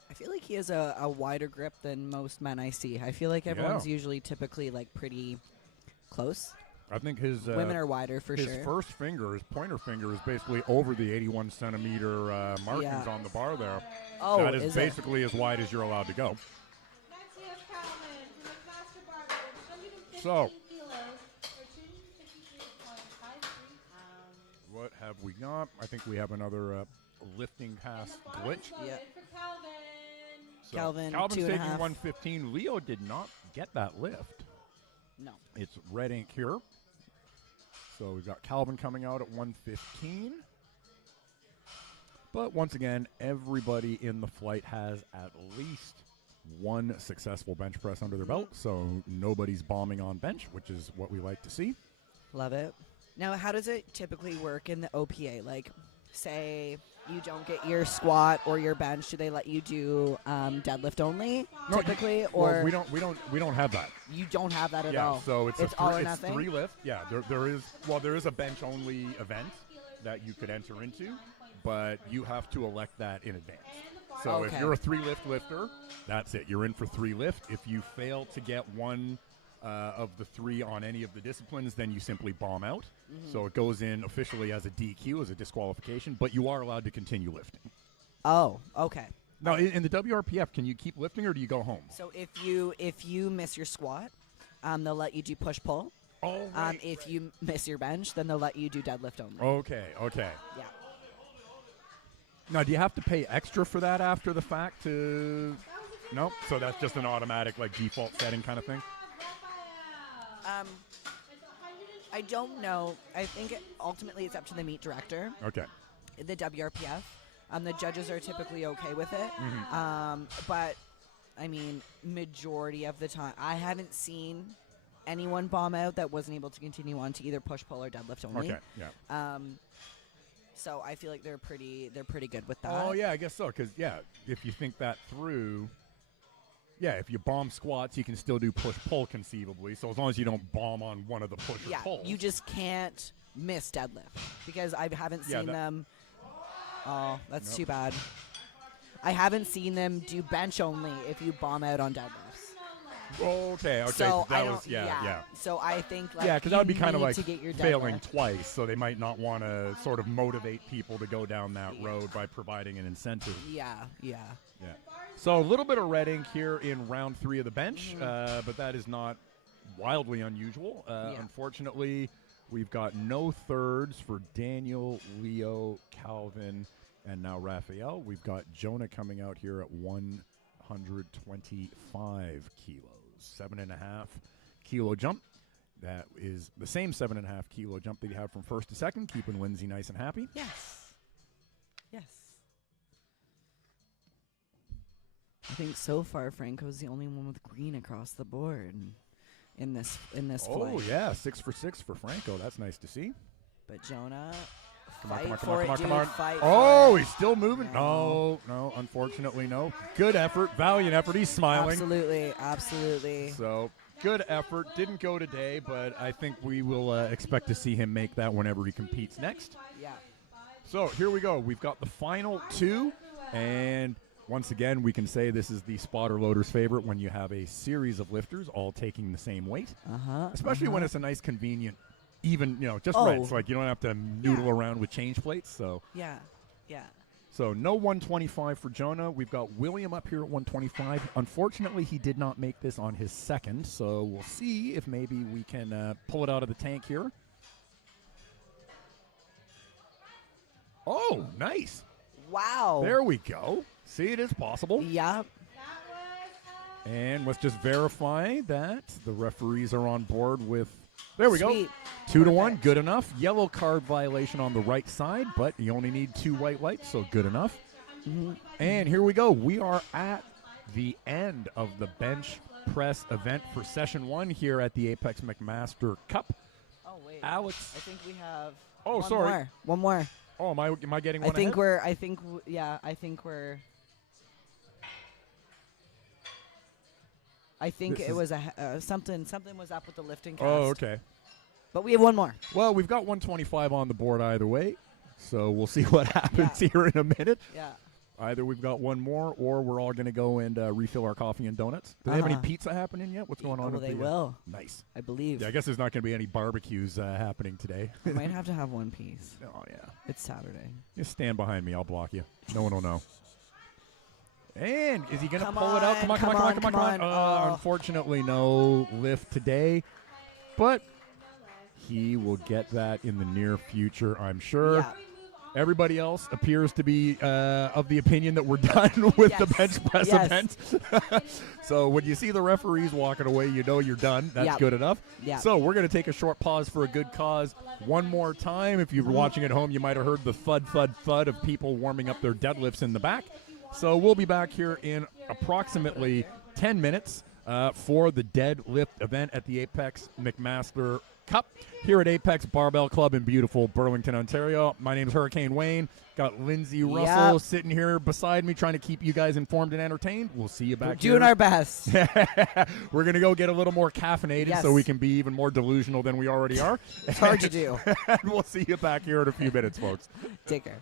I feel like he has a wider grip than most men I see. I feel like everyone's usually typically like pretty close. I think his Women are wider for his sure. first finger, his pointer finger, is basically over the 81 centimeter markings on the bar there. Oh, that is it? basically as wide as you're allowed to go. Next we have Calvin from McMaster Barbell, 115 So, kilos or 253.53 pounds. what have we got? I think we have another lifting pass glitch. Yeah. For Calvin. So Calvin's taking 2.5. 115. Leo did not get that lift. No. It's red ink here. So we've got Calvin coming out at 115. But once again, everybody in the flight has at least one successful bench press under their belt. So nobody's bombing on bench, which is what we like to see. Love it. Now, how does it typically work in the OPA? Like, say you don't get your squat or your bench, do they let you do deadlift only typically, or well, we don't have that. you don't have that at Yeah, all? so it's all or it's nothing. 3 lift. Yeah, there is a bench only event that you could enter into, but you have to elect that in advance. So if Okay. you're a 3 lift lifter, that's it. You're in for 3 lift. If you fail to get one of the 3 on any of the disciplines, then you simply bomb out. So it goes in officially as a DQ, as a disqualification, but you are allowed to continue lifting. Oh, okay. Now, in the WRPF, can you keep lifting or do you go home? So if you miss your squat, they'll let you do push pull. Oh, right. If you miss your bench, then they'll let you do deadlift only. Okay. Yeah. Now, do you have to pay extra for that after the fact to... No? So that's just an automatic, like, default setting kind of thing? I don't know. I think ultimately it's up to the meet director, Okay. the WRPF. The judges are typically okay with it. Mm-hmm. But, I mean, majority of the time, I haven't seen anyone bomb out that wasn't able to continue on to either push pull or deadlift only. Okay, yeah. So I feel like they're pretty good with that. Oh, yeah, I guess so. Because, yeah, if you think that through, yeah, if you bomb squats, you can still do push-pull conceivably. So as long as you don't bomb on one of the push or Yeah, pulls. you just can't miss deadlift because I haven't Yeah, seen that- them. Oh, that's Nope. too bad. I haven't seen them do bench only if you bomb out on deadlifts. Okay. So that I don't. was, yeah. So I think like Yeah, because that would be kind of you like need to get your failing deadlift. twice, so they might not want to sort of motivate people to go down that road by providing an incentive. Yeah. Yeah. So a little bit of red ink here in round 3 of the bench, but that is not wildly unusual. Unfortunately, we've got no thirds for Daniel, Leo, Calvin, and now Raphael. We've got Jonah coming out here at 125 kilos. 7.5 kilo jump. That is the same 7.5 kilo jump that you have from first to second, keeping Lindsay nice and happy. Yes. I think so far Franco's the only one with green across the board in this Oh, flight. yeah, 6 for 6 for Franco. That's nice to see. But Jonah, Come on, fight come on, come for on, it, come on, dude. come on. Fight Oh, for it. he's still moving. No, unfortunately, no. Good effort, valiant effort. He's smiling. Absolutely. So, good effort. Didn't go today, but I think we will expect to see him make that whenever he competes next. Yeah. So, here we go. We've got the final 2, and once again, we can say this is the spotter loader's favorite when you have a series of lifters all taking the same weight, especially when it's a nice, convenient, even, just reds. Like, you don't have to noodle around with change plates. So, Yeah. So no 125 for Jonah. We've got William up here at 125. Unfortunately, he did not make this on his second, so we'll see if maybe we can pull it out of the tank here. Oh, nice. Wow. There we go. See, it is possible. Yeah. And let's just verify that the referees are on board with... There we Sweet. go. 2 to 1, Perfect. good enough. Yellow card violation on the right side, but you only need 2 white lights, so good enough. And here we go. We are at the end of the bench press event for session 1 here at the Apex McMaster Cup. Oh wait. Alex. I think we have. Oh, one sorry. More. One more. Oh, am I getting I one think ahead? we're. I think. Yeah. I think we're. I think This it is- was something. Something was up with the lifting cast. Oh, okay. But we have one more. Well, we've got 125 on the board either way, so we'll see what happens here in a minute. Yeah. Either we've got one more, or we're all going to go and refill our coffee and donuts. Do they have any pizza happening yet? What's going on? Oh, with they the, will. Nice. I believe. Yeah, I guess there's not going to be any barbecues happening today. We might have to have one piece. Oh, yeah. It's Saturday. Just stand behind me. I'll block you. No one will know. And is he going to Come pull it out? Come on, come on, come on, come on. Oh. Unfortunately, no lift today, but he will get that in the near future, I'm sure. Yeah. Everybody else appears to be of the opinion that we're done with the bench press event. So when you see the referees walking away, you know you're done. That's good enough. Yeah. So we're going to take a short pause for a good cause. One more time. If you were watching at home, you might have heard the thud, thud, thud of people warming up their deadlifts in the back. So we'll be back here in approximately 10 minutes for the deadlift event at the Apex McMaster Cup here at Apex Barbell Club in beautiful Burlington, Ontario. My name is Hurricane Wayne. Got Lindsay Russell sitting here beside me trying to keep you guys informed and entertained. We'll see you back here. Doing our best. We're going to go get a little more caffeinated so we can be even more delusional than we already are. It's hard to do. And we'll see you back here in a few minutes, folks. Take care.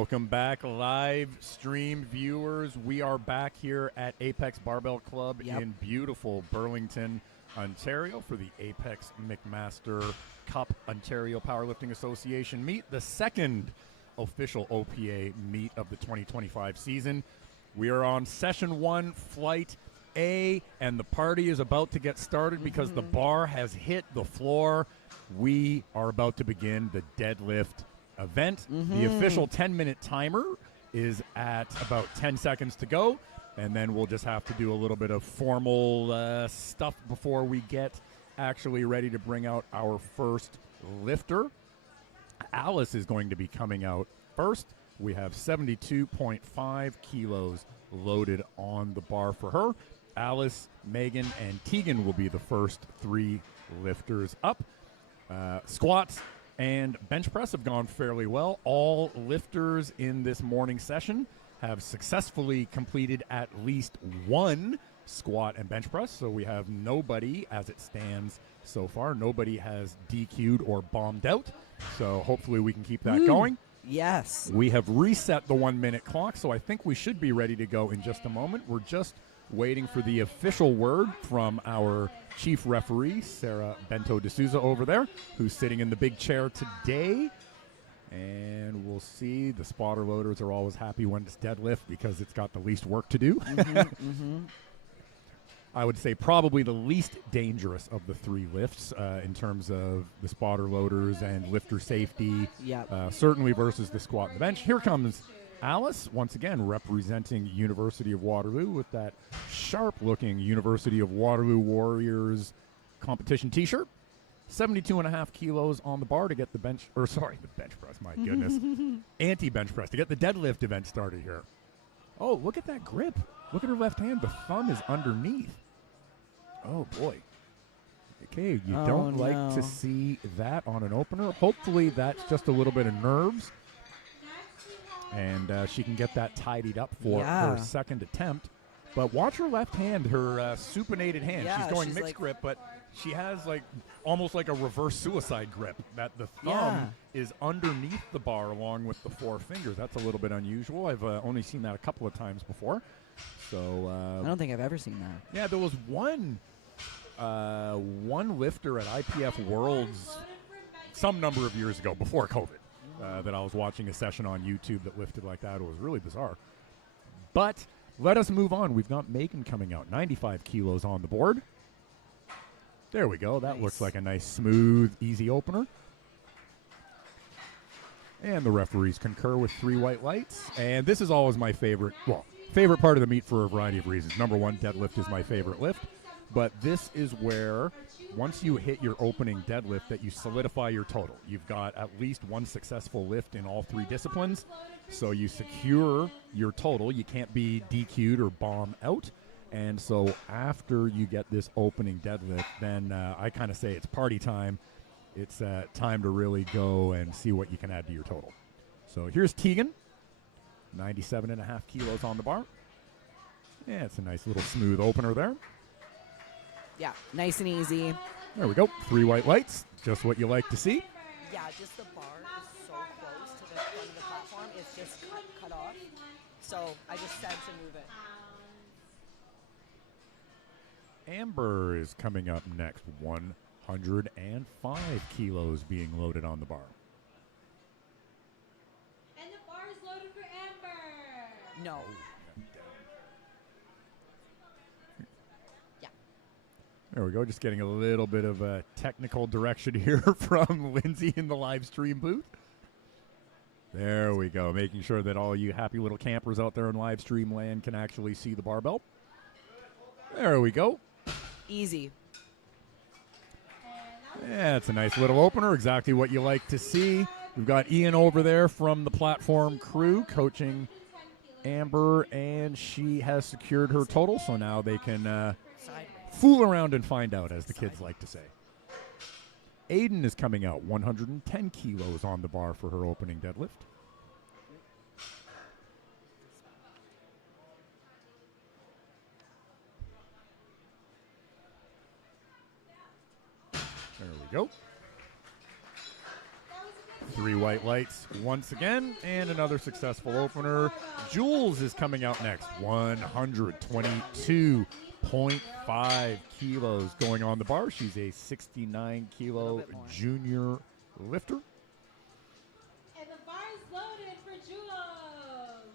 Welcome back, live stream viewers. We are back here at Apex Barbell Club in beautiful Burlington, Ontario for the Apex McMaster Cup Ontario Powerlifting Association meet, the second official OPA meet of the 2025 season. We are on session 1, flight A, and the party is about to get started because the bar has hit the floor. We are about to begin the deadlift event. The official 10-minute timer is at about 10 seconds to go, and then we'll just have to do a little bit of formal stuff before we get actually ready to bring out our first lifter. Alice is going to be coming out first. We have 72.5 kilos loaded on the bar for her. Alice, Megan, and Tegan will be the first 3 lifters up. Squats and bench press have gone fairly well. All lifters in this morning session have successfully completed at least 1 squat and bench press. So we have nobody, as it stands so far, nobody has DQ'd or bombed out. So hopefully we can keep that going. Yes. We have reset the 1-minute clock, so I think we should be ready to go in just a moment. We're just waiting for the official word from our chief referee, Sarah Bento D'Souza over there, who's sitting in the big chair today. And we'll see. The spotter loaders are always happy when it's deadlift because it's got the least work to do. I would say probably the least dangerous of the 3 lifts in terms of the spotter loaders and lifter safety, certainly versus the squat and the bench. Here comes Alice, once again representing University of Waterloo with that sharp-looking University of Waterloo Warriors competition T-shirt. 72.5 kilos on the bar to get the bench press, my goodness. Anti-bench press, to get the deadlift event started here. Oh, look at that grip. Look at her left hand. The thumb is underneath. Oh, boy. Okay, you don't like to see that on an opener. Hopefully that's just a little bit of nerves. And she can get that tidied up for her second attempt. But watch her left hand, her supinated hand. She's going mixed grip, but she has almost like a reverse suicide grip. That the thumb is underneath the bar along with the 4 fingers. That's a little bit unusual. I've only seen that a couple of times before. So I don't think I've ever seen that. Yeah, there was one lifter at IPF Worlds some number of years ago, before COVID, that I was watching a session on YouTube that lifted like that. It was really bizarre. But let us move on. We've got Megan coming out, 95 kilos on the board. There we go. That looks like a nice, smooth, easy opener. And the referees concur with 3 white lights. And this is always my favorite part of the meet for a variety of reasons. Number 1, deadlift is my favorite lift. But this is where, once you hit your opening deadlift, that you solidify your total. You've got at least 1 successful lift in all 3 disciplines. So you secure your total. You can't be DQ'd or bomb out. And so after you get this opening deadlift, then I kind of say it's party time. It's time to really go and see what you can add to your total. So here's Tegan, 97.5 kilos on the bar. Yeah, it's a nice little smooth opener there. Yeah, nice and easy. There we go. 3 white lights, just what you like to see. Yeah, just the bar is so close to the front of the platform. It's just cut off. So I just said to move it. Amber is coming up next, 105 kilos being loaded on the bar. And the bar is loaded for Amber. No. Yeah. There we go. Just getting a little bit of a technical direction here from Lindsay in the live stream booth. There we go. Making sure that all you happy little campers out there in live stream land can actually see the barbell. There we go. Easy. Yeah, it's a nice little opener, exactly what you like to see. We've got Ian over there from the platform crew coaching Amber, and she has secured her total, so now they can fool around and find out, as the kids like to say. Aiden is coming out, 110 kilos on the bar for her opening deadlift. There we go. 3 white lights once again, and another successful opener. Jules is coming out next. 122.5 kilos going on the bar. She's a 69-kilo junior lifter. And the bar is loaded for Jules.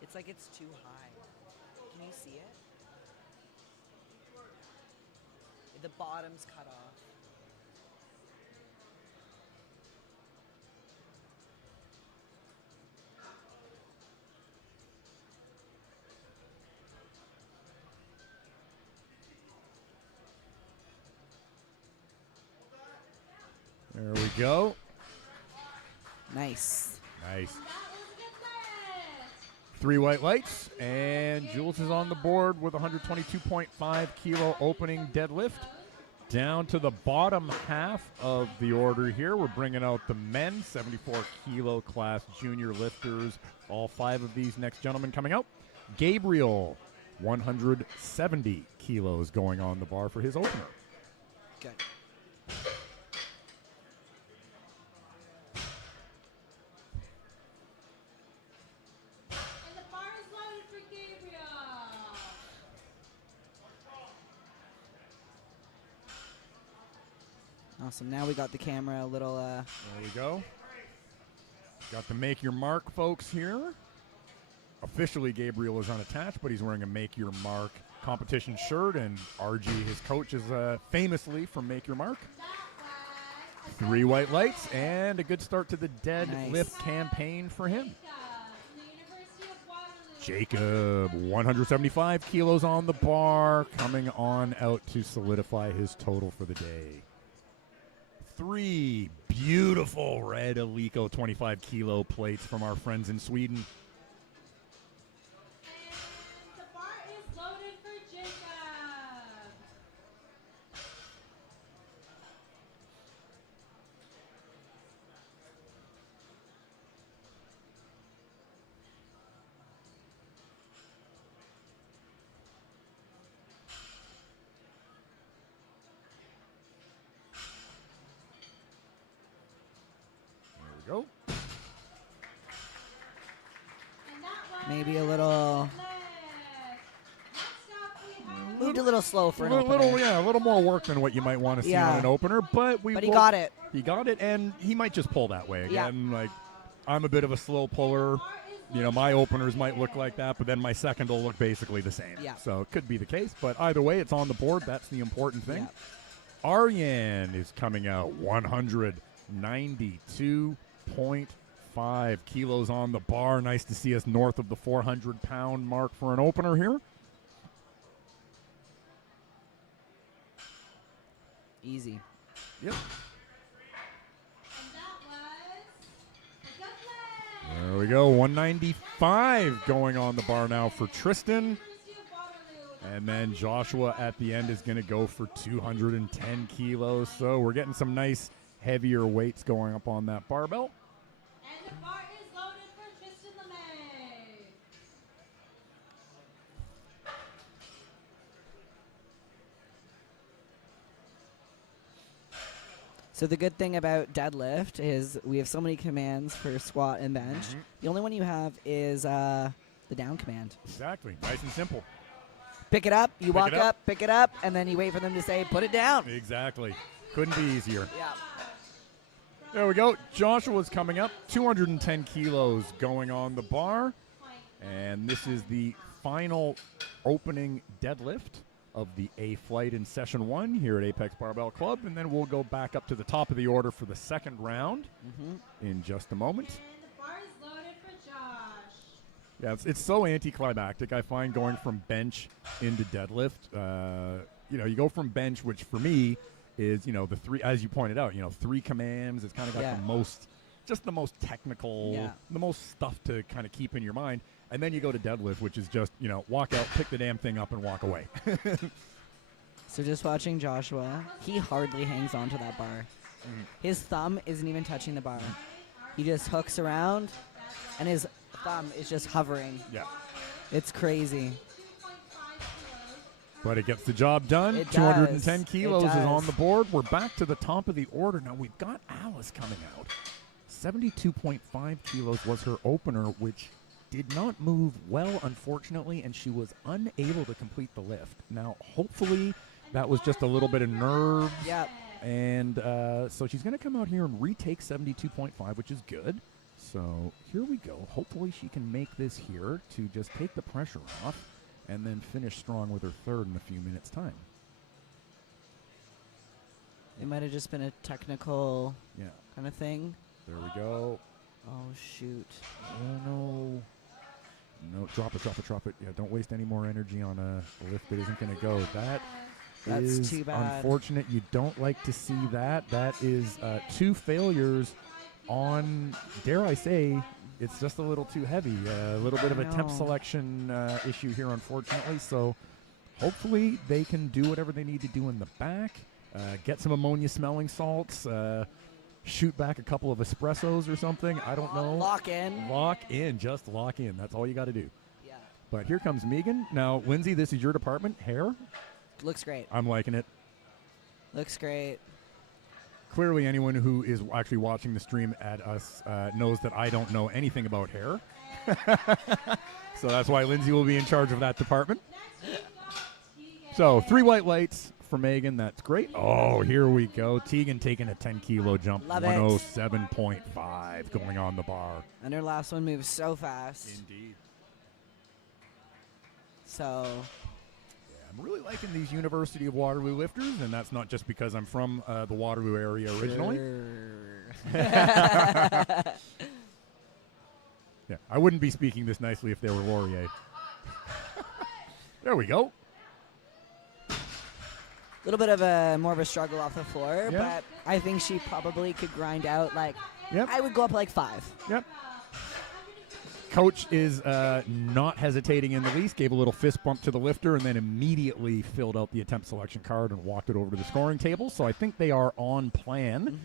It's like it's too high. Can you see it? The bottom's cut off. There we go. Nice. Nice. That is a good lift. 3 white lights, and Jules is on the board with 122.5 kilo opening deadlift. Down to the bottom half of the order here, we're bringing out the men, 74 kilo class junior lifters. All 5 of these next gentlemen coming out. Gabriel, 170 kilos going on the bar for his opener. Good. And the bar is loaded for Gabriel. Awesome. Now we got the camera a little. There you go. Got the Make Your Mark folks here. Officially, Gabriel is unattached, but he's wearing a Make Your Mark competition shirt, and RG, his coach, is famously from Make Your Mark. 3 white lights, and a good start to the deadlift Nice. campaign for him. From the University of Waterloo. Jacob, 175 kilos on the bar, coming on out to solidify his total for the day. 3 beautiful red Alico 25 kilo plates from our friends in Sweden. And the bar is loaded for Jacob. There we go. And that was Maybe a little. lift. Next up we have Moved a little slow for an a opener. little more work than what you might want to see Yeah. on an opener, but But he got it. He got it, and he might just pull that way Yeah. again. Like, I'm a bit of a slow puller. You know, my openers might look like that, but then my second will look basically the same. Yeah. So it could be the case, but either way, it's on the board. That's the important thing. Yeah. Aryan is coming out 192.5 kilos on the bar. Nice to see us north of the 400-pound mark for an opener here. Easy. Yep. And that was a good lift. There we go. 195 going on the bar now for Tristan. University of Waterloo. And then Joshua at the end is going to go for 210 kilos. So we're getting some nice heavier weights going up on that barbell. And the bar is loaded for Tristan LeMay. So the good thing about deadlift is we have so many commands for squat and bench. The only one you have is the down command. Exactly. Nice and simple. Pick it up, you Pick walk it up. up, pick it up, and then you wait for them to say, put it down. Exactly. Couldn't be easier. Yeah. There we go. Joshua's coming up. 210 kilos going on the bar. And this is the final opening deadlift of the A flight in session 1 here at Apex Barbell Club. And then we'll go back up to the top of the order for the second round in just a moment. And the bar is loaded for Josh. Yeah, it's so anticlimactic. I find going from bench into deadlift. You know, you go from bench, which for me is, you know, the 3, as you pointed out, you know, 3 commands. It's kind of got Yeah. the most technical, Yeah. the most stuff to kind of keep in your mind. And then you go to deadlift, which is just, you know, walk out, pick the damn thing up, and walk away. So just watching Joshua, he hardly hangs on to that bar. His thumb isn't even touching the bar. He just hooks around, and his thumb is just hovering. Yeah. It's crazy. 2.5 kilos. But it gets the job done. It 210 does. kilos It is does. on the board. We're back to the top of the order. Now we've got Alice coming out. 72.5 kilos was her opener, which did not move well, unfortunately, and she was unable to complete the lift. Now, hopefully, that was just a little bit of nerves. Yep. And so she's going to come out here and retake 72.5, which is good. So here we go. Hopefully she can make this here to just take the pressure off and then finish strong with her third in a few minutes' time. It might have just been a technical Yeah. kind of thing. There we go. Oh, shoot. Oh, no. No, drop it. Yeah, don't waste any more energy on a lift that isn't going to go. That's is too bad. Unfortunate. You don't like to see that. That is 2 failures on, dare I say, it's just a little too heavy. A little bit of a temp know. selection issue here, unfortunately. So hopefully they can do whatever they need to do in the back, get some ammonia smelling salts, shoot back a couple of espressos or something. I don't know. Lock in. Lock in. Just lock in. That's all you got to do. Yeah. But here comes Megan. Now, Lindsay, this is your department. Hair. Looks great. I'm liking it. Looks great. Clearly, anyone who is actually watching the stream at us knows that I don't know anything about hair. So that's why Lindsay will be in charge of that department. So 3 white lights for Megan. That's great. Oh, here we go. Tegan taking a 10-kilo jump. Love it. 107.5 going on the bar. And her last one moves so fast. Indeed. So, I'm really liking these University of Waterloo lifters, and that's not just because I'm from the Waterloo area originally. Yeah, I wouldn't be speaking this nicely if they were Laurier. There we go. A little bit of a more of a struggle off the floor, Yeah. but I think she probably could grind out like Yep. I would go up like 5. Yep. Coach is not hesitating in the least, gave a little fist bump to the lifter, and then immediately filled out the attempt selection card and walked it over to the scoring table. So I think they are on plan.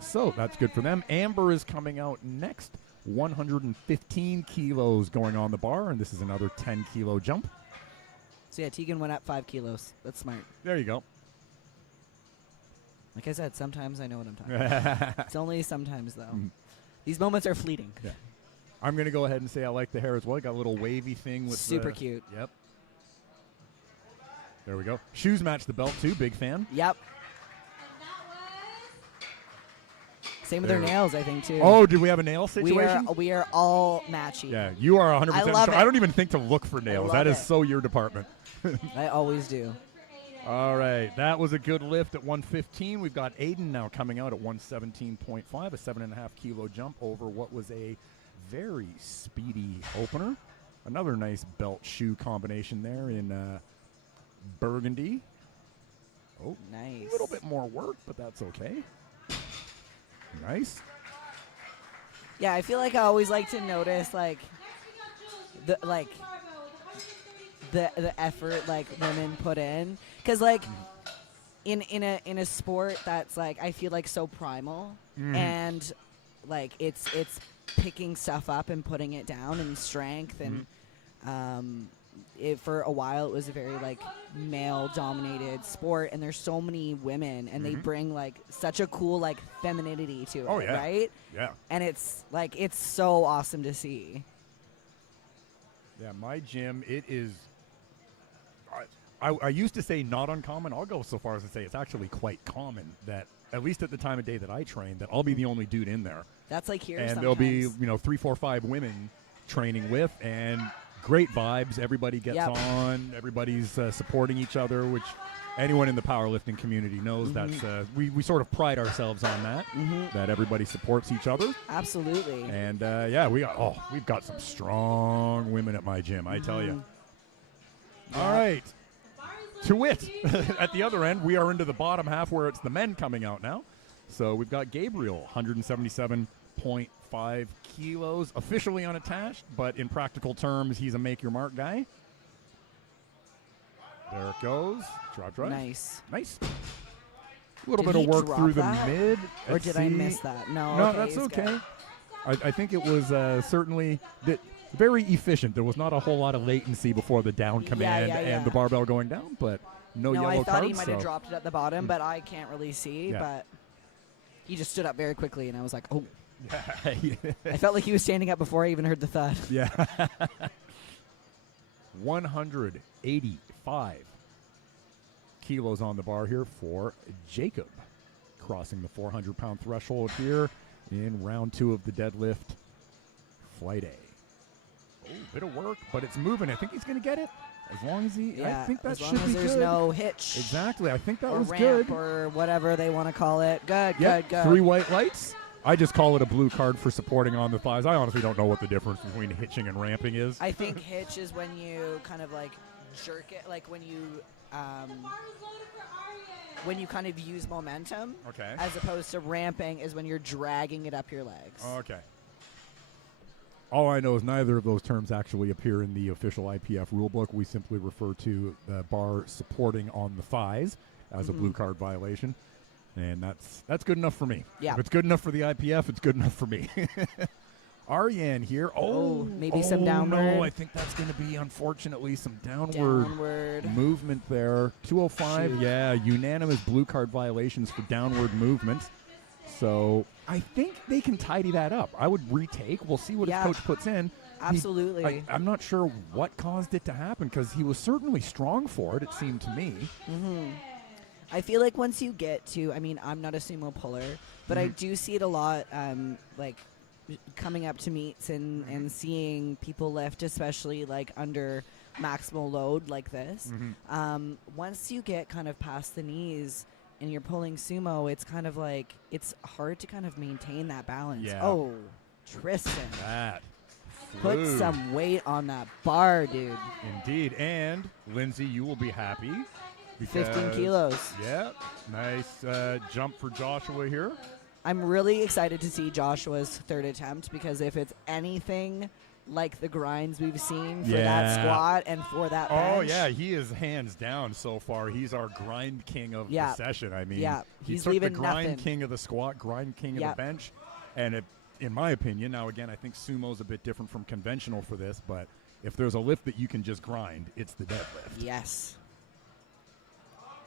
So that's good for them. Amber is coming out next. 115 kilos going on the bar, and this is another 10-kilo jump. So yeah, Tegan went up 5 kilos. That's smart. There you go. Like I said, sometimes I know what I'm talking about. It's only sometimes though. These moments are fleeting. Yeah. I'm going to go ahead and say I like the hair as well. Got a little wavy thing with Super cute. Yep. There we go. Shoes match the belt too. Big fan. Yep. Same with her There. nails, I think too. Oh, did we have a nail situation? We are all matchy. Yeah, you are 100% I love sure. it. I don't even think to look for nails. love That is it. so your department. I always do. All right, that was a good lift at 115. We've got Aiden now coming out at 117.5, a 7.5-kilo jump over what was a very speedy opener. Another nice belt shoe combination there in burgundy. Oh, Nice. a little bit more work, but that's okay. Nice. Yeah, I feel like I always like to notice like the effort like women put in, because like in a sport that's like I feel like so primal and like it's picking stuff up and putting it down and strength and for a while it was a very like male dominated sport, and there's so many women and they bring like such a cool like femininity to Oh, it, yeah. right? Yeah. And it's like it's so awesome to see. Yeah, my gym, it is. I used to say not uncommon. I'll go so far as to say it's actually quite common that, at least at the time of day that I train, that I'll be the only dude in there. That's like here And sometimes. there'll be, 3, 4, 5 women training with, and great vibes. Everybody gets Yep. on. Everybody's supporting each other, which anyone in the powerlifting community knows that's we sort of pride ourselves on that, that everybody supports each other. Absolutely. And we've got some strong women at my gym, I tell you. All right. To wit, at the other end, we are into the bottom half where it's the men coming out now. So we've got Gabriel, 177.5 kilos, officially unattached, but in practical terms, he's a make-your-mark guy. There it goes. Drop drive. Nice. Nice. A little Did bit he of work drop through that? the mid. Or did I miss that? No. No, okay, that's he's okay. good. I think it was certainly that very efficient. There was not a whole lot of latency latency before the down command yeah. and the barbell going down, but no yellow I thought cards. he might have dropped it at the bottom, but I can't really see. Yeah. But he just stood up very quickly, and I was like, oh. Yeah. I felt like he was standing up before I even heard the thud. Yeah. 185 kilos on the bar here for Jacob, crossing the 400-pound threshold here in round 2 of the deadlift flight A. Oh, bit of work, but it's moving. I think he's going to get it. As long as he, I think that should be good. As long as there's no hitch. Exactly. I think that or was ramp good. Or whatever they want to call it. Good, Yep, good. 3 white lights. I just call it a blue card for supporting on the thighs. I honestly don't know what the difference between hitching and ramping is. I think hitch is when you kind of like jerk it, like when you kind of use momentum. Okay. As opposed to ramping is when you're dragging it up your legs. Okay. All I know is neither of those terms actually appear in the official IPF rulebook. We simply refer to the bar supporting on the thighs as a blue card violation. And that's good enough for me. Yeah. If it's good enough for the IPF, it's good enough for me. Aryan here. Maybe some downward. No, I think that's going to be, unfortunately, some downward movement there. 205, Shoot. yeah, unanimous blue card violations for downward movement. So I think they can tidy that up. I would retake. We'll see what his coach puts in. Absolutely. I'm not sure what caused it to happen because he was certainly strong for it, it seemed to me. Mm-hmm. I feel like once you get to, I mean, I'm not a sumo puller, but I do see it a lot, like coming up to meets and seeing people lift, especially like under maximal load like this. Once you get kind of past the knees and you're pulling sumo, it's kind of like, it's hard to kind of maintain that balance. Yeah. Oh, Tristan. That Put flew. some weight on that bar, dude. Indeed. And, Lindsay, you will be happy. 15 kilos. Yeah. Nice jump for Joshua here. I'm really excited to see Joshua's third attempt because if it's anything like the grinds we've seen for that squat and for that bench. Oh, yeah. He is hands down so far. He's our grind king of the session. I mean, he he's took the leaving grind nothing. king of the squat, grind king of the bench. And it, in my opinion, now again, I think sumo's a bit different from conventional for this, but if there's a lift that you can just grind, it's the deadlift. Yes.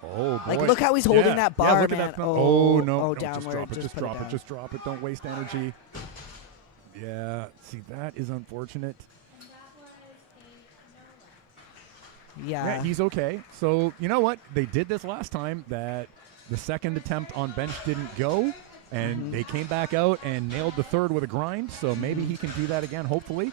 Oh, boy. Like, look how he's holding that bar, look man. At that no, downward. just drop it. Just drop it. Don't waste energy. Yeah. See, that is unfortunate. Yeah. He's okay. So, you know what? They did this last time that the second attempt on bench didn't go, and they came back out and nailed the third with a grind, so maybe he can do that again, hopefully.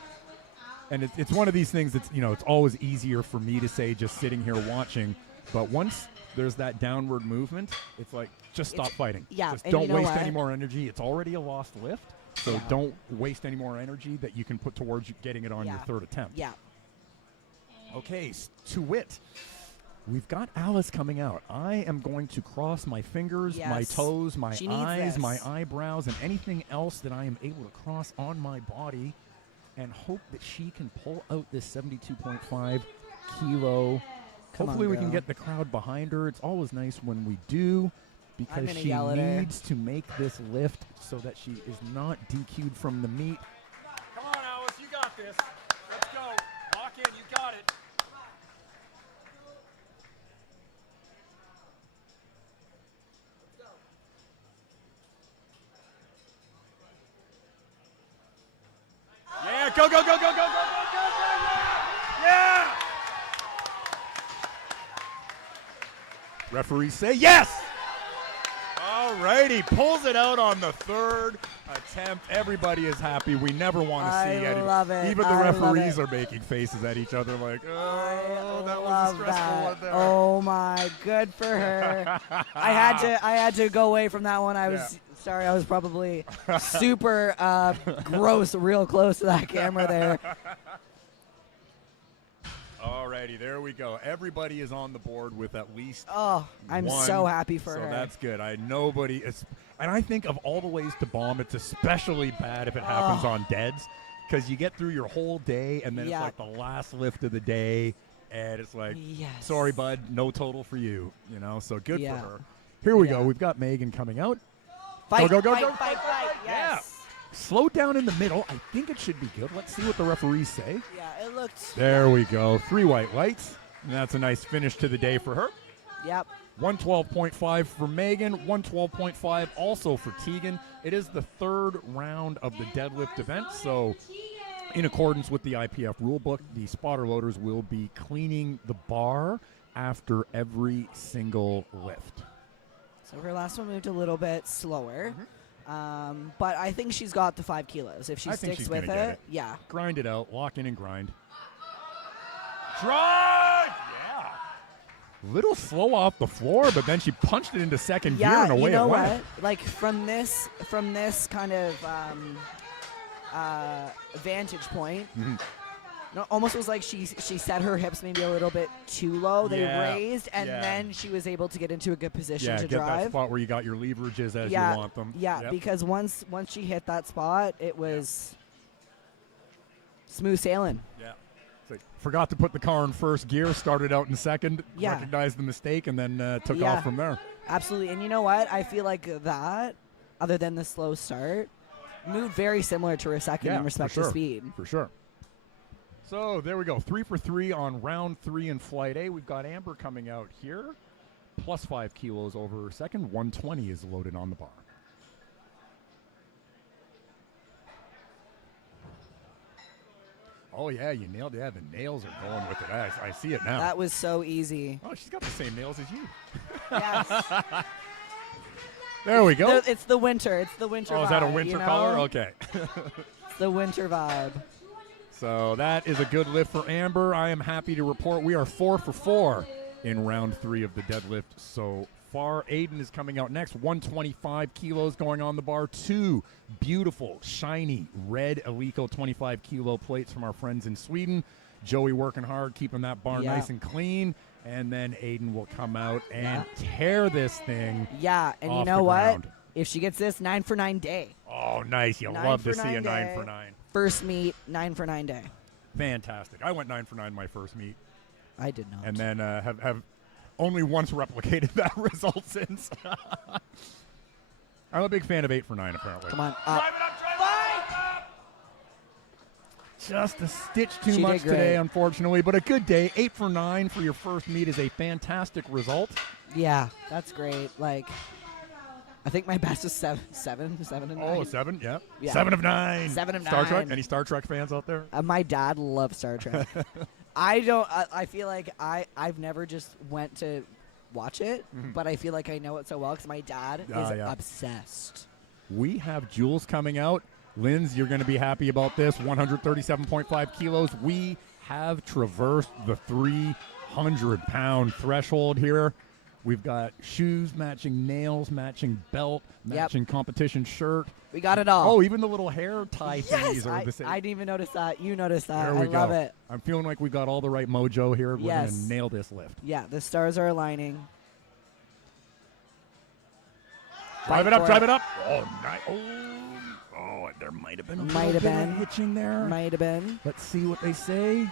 And it's one of these things that's, it's always easier for me to say just sitting here watching, but once there's that downward movement, it's like, just stop fighting. Yeah. Just don't waste any more energy. It's already a lost lift, so don't waste any more energy that you can put towards getting it on your third attempt. Yeah. Okay, to wit, we've got Alice coming out. I am going to cross my fingers, my toes, my eyes, my eyebrows, and anything else that I am able to cross on my body and hope that she can pull out this 72.5 kilo. Hopefully we can get the crowd behind her. It's always nice when we do because she needs to make this lift so that she is not DQ'd from the meet. Come on, Alice, you got this. Let's go. Lock in, you got it. Yeah, go, go, go, go, go, go, go, go, go, yeah! Referees say yes! All righty, pulls it out on the third attempt. Everybody is happy. We never want to see I love it. Even the referees are making faces at each other like, oh, that was a stressful one there. Oh my, good for her. I had to go away from that one. I was sorry, I was probably super gross, real close to that camera there. Alrighty, there we go. Everybody is on the board with at least I'm one, so happy for her. So that's good. And I think of all the ways to bomb, it's especially bad if it happens on deads because you get through your whole day and then it's like the last lift of the day and it's like, sorry, bud, no total for you. So good for her. Here we go. We've got Megan coming out. Fight, go, go, fight, go, fight, fight. Yes. Slowed down in the middle. I think it should be good. Let's see what the referees say. Yeah, it looked. There we go. 3 white lights. And that's a nice finish to the day for her. Yep. 112.5 for Megan, 112.5 also for Tegan. It is the third round of the deadlift event, so in accordance with the IPF rulebook, the spotter loaders will be cleaning the bar after every single lift. So her last one moved a little bit slower, but I think she's got the 5 kilos. If she I think sticks she's with gonna get it, yeah. Grind it out, lock in and grind. Drive! Yeah. Little slow off the floor, but then she punched it into second gear and away you know it went. what? Like from this kind of vantage point, no, almost was like she set her hips maybe a little bit too low. They raised, and then she was able to get into a good position to get drive. that spot where you got your leverages as you want them. Yeah, Yep. because once she hit that spot, it was smooth sailing. Yeah. It's like, forgot to put the car in first gear, started out in second, Yeah. recognized the mistake, and then took off from there. Absolutely. And you know what? I feel like that, other than the slow start, moved very similar to her second in respect to speed. For sure. So there we go. 3 for 3 on round 3 in Flight A. We've got Amber coming out here. Plus 5 kilos over her second. 120 is loaded on the bar. Oh, yeah, you nailed it. Yeah, the nails are going with it. I see it now. That was so easy. Oh, she's got the same nails as you. Yes. There we go. It's the winter. It's the winter vibe. Oh, is that a winter color? Okay. It's the winter vibe. So that is a good lift for Amber. I am happy to report we are 4 for 4 in round 3 of the deadlift so far. Aiden is coming out next. 125 kilos going on the bar. 2 beautiful, shiny, red Eleiko 25 kilo plates from our friends in Sweden. Joey working hard, keeping that bar nice and clean. And then Aiden will come out and tear this thing. Yeah, and you know what? If she gets this, 9 for 9 day. Oh, nice. You'll love to see a 9 for 9. First meet, 9 for 9 day. Fantastic. I went 9 for 9 my first meet. I did not. And then have only once replicated that result since. I'm a big fan of 8 for 9, apparently. Come on. Drive it up, drive it up! Just a stitch too much today, unfortunately, but a good day. 8 for 9 for your first meet is a fantastic result. Yeah, that's great. Like, I think my best is 7 and 9. Oh, 7, yeah. 7 of 9. 7 of 9. Star Trek? Any Star Trek fans out there? My dad loves Star Trek. I feel like I've never just went to watch it, but I feel like I know it so well because my dad is obsessed. We have Jules coming out. Linz, you're going to be happy about this. 137.5 kilos. We have traversed the 300-pound threshold here. We've got shoes matching nails, matching belt, matching competition shirt. We got it all. Oh, even the little hair tie thingies are the same. I didn't even notice that. You noticed that. There we love go. it. I'm feeling like we've got all the right mojo here. We're going to nail this lift. Yeah, the stars are aligning. Drive it up, drive it up. Oh, nice. Oh, there might have been a little bit of hitching there. Might have been. Let's see what they say.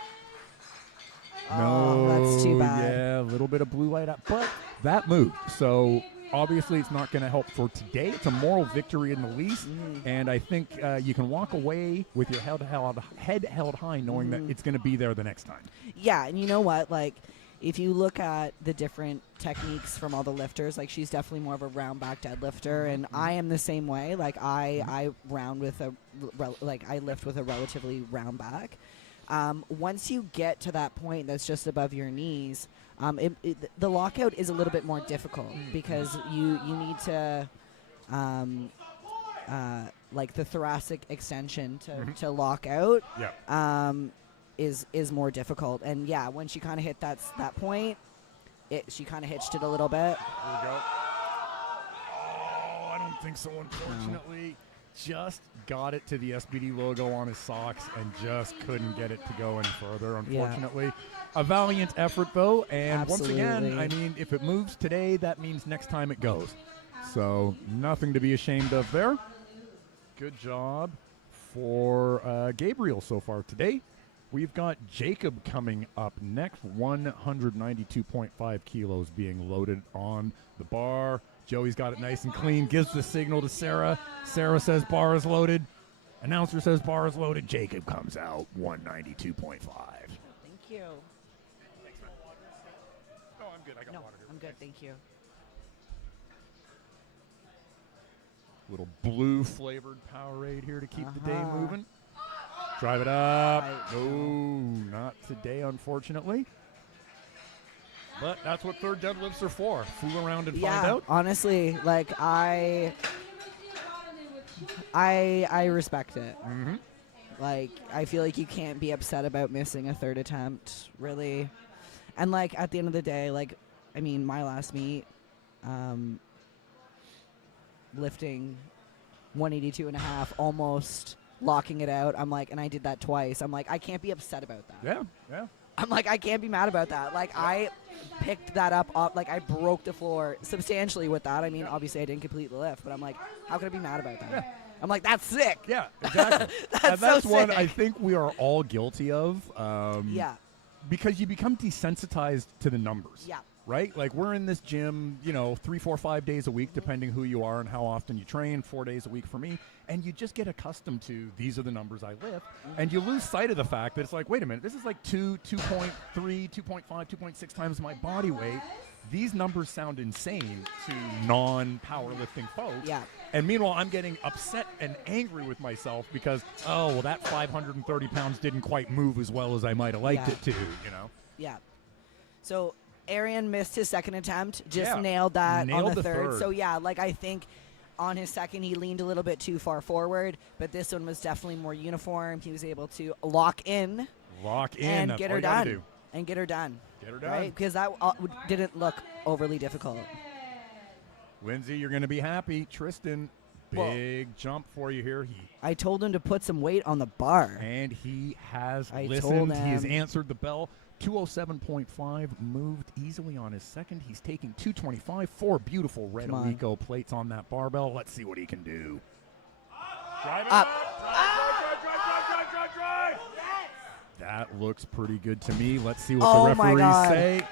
No, that's too bad. Yeah, a little bit of blue light up, but that moved. So obviously it's not going to help for today. It's a moral victory in the least, and I think you can walk away with your head held high knowing that it's going to be there the next time. Yeah, and you know what? Like, if you look at the different techniques from all the lifters, like she's definitely more of a round back deadlifter, and I am the same way. Like I round with I lift with a relatively round back. Once you get to that point that's just above your knees, the lockout is a little bit more difficult because you need to like the thoracic extension to lock out. Yeah. Is more difficult, and yeah, when she kind of hit that point, she kind of hitched it a little bit. There we go. Oh, I don't think so. Unfortunately, just got it to the SBD logo on his socks and just couldn't get it to go any further. Unfortunately, a valiant effort though, and once again, I mean, if it moves today, that means next time it goes. So nothing to be ashamed of there. Good job for Gabriel so far today. We've got Jacob coming up next, 192.5 kilos being loaded on the bar. Joey's got it nice and clean, gives the signal to Sarah. Sarah says bar is loaded. Announcer says bar is loaded. Jacob comes out 192.5. Thank you. No, I'm good. I got No, water here. I'm good. Thank you. Little blue flavored Powerade here to keep the day Uh-huh. moving. Drive it up. Right. No, not today, unfortunately. But that's what third deadlifts are for. Fool around and find out. Honestly, like I respect it. Mm-hmm. Like I feel like you can't be upset about missing a third attempt, really. And like at the end of the day, like I mean, my last meet, lifting 182 and a half, almost locking it out. I'm like, and I did that twice. I'm like, I can't be upset about that. Yeah, yeah. I'm like, I can't be mad about that. Like, I picked that up, like, I broke the floor substantially with that. I mean, obviously, I didn't complete the lift, but I'm like, how could I be mad about that? Yeah. I'm like, that's sick. Yeah, exactly. That's that's so one sick. I think we are all guilty of. Yeah. Because you become desensitized to the numbers. Yeah. Right? Like we're in this gym, 3, 4, 5 days a week, depending who you are and how often you train, 4 days a week for me. And you just get accustomed to these are the numbers I lift. And you lose sight of the fact that it's like, wait a minute, this is like 2.3, 2.5, 2.6 times my body weight. These numbers sound insane to non-powerlifting folks. Yeah. And meanwhile, I'm getting upset and angry with myself because, that 530 pounds didn't quite move as well as I might have liked Yeah. it to, Yeah. So Arian missed his second attempt, just Yeah. nailed that Nailed on the the third. third. So yeah, like I think on his second he leaned a little bit too far forward, but this one was definitely more uniform. He was able to lock in Lock in. and That's get all her you gotta done. do. And get her done. Get her done. Right? Because that didn't look overly difficult. Lindsay, you're going to be happy. Tristan, big jump for you here. I told him to put some weight on the bar. And he has I listened. told He has him. answered the bell. 207.5 moved easily on his second. He's taking 225. 4 beautiful red Come on. Alico plates on that barbell. Let's see what he can do. Drive it Up. Drive. That looks pretty good to me. Let's see what Oh the my referees God. say.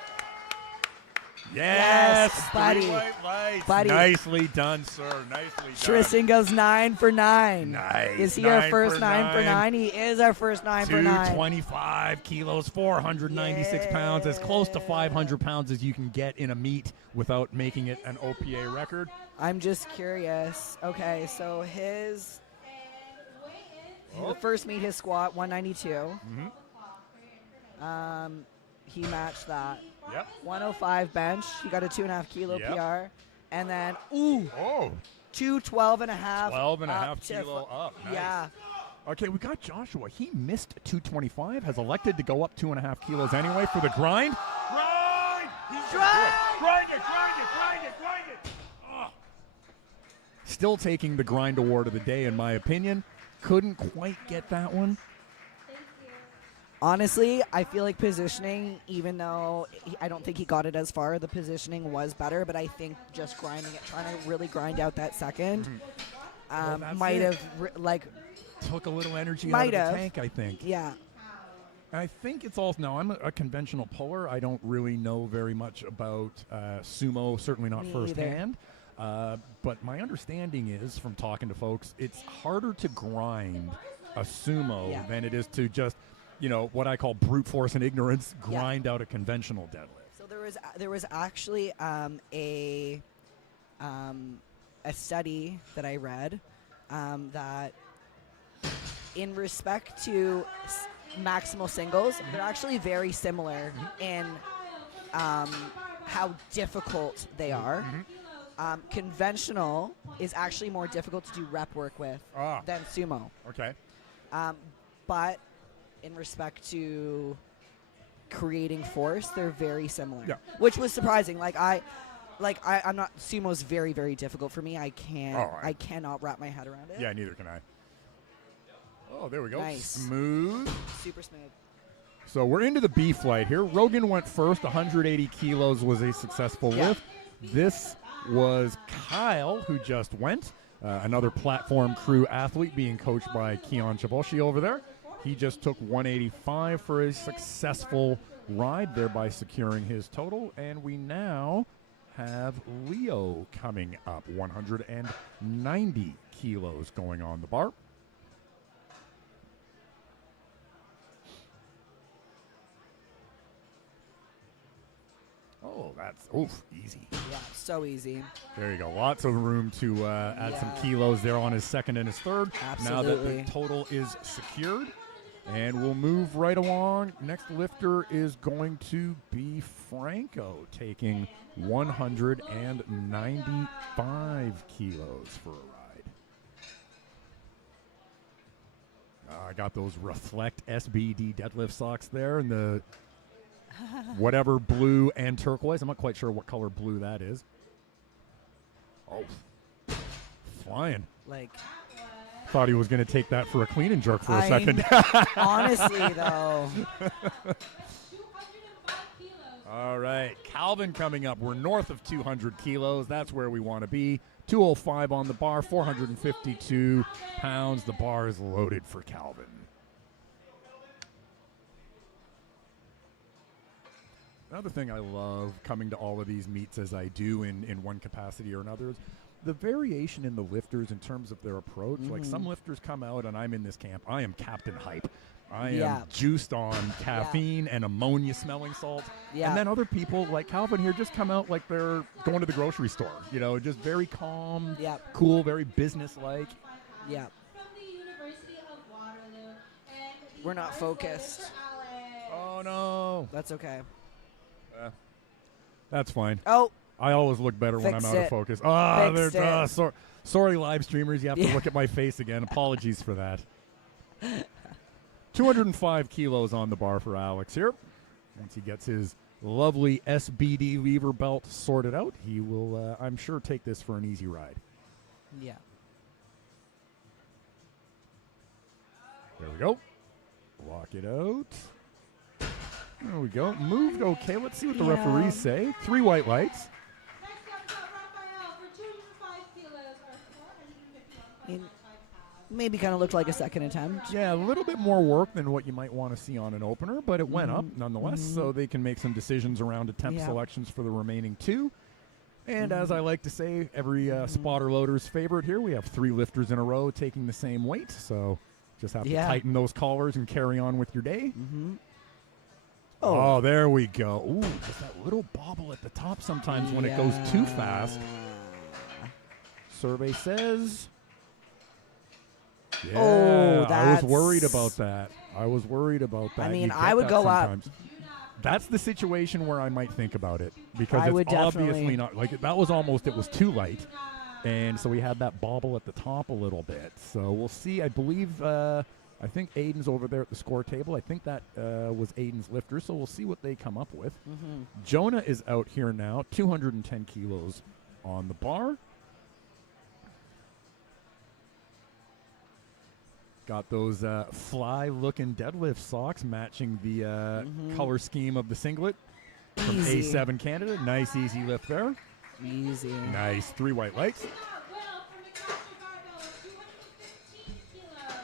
Yes, Yes, buddy. 3 white lights. Buddy. Nicely done, sir. Nicely done. Tristan goes 9 for 9. Nice. Is he 9 our first for 9 for 9? 9? He is our first 9 for 9. 225 kilos, 496 pounds, as close to 500 pounds as you can get in a meet without making it an OPA record. I'm just curious. Okay, so the first meet, his squat 192. He matched that. Yep. 105 bench. He got a 2.5 kilo Yep. PR, and then Oh, 212 and a half. 12 and a up half to kilo up. Nice. Yeah. Okay, we got Joshua. He missed 225, has elected to go up 2.5 kilos anyway for the grind. Grind! He's gonna do it. Grind it. Ugh. Still taking the grind award of the day, in my opinion. Couldn't quite get that one. Honestly, I feel like positioning, even though I don't think he got it as far, the positioning was better, but I think just grinding it, trying to really grind out that second, Well, that's might it. have, Took a little energy Might out of have. the tank, I think. yeah. I think it's also, now I'm a conventional puller. I don't really know very much about sumo, certainly not Me either. firsthand. But my understanding is, from talking to folks, it's harder to grind a sumo Yeah. than it is to just, what I call brute force and ignorance, Yeah. grind out a conventional deadlift. So there was actually a study that I read that in respect to maximal singles, they're actually very similar in how difficult they are. Conventional is actually more difficult to do rep work with than sumo. Okay. But in respect to creating force, they're very similar. Yeah. Which was surprising. I'm not, sumo's very, very difficult for me. I cannot wrap my head around it. Yeah, neither can I. Oh, there we go. Nice. Smooth. Super smooth. So we're into the B flight here. Rogan went first. 180 kilos was a successful Yeah. lift. This was Kyle who just went. Another platform crew athlete being coached by Keon Chaboshi over there. He just took 185 for a successful ride, thereby securing his total. And we now have Leo coming up. 190 kilos going on the bar. that's easy. Yeah, so easy. There you go. Lots of room to add some kilos there on his second and his third. Now that Absolutely. the total is secured. And we'll move right along. Next lifter is going to be Franco, taking 195 kilos for a ride. I got those Reflect SBD deadlift socks there and the whatever blue and turquoise. I'm not quite sure what color blue that is. Oh, flying. Like, Thought he was going to take that for a clean and jerk for a second. Honestly, though. 205 kilos. All right, Calvin coming up. We're north of 200 kilos. That's where we want to be. 205 on the bar, 452 pounds. The bar is loaded for Calvin. Another thing I love coming to all of these meets as I do in one capacity or another is the variation in the lifters in terms of their approach. Like some lifters come out and I'm in this camp. I am Captain Hype. I am juiced on caffeine and ammonia smelling salts. Yeah. And then other people like Calvin here just come out like they're going to the grocery store. You know, just very calm, cool, very business-like. Yeah. From the University of Waterloo. And the We're not first voter focused. for Alex. Oh, no. That's okay. That's fine. Oh, I always look better when I'm Fixed out of it. focus. Ah, Fixed it. sorry, live streamers. You have to look at my face again. Apologies for that. 205 kilos on the bar for Alex here. Once he gets his lovely SBD lever belt sorted out, he will, I'm sure, take this for an easy ride. yeah. There we go. Lock it out. There we go. Moved okay. Let's see what the referees say. 3 white lights. Next up, we got Raphael for 205 kilos or 451.55 pounds. Maybe kind of looked like a second attempt. Yeah, a little bit more work than what you might want to see on an opener, but it went up nonetheless, so they can make some decisions around attempt selections for the remaining 2. And as I like to say, every spotter loader's favorite here, we have 3 lifters in a row taking the same weight, so just have to tighten those collars and carry on with your day. Oh, there we go. Ooh, just that little bobble at the top sometimes when it goes too fast. Survey says... Yeah, I was worried about that. I mean, You get I would that go up. sometimes. That's the situation where I might think about it because I it's would obviously definitely- not like that was almost it was too light, and so we had that bobble at the top a little bit. So we'll see. I believe I think Aiden's over there at the score table. I think that was Aiden's lifter. So we'll see what they come up with. Jonah is out here now, 210 kilos on the bar. Got those fly-looking deadlift socks matching the color scheme of the singlet from Easy. A7 Canada. Nice, easy lift there. Easy. Nice. 3 white lights. Will from McMaster Barbell with 215 kilos.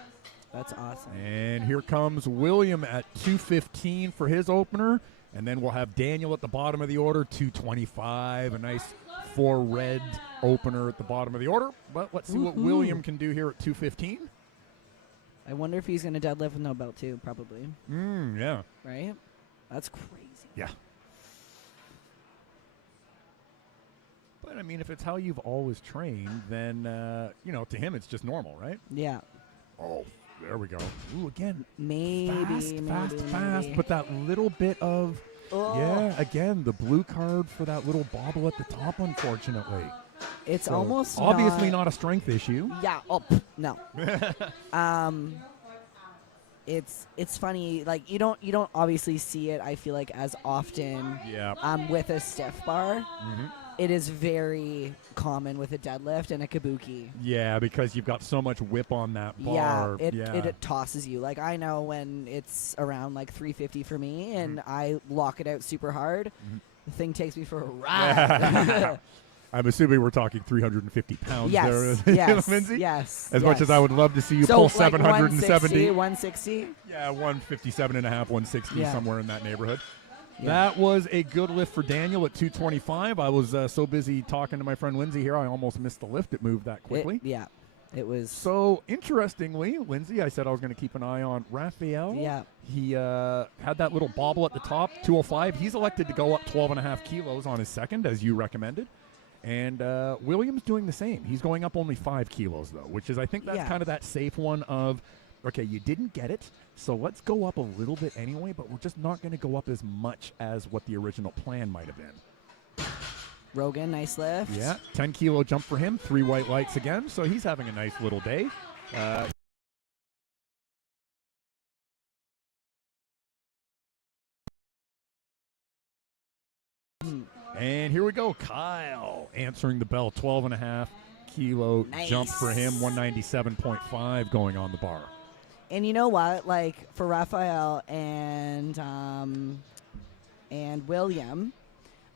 That's awesome. And here comes William at 215 for his opener. And then we'll have Daniel at the bottom of the order, 225. A nice 4 red opener at the bottom of the order. But let's see what William can do here at 215. I wonder if he's going to deadlift with no belt, too, probably. Yeah. Right? That's crazy. Yeah. But, I mean, if it's how you've always trained, then, to him it's just normal, right? Yeah. Oh, there we go. Ooh, again. Maybe. Fast. But that little bit of, again, the blue card for that little bobble at the top, unfortunately. It's So, almost obviously not a strength issue. Yeah. Oh, no. It's funny. Like you don't obviously see it. I feel like as often. Yeah. With a stiff bar, it is very common with a deadlift and a kabuki. Yeah, because you've got so much whip on that bar. It tosses you. Like I know when it's around like 350 for me, and I lock it out super hard. The thing takes me for a ride. I'm assuming we're talking 350 pounds Yes, there, yes, Lindsay? yes. As much as I would love to see you So pull like 770. 160. Yeah, 157 and a half, 160, Yeah. somewhere in that neighborhood. Yeah. That was a good lift for Daniel at 225. I was so busy talking to my friend Lindsay here, I almost missed the lift. It moved that quickly. It It was So, interestingly, Lindsay, I said I was going to keep an eye on Raphael. Yeah. He had that little bobble at the top, 205. He's elected to go up 12.5 kilos on his second, as you recommended. And William's doing the same. He's going up only 5 kilos, though, which is, I think that's kind of that safe one of, okay, you didn't get it, so let's go up a little bit anyway, but we're just not going to go up as much as what the original plan might have been. Rogan, nice lift. Yeah, 10-kilo jump for him, 3 white lights again, so he's having a nice little day. And here we go, Kyle answering the bell, 12.5 kilo jump for him, 197.5 going on the bar. And you know what? Like for Raphael and William,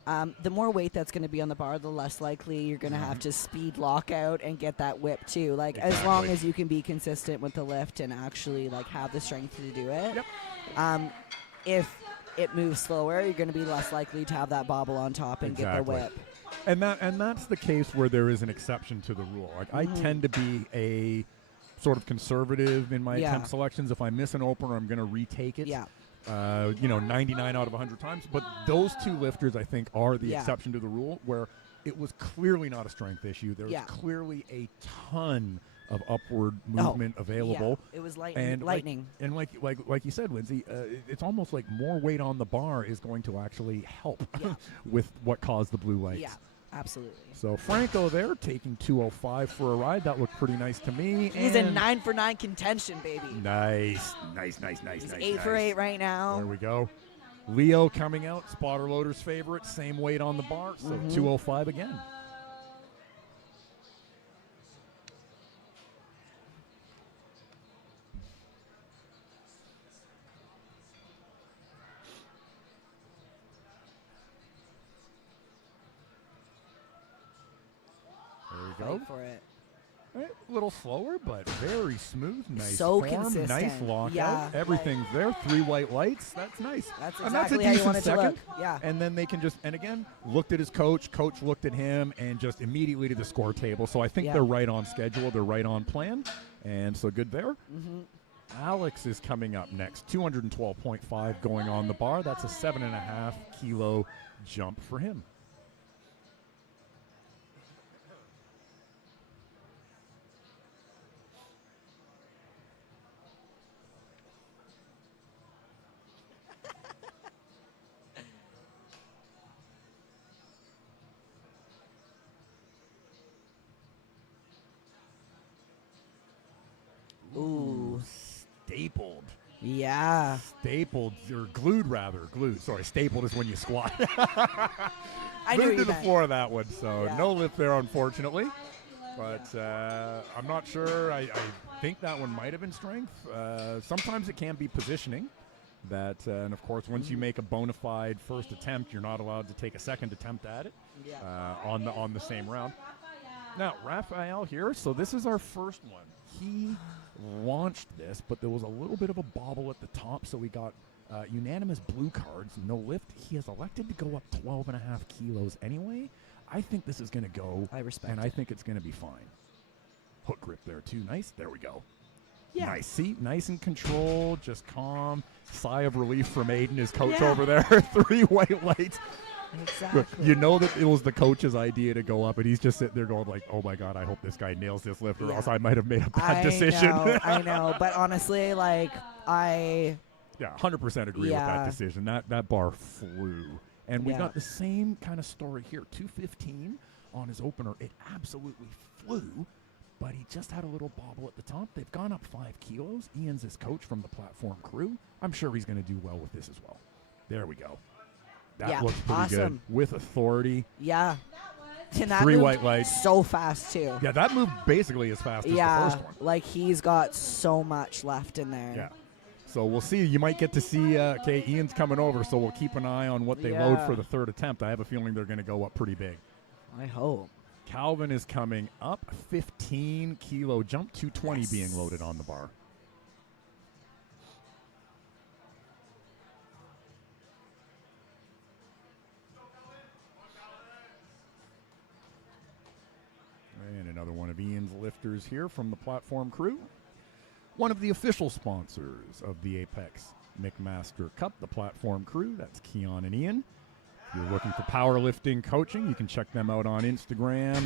the more weight that's going to be on the bar, the less likely you're going to have to speed lock out and get that whip too. Like as long as you can be consistent with the lift and actually like have the strength to do it. Yep. If it moves slower, you're going to be less likely to have that bobble on top and get the whip. And that's the case where there is an exception to the rule. Like I tend to be a sort of conservative in my attempt selections. If I miss an opener, I'm going to retake it. Yeah. 99 out of 100 times. But those two lifters, I think, are the exception to the rule, where it was clearly not a strength issue. There was clearly a ton of upward movement available. Yeah. It was lightning. Like you said, Lindsay, it's almost like more weight on the bar is going to actually help with what caused the blue lights. Yeah, absolutely. So Franco there taking 205 for a ride. That looked pretty nice to me. He's in 9 for 9 contention, baby. Nice. He's 8 for 8 right now. There we go. Leo coming out, spotter loader's favorite, same weight on the bar, so 205 again. There we go. Fight for it. A little slower, but very smooth. Nice So form, consistent. nice lockout. Yeah, everything's there. 3 white lights. That's nice. That's and that's a exactly how you decent want it to second. look. Yeah. And then they can just, and again, looked at his coach. Coach looked at him and just immediately to the score table. So I think they're right on schedule. They're right on plan. And so good there. Alex is coming up next. 212.5 going on the bar. That's a 7.5 kilo jump for him. Ooh. Stapled. Yeah. Stapled, or glued rather. Glued. Sorry, stapled is when you squat. I knew Glued you to the meant. floor of that one, so Yeah. no lift there, unfortunately. But I'm not sure. I think that one might have been strength. Sometimes it can be positioning. And of course, once you make a bona fide first attempt, you're not allowed to take a second attempt at it on the same round. Now, Raphael here. So this is our first one. He launched this, but there was a little bit of a bobble at the top, so we got unanimous blue cards, no lift. He has elected to go up 12.5 kilos anyway. I think this is going to go. I respect and it. I think it's going to be fine. Hook grip there, too. Nice. There we go. Yeah. Nice seat, nice and controlled, just calm. Sigh of relief from Aiden, his coach over there. 3 white lights. Exactly. You know that it was the coach's idea to go up, and he's just sitting there going like, oh, my God, I hope this guy nails this lift, or else I might have made a bad decision. I know. But honestly, like, Yeah, 100% agree with that decision. That bar flew. And we got the same kind of story here. 215 on his opener. It absolutely flew, but he just had a little bobble at the top. They've gone up 5 kilos. Ian's his coach from the platform crew. I'm sure he's going to do well with this as well. There we go. That looks pretty good. With authority. Yeah. And that 3 moved white lights. so fast, too. Yeah, that moved basically as fast as the first one. Like he's got so much left in there. Yeah. So we'll see. You might get to see, Ian's coming over, so we'll keep an eye on what they load for the third attempt. I have a feeling they're going to go up pretty big. I hope. Calvin is coming up, 15 kilo jump, 220 being loaded on the bar. And another one of Ian's lifters sponsors here from the platform crew. One of the official sponsors of the Apex McMaster Cup, the platform crew. That's Keon and Ian. If you're looking for powerlifting coaching, you can check them out on Instagram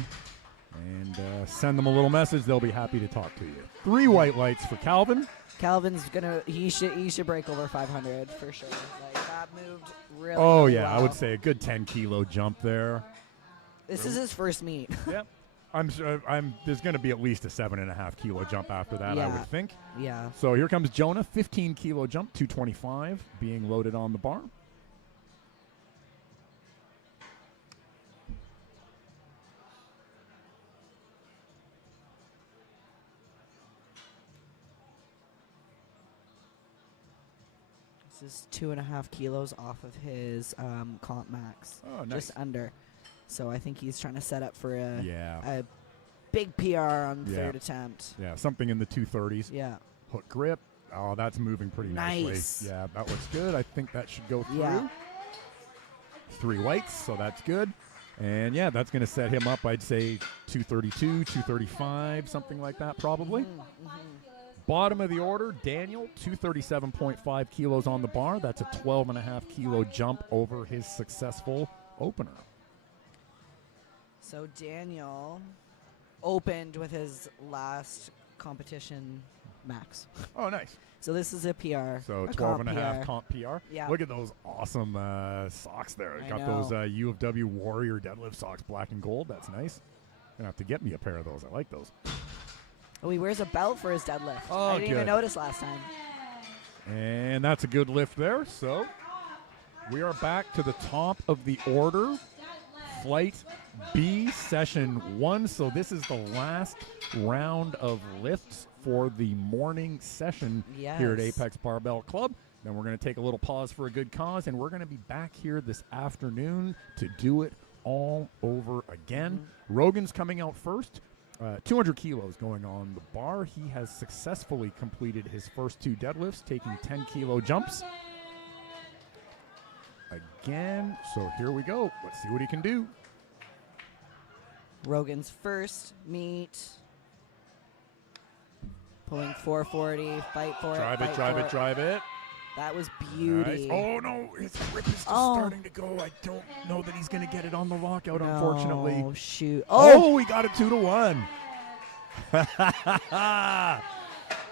and send them a little message. They'll be happy to talk to you. 3 white lights for Calvin. Calvin's he should break over 500 for sure. Like that moved really. Oh really yeah, well. I would say a good 10-kilo jump there. This is his first meet. Yep. There's going to be at least a 7.5 kilo jump after that, I Yeah. would think. Yeah. So here comes Jonah, 15 kilo jump, 225, being loaded on the bar. This is 2.5 kilos off of his comp max. Oh, nice. Just under. So I think he's trying to set up for Yeah. a big PR on Yeah. third attempt. Yeah, something in the 230s. Yeah. Hook grip. Oh, that's moving pretty Nice. nicely. Yeah, that looks good. I think that should go through. Yeah. 3 whites, so that's good. And yeah, that's going to set him up, I'd say 232, 235, something like that probably. Bottom of the order, Daniel, 237.5 kilos on the bar. That's a 12.5 kilo jump over his successful opener. So Daniel opened with his last competition max. Oh, nice. So this is a PR. So a 12.5 PR. comp PR. Yeah. Look at those awesome socks there. I Got know. those U of W Warrior deadlift socks, black and gold. That's nice. Gonna have to get me a pair of those. I like those. Oh, he wears a belt for his deadlift. Oh, I didn't even good. notice last time. And that's a good lift there. So we are back to the top of the order. Flight B, session 1. So this is the last round of lifts for the morning session here at Yes. Apex Barbell Club. Then we're going to take a little pause for a good cause, and we're going to be back here this afternoon to do it all over again. Rogan's coming out first. 200 kilos going on the bar. He has successfully completed his first 2 deadlifts, taking 10-kilo jumps. Again, so here we go. Let's see what he can do. Rogan's first meet. Pulling 440. Fight for Drive it. it, fight drive for it, drive it. That was beauty. Nice. Oh, no, his grip is just Oh. starting to go. I don't know that he's going to get it on the lockout, unfortunately. Oh, shoot. Oh! Oh, he got it 2-1.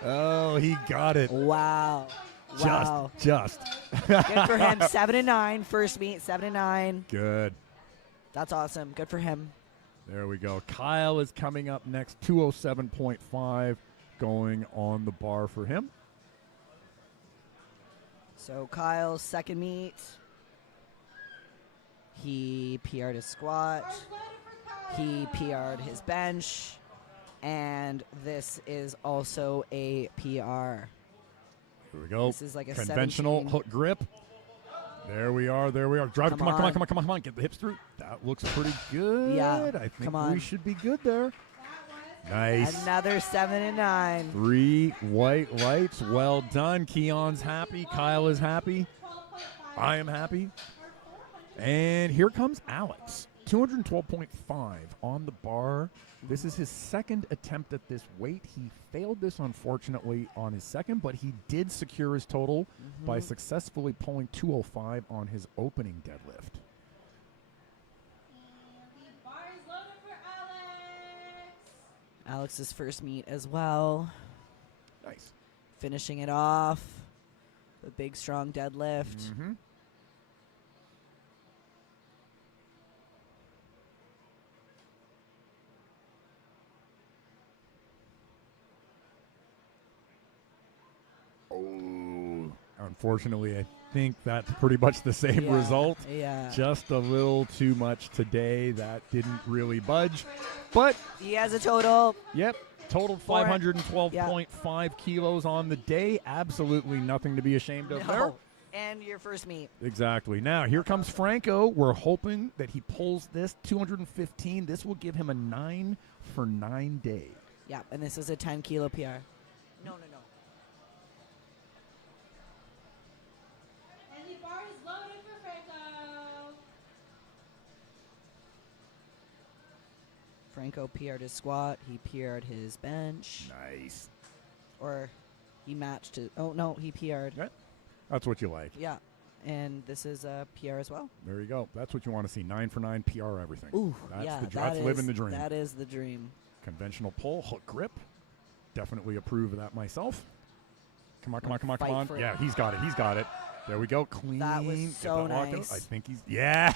Oh, he got it. Wow. Wow. Just. Good for him. 7-9. First meet, 7-9. Good. That's awesome. Good for him. There we go. Kyle is coming up next. 207.5 going on the bar for him. So Kyle's second meet. He PR'd his squat. He PR'd his bench. And this is also a PR. Here we go. This is like a conventional 17. hook grip. There we are. There we are. Drive it. Come Come on, come on, on. come on, come on, come on. Get the hips through. That looks pretty good. Yeah, I think come on. we should be good there. Nice. Another 7-9. 3 white lights. Well done. Keon's happy. Kyle is happy. I am happy. And here comes Alex. 212.5 on the bar. This is his second attempt at this weight. He failed this, unfortunately, on his second, but he did secure his total by successfully pulling 205 on his opening deadlift. The bar is loaded for Alex. Alex's first meet as well. Nice. Finishing it off. The big, strong deadlift. Mm-hmm. Oh, unfortunately, I think that's pretty much the same Yeah, result. Yeah. Just a little too much today. That didn't really budge. But, He has a total. yep, total For it. 512.5 kilos on the day. Absolutely nothing to be ashamed of there. No. And your first meet. Exactly. Now, here comes Franco. We're hoping that he pulls this 215. This will give him a 9 for 9 days. Yeah, and this is a 10-kilo PR. No. And the bar is loaded for Franco. Franco PR'd his squat. He PR'd his bench. Nice. Or he matched it. Oh, no, he PR'd. Yeah. That's what you like. Yeah. And this is a PR as well. There you go. That's what you want to see. 9 for 9 PR everything. Ooh, That's yeah. that's living the dream. That is the dream. Conventional pull, hook grip. Definitely approve of that myself. Come on, come on, come on, come Fight on. for Yeah, he's got it. He's got it. There we go. Clean. That was Get so that locked out. nice. I think he's. Yeah.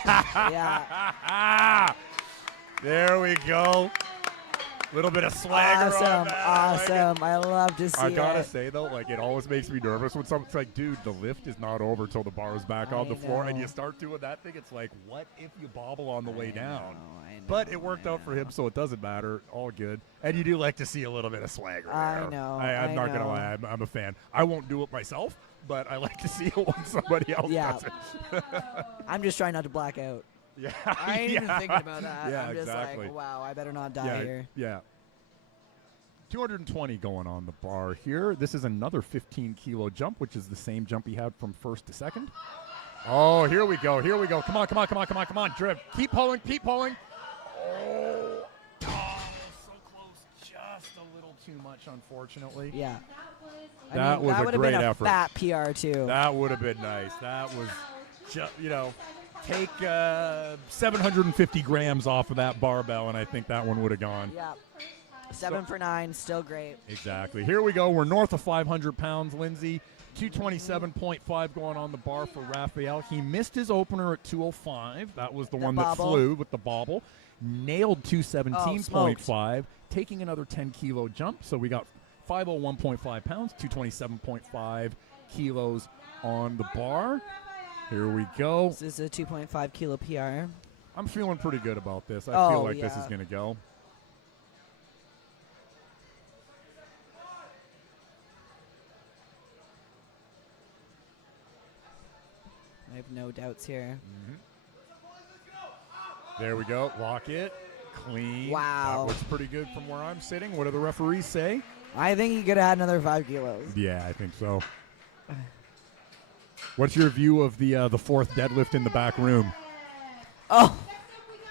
Yeah. There we go. Little bit of swagger on Awesome. that. I like it. Awesome. I love to see I gotta it. say though, like it always makes me nervous when someone's like, "Dude, the lift is not over till the bar is back on the floor," and know. you start doing that thing. It's like, what if you bobble on the way down? I know, But it worked out for him, so it doesn't matter. All good. And you do like to see a little bit of swagger I there. know, I'm I not gonna know. lie. I'm a fan. I won't do it myself, but I like to see it when somebody else Yeah. does it. I'm just trying not to black out. Yeah. I ain't even yeah. thinking about that. Yeah, I'm just exactly. like, wow, I better not die Yeah, here. yeah. 220 going on the bar here. This is another 15-kilo jump, which is the same jump he had from first to second. Oh, here we go. Here we go. Come on, come on, come on, come on, come on. Driv. Keep pulling, keep pulling. Oh, so close. Just a little too much, unfortunately. Yeah. That was a would have great been a effort. fat PR too. That would have been nice. That was just, take 750 grams off of that barbell, and I think that one would have gone. Yeah. 7 for 9, still great. Exactly. Here we go. We're north of 500 pounds, Lindsay. 227.5 going on the bar for Raphael. He missed his opener at 205. That was the one that bobble. flew with the bobble. Nailed 217.5, taking another 10-kilo jump. So we got 501.5 pounds, 227.5 kilos on the bar. Here we go. This is a 2.5 kilo PR. I'm feeling pretty good about this. I Oh, feel like this yeah. is going to go. I have no doubts here. There we go. Lock it. Clean. Wow. That looks pretty good from where I'm sitting. What do the referees say? I think he could have had another 5 kilos. Yeah, I think so. What's your view of the fourth deadlift in the back room? Oh.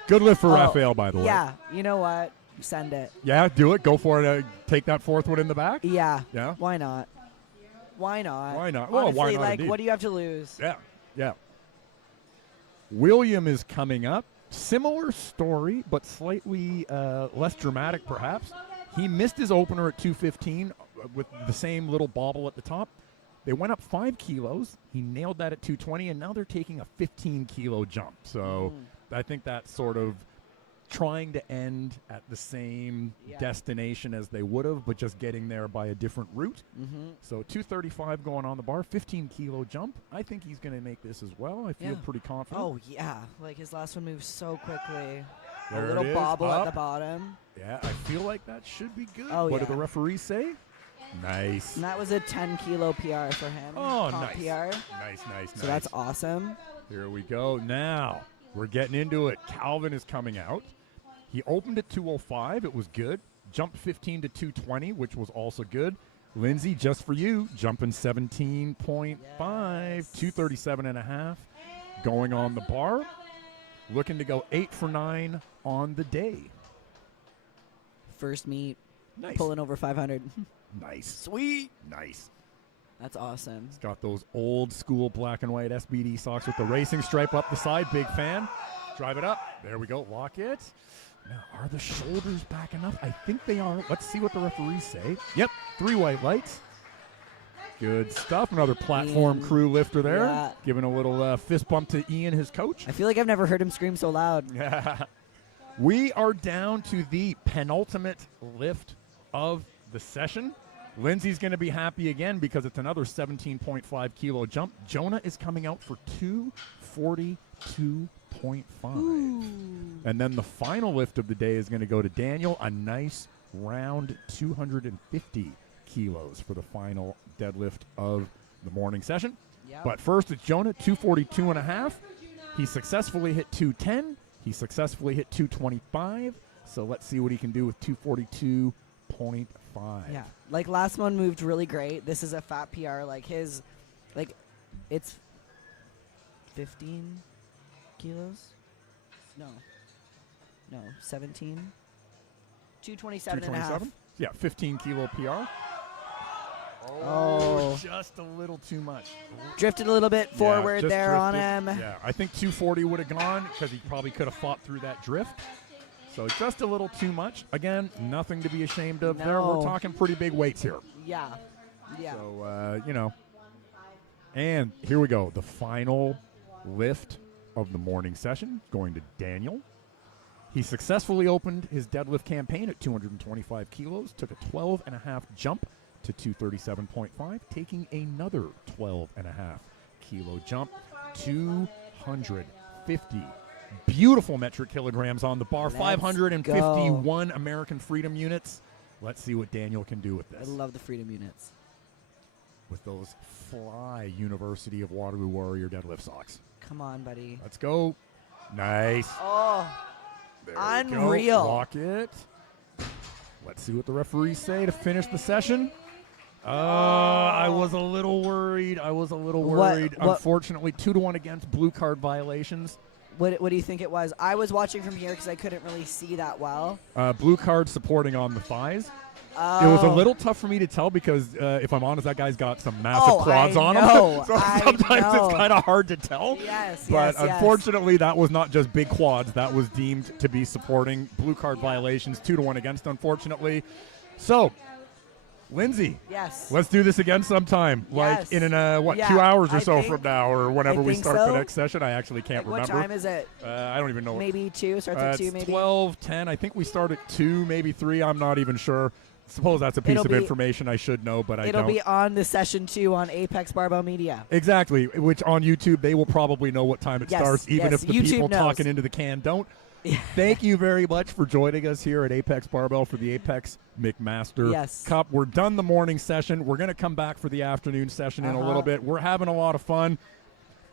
Good lift for Oh, Raphael, by the way. Yeah. You know what? Send it. Yeah, do it. Go for it. Take that fourth one in the back. Yeah. Yeah. Why not? Why not? Why not? Well, Honestly, why not like, indeed. what do you have to lose? Yeah. Yeah. William is coming up. Similar story, but slightly less dramatic, perhaps. He missed his opener at 215 with the same little bobble at the top. They went up 5 kilos. He nailed that at 220, and now they're taking a 15-kilo jump. So I think that's sort of trying to end at the same destination as they would have, but just getting there by a different route. So 235 going on the bar, 15-kilo jump. I think he's going to make this as well. I feel pretty confident. Oh, yeah. Like, his last one moved so quickly. There a little it is. bobble at Up. the bottom. Yeah, I feel like that should be good. Oh, what do yeah. the referees say? Nice. And that was a 10-kilo PR for him. Oh, Comp nice. PR. Nice, nice. So that's awesome. Here we go. Now, we're getting into it. Calvin is coming out. He opened at 205. It was good. Jumped 15 to 220, which was also good. Lindsay, just for you, jumping 17.5, 237.5, going on the bar. Looking to go 8 for 9 on the day. First meet, Nice. pulling over 500. Nice. Sweet. Nice. That's awesome. He's got those old school black and white SBD socks with the racing stripe up the side. Big fan. Drive it up. There we go. Lock it. Now, are the shoulders back enough? I think they are. Let's see what the referees say. Yep. 3 white lights. Good stuff. Another platform Ian. crew lifter there. Yeah. Giving a little fist bump to Ian, his coach. I feel like I've never heard him scream so loud. We are down to the penultimate lift of the session. Lindsay's going to be happy again because it's another 17.5 kilo jump. Jonah is coming out for 242.5. And then the final lift of the day is going to go to Daniel, a nice round 250 kilos for the final deadlift of the morning session. Yep. But first it's Jonah, 242.5. He successfully hit 210. He successfully hit 225. So let's see what he can do with 242.5. Yeah. Like, last one moved really great. This is a fat PR. Like, his, like, it's 15 kilos? No. No, 17? 227 and a half. 227? Yeah, 15 kilo PR. Oh. Just a little too much. Drifted a little bit forward just there on drifted. him. Yeah, I think 240 would have gone because he probably could have fought through that drift. So just a little too much. Again, nothing to be ashamed of there. No. We're talking pretty big weights here. Yeah. Yeah. So, you know. And here we go. The final lift of the morning session going to Daniel. He successfully opened his deadlift campaign at 225 kilos, took a 12.5 jump to 237.5, taking another 12.5 kilo jump, 250 beautiful metric kilograms on the bar, Let's 551 American Freedom units. Let's see what Daniel can do with I this. love the freedom units. With those fly University of Waterloo Warrior deadlift socks. Come on, buddy. Let's go. Nice. Oh, There unreal. we go. Lock it. Let's see what the referees say to finish the session. I was a little worried. What- Unfortunately, 2-1 against blue card violations. What do you think it was? I was watching from here because I couldn't really see that well. Blue card supporting on the thighs. It was a little tough for me to tell because, if I'm honest, that guy's got some massive quads on him. So sometimes it's kind of hard to tell. Yes, But yes, unfortunately, that was not just big quads. That was deemed to be supporting blue card violations, 2-1 against, unfortunately. So, Lindsay, yes. let's do this again sometime. Yes. Like in 2 Yeah, hours or I so think- from now or whenever I we think start the so. next session. I actually can't What remember. time is it? I don't even know. Maybe 2. Starts at 2, It's maybe. 12:10. I think we start at 2, maybe 3. I'm not even sure. Suppose that's a piece It'll of be- information I should know, but I It'll don't. be on the session 2 on Apex Barbell Media. Exactly, which on YouTube they will probably know what time it Yes, starts, even yes, if the YouTube people knows. talking into the can don't. Thank you very much for joining us here at Apex Barbell for the Apex McMaster Yes. Cup. We're done the morning session. We're going to come back for the afternoon session in a little bit. We're having a lot of fun.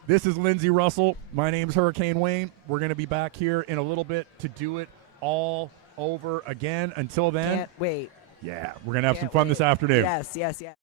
This is Lindsay Russell. My name's Hurricane Wayne. We're going to be back here in a little bit to do it all over again. Until then, Can't wait. yeah, we're going to have some Can't fun wait. this afternoon. Yes, yes, yes.